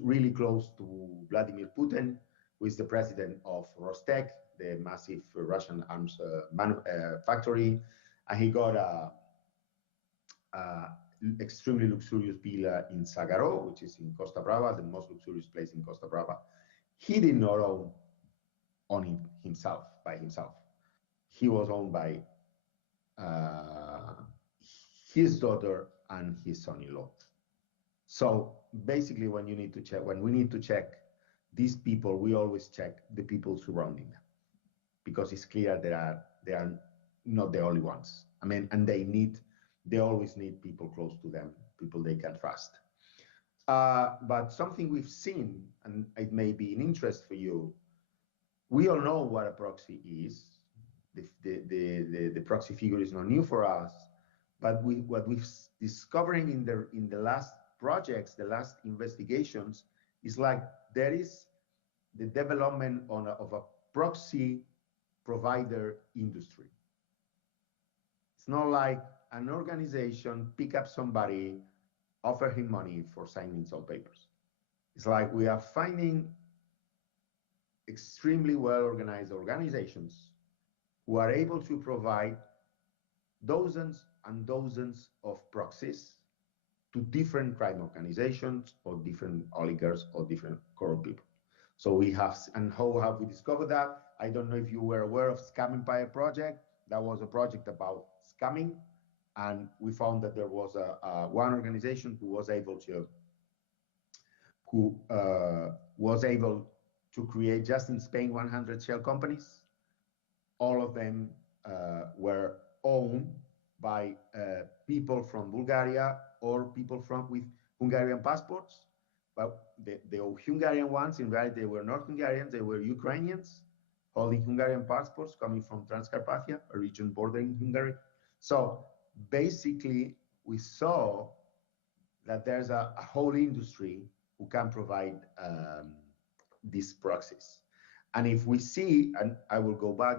really close to Vladimir Putin, who is the president of Rostec, the massive Russian arms factory. And he got a extremely luxurious villa in Sagaro, which is in Costa Brava, the most luxurious place in Costa Brava. He did not own it himself, by himself. He was owned by his daughter and his son-in-law. So basically, when we need to check these people, we always check the people surrounding them, because it's clear they are not the only ones. I mean, and they always need people close to them, people they can trust. But something we've seen, and it may be an interest for you, we all know what a proxy is. The proxy figure is not new for us, But what we've discovering in the last projects, the last investigations, is like there is the development of a proxy provider industry. It's not like an organization pick up somebody, offer him money for signing some papers. It's like we are finding extremely well organized organizations who are able to provide dozens and dozens of proxies to different crime organizations or different oligarchs or different corrupt people. So we have, and how have we discovered that? I don't know if you were aware of Scam Empire project. That was a project about scamming, and we found that there was one organization who was able to create just in Spain 100 shell companies. All of them were owned by people from Bulgaria or people with Hungarian passports. But the Hungarian ones, in reality, they were not Hungarians, they were Ukrainians holding Hungarian passports coming from Transcarpathia, a region bordering Hungary. So basically, we saw that there's a whole industry who can provide these proxies. And if we see, and I will go back,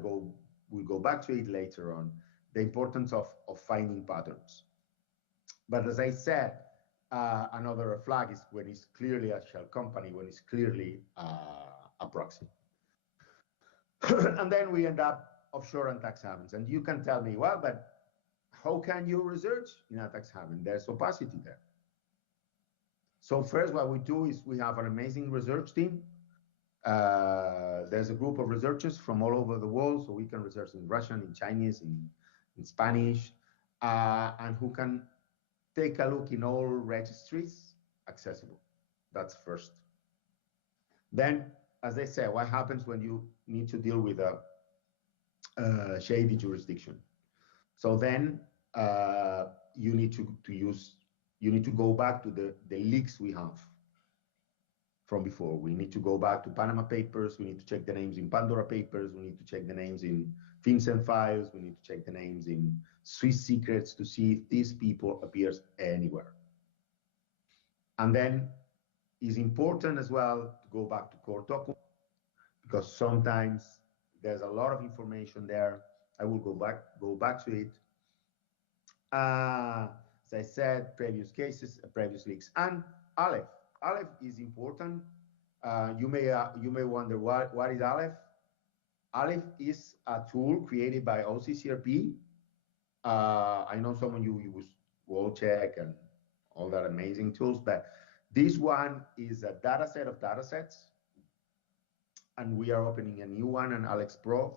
we'll go back to it later on, the importance of finding patterns. But as I said, another flag is when it's clearly a shell company, when it's clearly a proxy. And then we end up offshore and tax havens. And you can tell me, well, but how can you research in a tax haven? There's opacity there. So first, what we do is we have an amazing research team. There's a group of researchers from all over the world, so we can research in Russian, in Chinese, in Spanish, and who can take a look in all registries accessible. That's first. Then, as I said, what happens when you need to deal with a shady jurisdiction? So then you need to go back to the leaks we have from before. We need to go back to Panama Papers. We need to check the names in Pandora Papers. We need to check the names in FinCEN files. We need to check the names in Swiss Secrets to see if these people appears anywhere. And then it's important as well to go back to court documents, because sometimes there's a lot of information there. I will go back to it. As I said, previous cases, previous leaks, and Aleph. Aleph is important. You may wonder what is Aleph. Aleph is a tool created by OCCRP. I know some of you use WorldCheck and all that amazing tools, but this one is a data set of data sets, and we are opening a new one, an Alex Pro,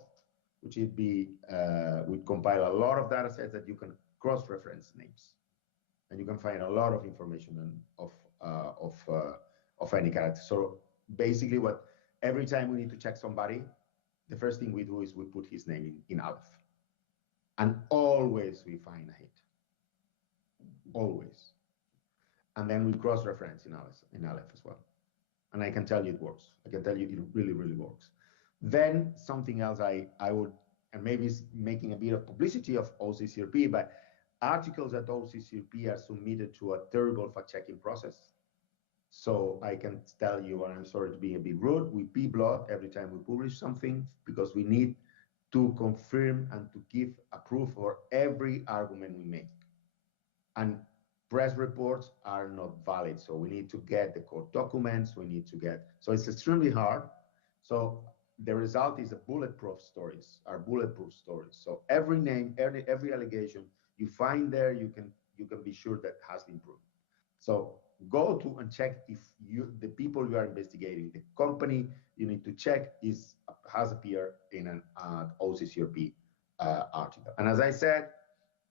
which would compile a lot of data sets that you can cross-reference names, and you can find a lot of information of any character. So basically, every time we need to check somebody, the first thing we do is we put his name in Aleph, and always we find a hit, always. And then we cross-reference in Aleph as well. And I can tell you it works. I can tell you it really, really works. Then something else I would, and maybe it's making a bit of publicity of OCCRP, but articles at OCCRP are submitted to a terrible fact-checking process. So I can tell you, and I'm sorry to be a bit rude, we pee blood every time we publish something, because we need to confirm and to give a proof for every argument we make. And press reports are not valid, so we need to get the court documents, so it's extremely hard. So the result is bulletproof stories. So every name, every allegation you find there, you can be sure that has been proven. So go to and check if the people you are investigating, the company you need to check has appeared in an OCCRP article. And as I said,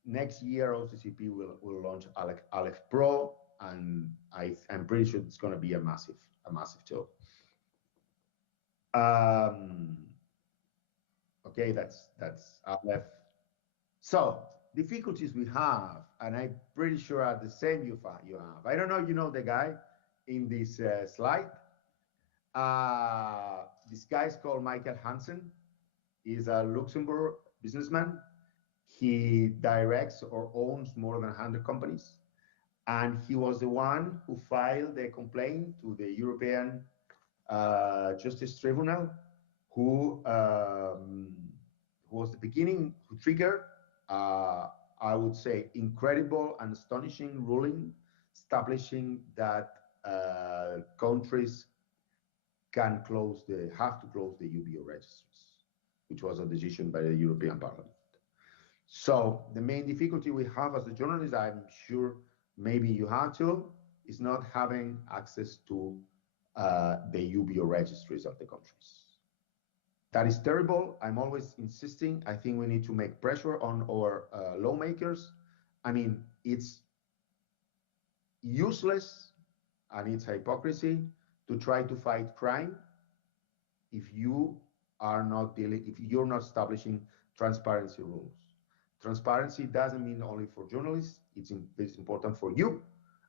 next year, OCCP will launch Aleph Pro, and I'm pretty sure it's going to be a massive tool. Okay, that's Aleph. So difficulties we have, and I'm pretty sure are the same you have. I don't know if you know the guy in this slide. This guy is called Michael Hansen. He's a Luxembourg businessman. He directs or owns more than 100 companies. And he was the one who filed the complaint to the European Justice Tribunal, who was the beginning, who triggered, I would say, incredible and astonishing ruling establishing that countries have to close the UBO registries, which was a decision by the European Parliament. So the main difficulty we have as a journalist, I'm sure maybe you have to, is not having access to the UBO registries of the countries. That is terrible. I'm always insisting. I think we need to make pressure on our lawmakers. I mean, it's useless and it's hypocrisy to try to fight crime if you're not establishing transparency rules. Transparency doesn't mean only for journalists. It's important for you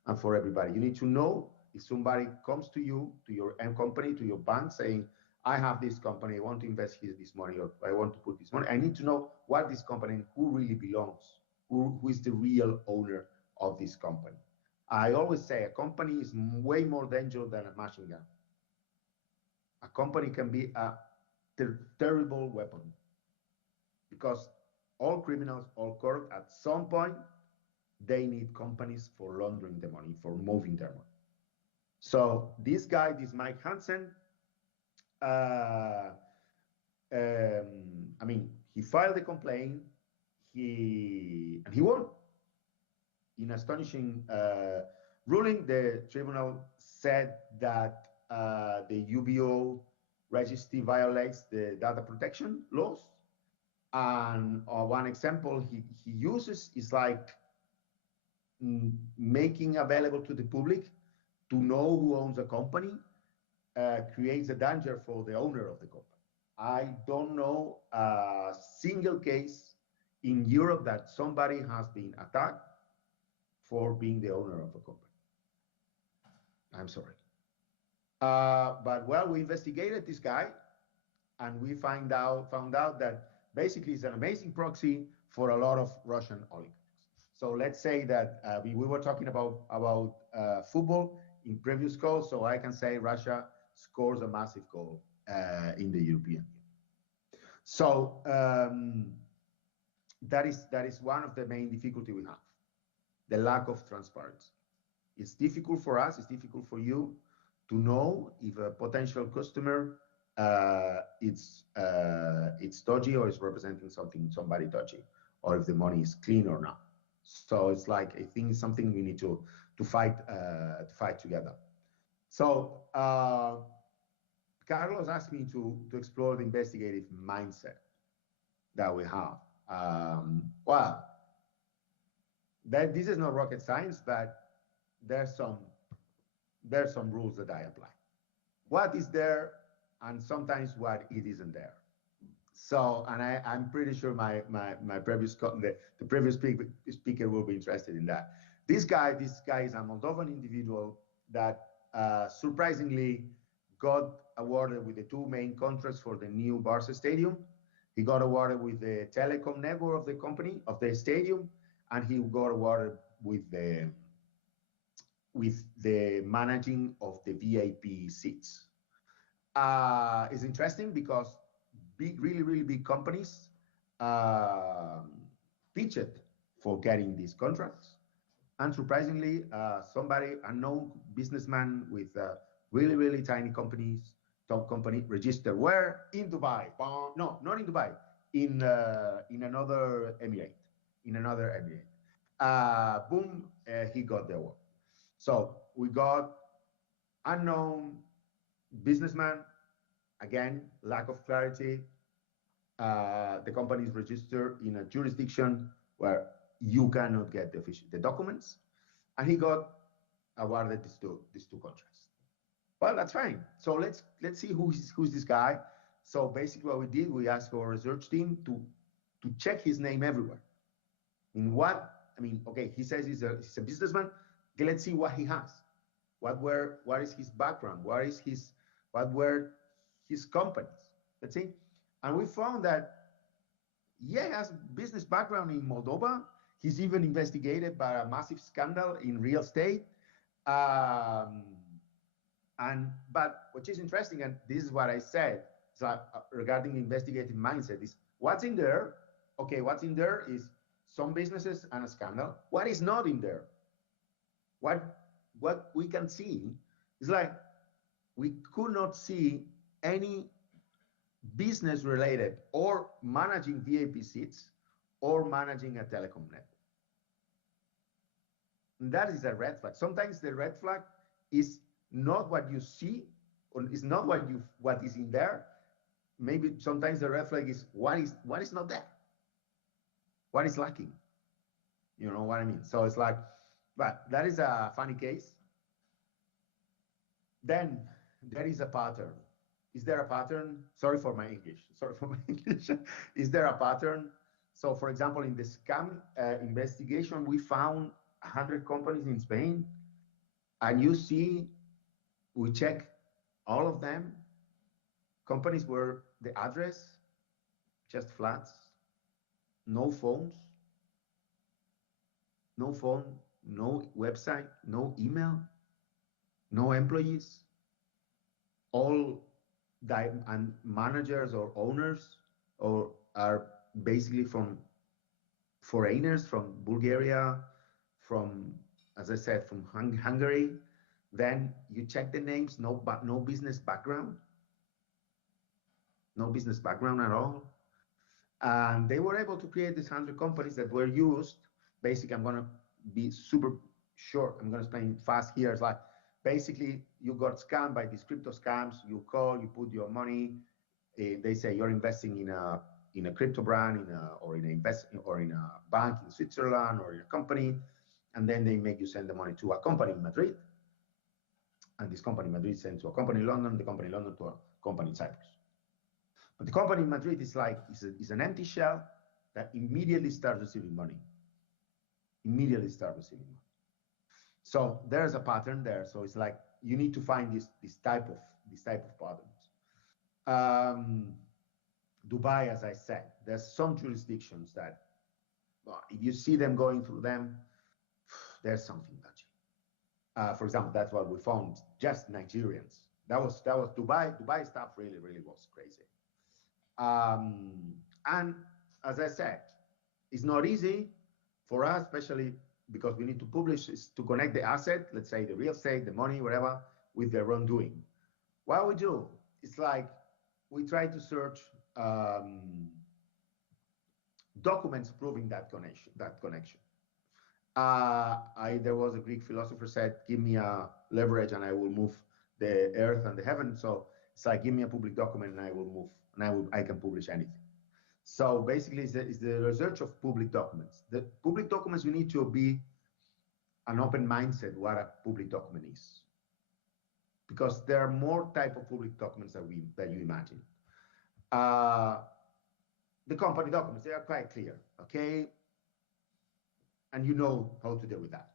and for everybody. You need to know if somebody comes to you, to your end company, to your bank, saying, I have this company, I want to invest here this money, or I want to put this money. I need to know what this company and who really belongs, who is the real owner of this company. I always say a company is way more dangerous than a machine gun. A company can be a terrible weapon because all criminals, all corrupt, at some point, they need companies for laundering the money, for moving their money. So this guy, this Mike Hansen, I mean, he filed a complaint, and he won. In astonishing ruling, the tribunal said that the UBO registry violates the data protection laws. And one example he uses is like making available to the public to know who owns a company creates a danger for the owner of the company. I don't know a single case in Europe that somebody has been attacked for being the owner of a company. I'm sorry. But well, we investigated this guy and we found out that basically it's an amazing proxy for a lot of Russian oligarchs. So let's say that we were talking about football in previous calls, so I can say Russia scores a massive goal in the European Union. So that is one of the main difficulty we have, the lack of transparency. It's difficult for us, it's difficult for you to know if a potential customer it's dodgy or is representing somebody dodgy, or if the money is clean or not. So it's like, I think it's something we need to fight together. So Carlos asked me to explore the investigative mindset that we have. Well, this is not rocket science, but there's some rules that I apply. What is there, and sometimes what it isn't there. So, and I'm pretty sure my previous the previous speaker will be interested in that. This guy is a Moldovan individual that surprisingly got awarded with the two main contracts for the new Barca stadium. He got awarded with the telecom network of the company, of the stadium, and he got awarded with the managing of the VIP seats. It's interesting because really big companies pitched for getting these contracts. Unsurprisingly, somebody, unknown businessman with really tiny company, registered where? In Dubai. No, not in Dubai. In another emirate. Boom, he got the award. So we got unknown businessman, again, lack of clarity. The company is registered in a jurisdiction where you cannot get the documents, and he got awarded these two contracts. Well, that's fine. So let's see who's this guy. So basically, what we did, we asked our research team to check his name everywhere. Okay, he says he's a businessman. Okay, let's see what he has. What is his background? What were his companies? Let's see. And we found that Yeah, he has business background in Moldova. He's even investigated by a massive scandal in real estate. Um, but which is interesting, and this is what I said, so regarding investigative mindset is what's in there. Okay, what's in there is some businesses and a scandal. What is not in there? What we can see is like we could not see any business related or managing VIP seats or managing a telecom network. And that is a red flag. Sometimes the red flag is not what you see, or is not what is in there. Maybe sometimes the red flag is what is not there, what is lacking. You know what I mean? So it's like, but that is a funny case. Then there is a pattern. Is there a pattern? Sorry for my English. Sorry for my English. Is there a pattern? So, for example, in the scam investigation, we found 100 companies in Spain, and you see, we check all of them. Companies where the address, just flats, no phones, no phone, no website, no email, no employees, all and managers or owners or are basically from foreigners from Bulgaria, from, as I said, from Hungary. Then you check the names, no business background, no business background at all. And they were able to create these 100 companies that were used. Basically, I'm going to be super short. I'm going to explain fast here. It's like, basically, you got scammed by these crypto scams. You call, you put your money. They say you're investing in a crypto brand, or in a bank in Switzerland or in a company, and then they make you send the money to a company in Madrid, and this company in Madrid sends to a company in London, the company in London to a company in Cyprus. But the company in Madrid is an empty shell that immediately starts receiving money. Immediately start receiving money. So there's a pattern there. So it's like you need to find this type of patterns. Dubai, as I said, there's some jurisdictions that, if you see them going through them, there's something dodgy. For example, that's what we found. Just Nigerians. That was Dubai. Dubai stuff really was crazy. And as I said, it's not easy for us, especially because we need to publish, is to connect the asset, let's say the real estate, the money, whatever, with their wrongdoing. What we do, it's like we try to search documents proving that connection. There was a Greek philosopher said, give me a leverage and I will move the earth and the heaven. So it's like, give me a public document and I will move, and I can publish anything. So basically, it's the research of public documents. The public documents, you need to be an open mindset what a public document is, because there are more type of public documents that you imagine. The company documents, they are quite clear, okay? And you know how to deal with that.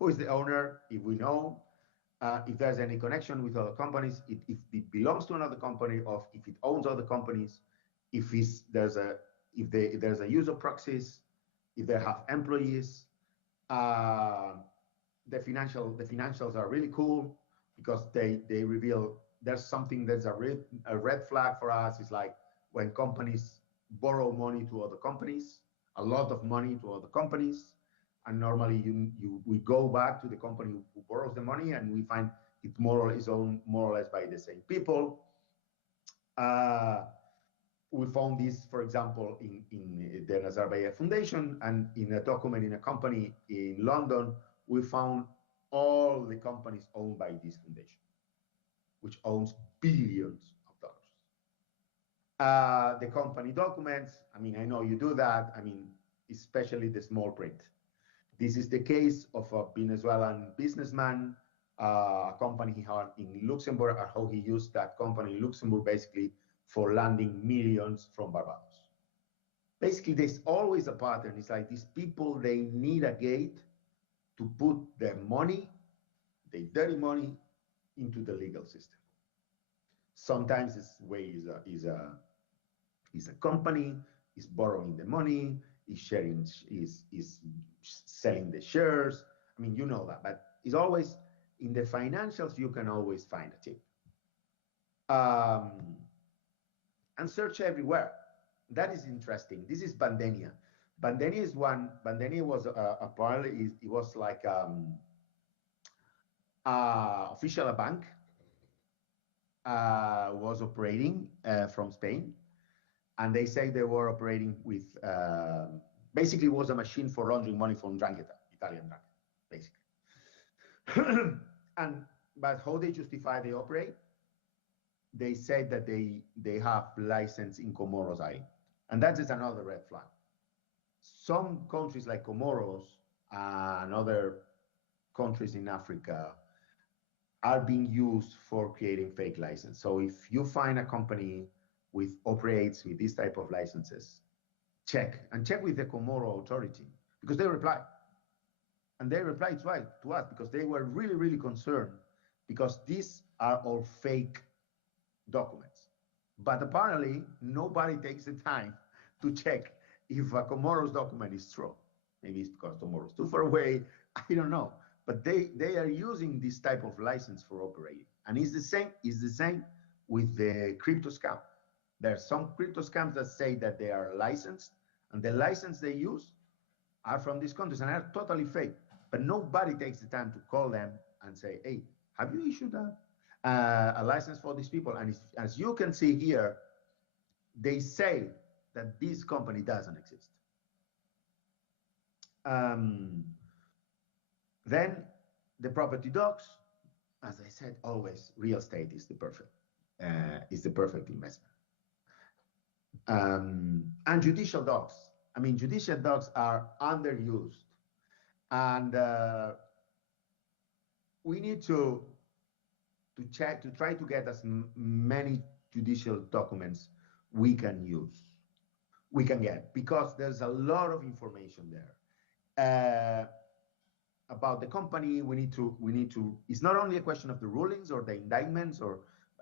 Who is the owner? If we know, if there's any connection with other companies, if it belongs to another company, or if it owns other companies, if there's a user proxies, if they have employees. The financials are really cool because they reveal there's something that's a red flag for us. Is like when companies borrow money to other companies, a lot of money to other companies, and normally we go back to the company who borrows the money, and we find it more or less by the same people. We found this, for example, in the Nazarbayev Foundation, and in a document in a company in London, we found all the companies owned by this foundation, which owns billions of dollars. The company documents, I mean, I know you do that, I mean, especially the small print. This is the case of a Venezuelan businessman, a company he had in Luxembourg, and how he used that company in Luxembourg basically for landing millions from Barbados. Basically, there's always a pattern. It's like these people, they need a gate to put their money, their dirty money, into the legal system. Sometimes this way is a company, is borrowing the money, is sharing, is selling the shares. I mean, you know that, but it's always in the financials, you can always find a tip. And search everywhere. That is interesting. This is Bandenia. Bandenia is one. Bandenia was apparently it was like official a bank was operating from Spain, and they say they were operating with basically was a machine for laundering money from Drangheta, Italian Drangheta, basically. But how they justify they operate? They say that they have license in Comoros Island, and that is another red flag. Some countries like Comoros and other countries in Africa are being used for creating fake license. So if you find a company with operates with this type of licenses, check with the Comoro authority, because they reply. And they replied to us because they were really, really concerned, because these are all fake documents. But apparently nobody takes the time to check if a Comoros document is true. Maybe it's because Comoros is too far away, I don't know. But they are using this type of license for operating. And it's the same with the crypto scam. There are some crypto scams that say that they are licensed, and the license they use are from these countries and are totally fake. But nobody takes the time to call them and say, hey, have you issued a license for these people? And as you can see here, they say that this company doesn't exist. Then the property docs, as I said, always real estate is the perfect investment. And judicial docs. I mean, judicial docs are underused, and we need to try to get as many judicial documents we can get, because there's a lot of information there about the company. We need to. It's not only a question of the rulings or the indictments,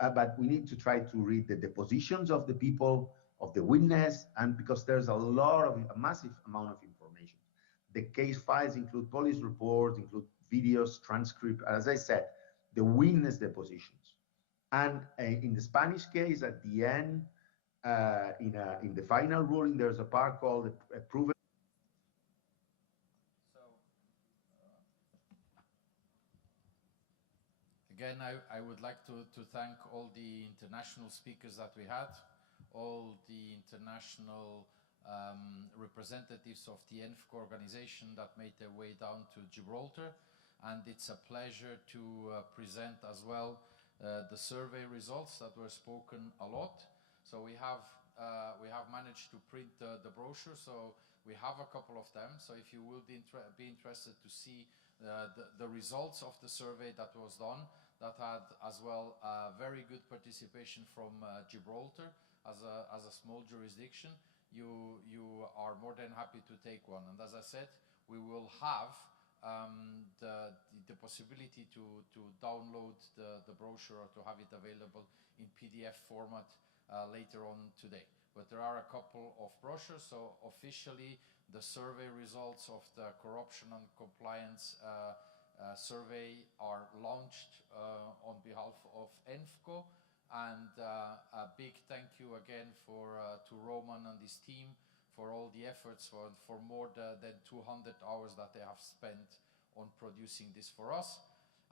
but we need to try to read the depositions of the people, of the witness, and because there's a massive amount of information. The case files include police reports, include videos, transcript, as I said, the witness depositions. And in the Spanish case, at the end, in the final ruling, there's a part called proven. Again, I would like to thank all the international speakers that we had, all the international representatives of the ENFCO organization that made their way down to Gibraltar. And it's a pleasure to present as well the survey results that were spoken a lot. So we have managed to print the brochure, so we have a couple of them. So if you will be interested to see the results of the survey that was done, that had as well very good participation from Gibraltar as a small jurisdiction, you are more than happy to take one. And as I said, we will have the possibility to download the brochure or to have it available in PDF format later on today. But there are a couple of brochures. So officially, the survey results of the corruption and compliance survey are launched on behalf of ENFCO. And a big thank you again to Roman and his team for all the efforts for more than 200 hours that they have spent on producing this for us.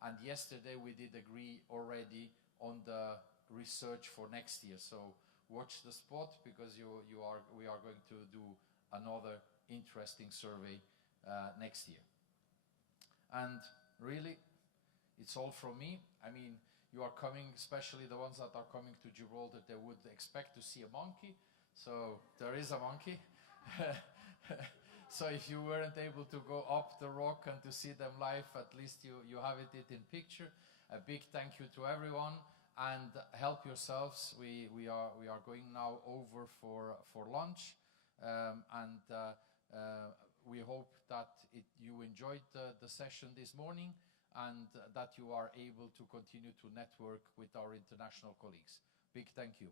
And yesterday we did agree already on the research for next year. So watch the spot, because we are going to do another interesting survey next year. And really, it's all from me. I mean, you are coming, especially the ones that are coming to Gibraltar, they would expect to see a monkey. So there is a monkey. So if you weren't able to go up the rock and to see them live, at least you have it in picture. A big thank you to everyone, and help yourselves. We are going now over for lunch, and we hope that you enjoyed the session this morning, and that you are able to continue to network with our international colleagues. Big thank you.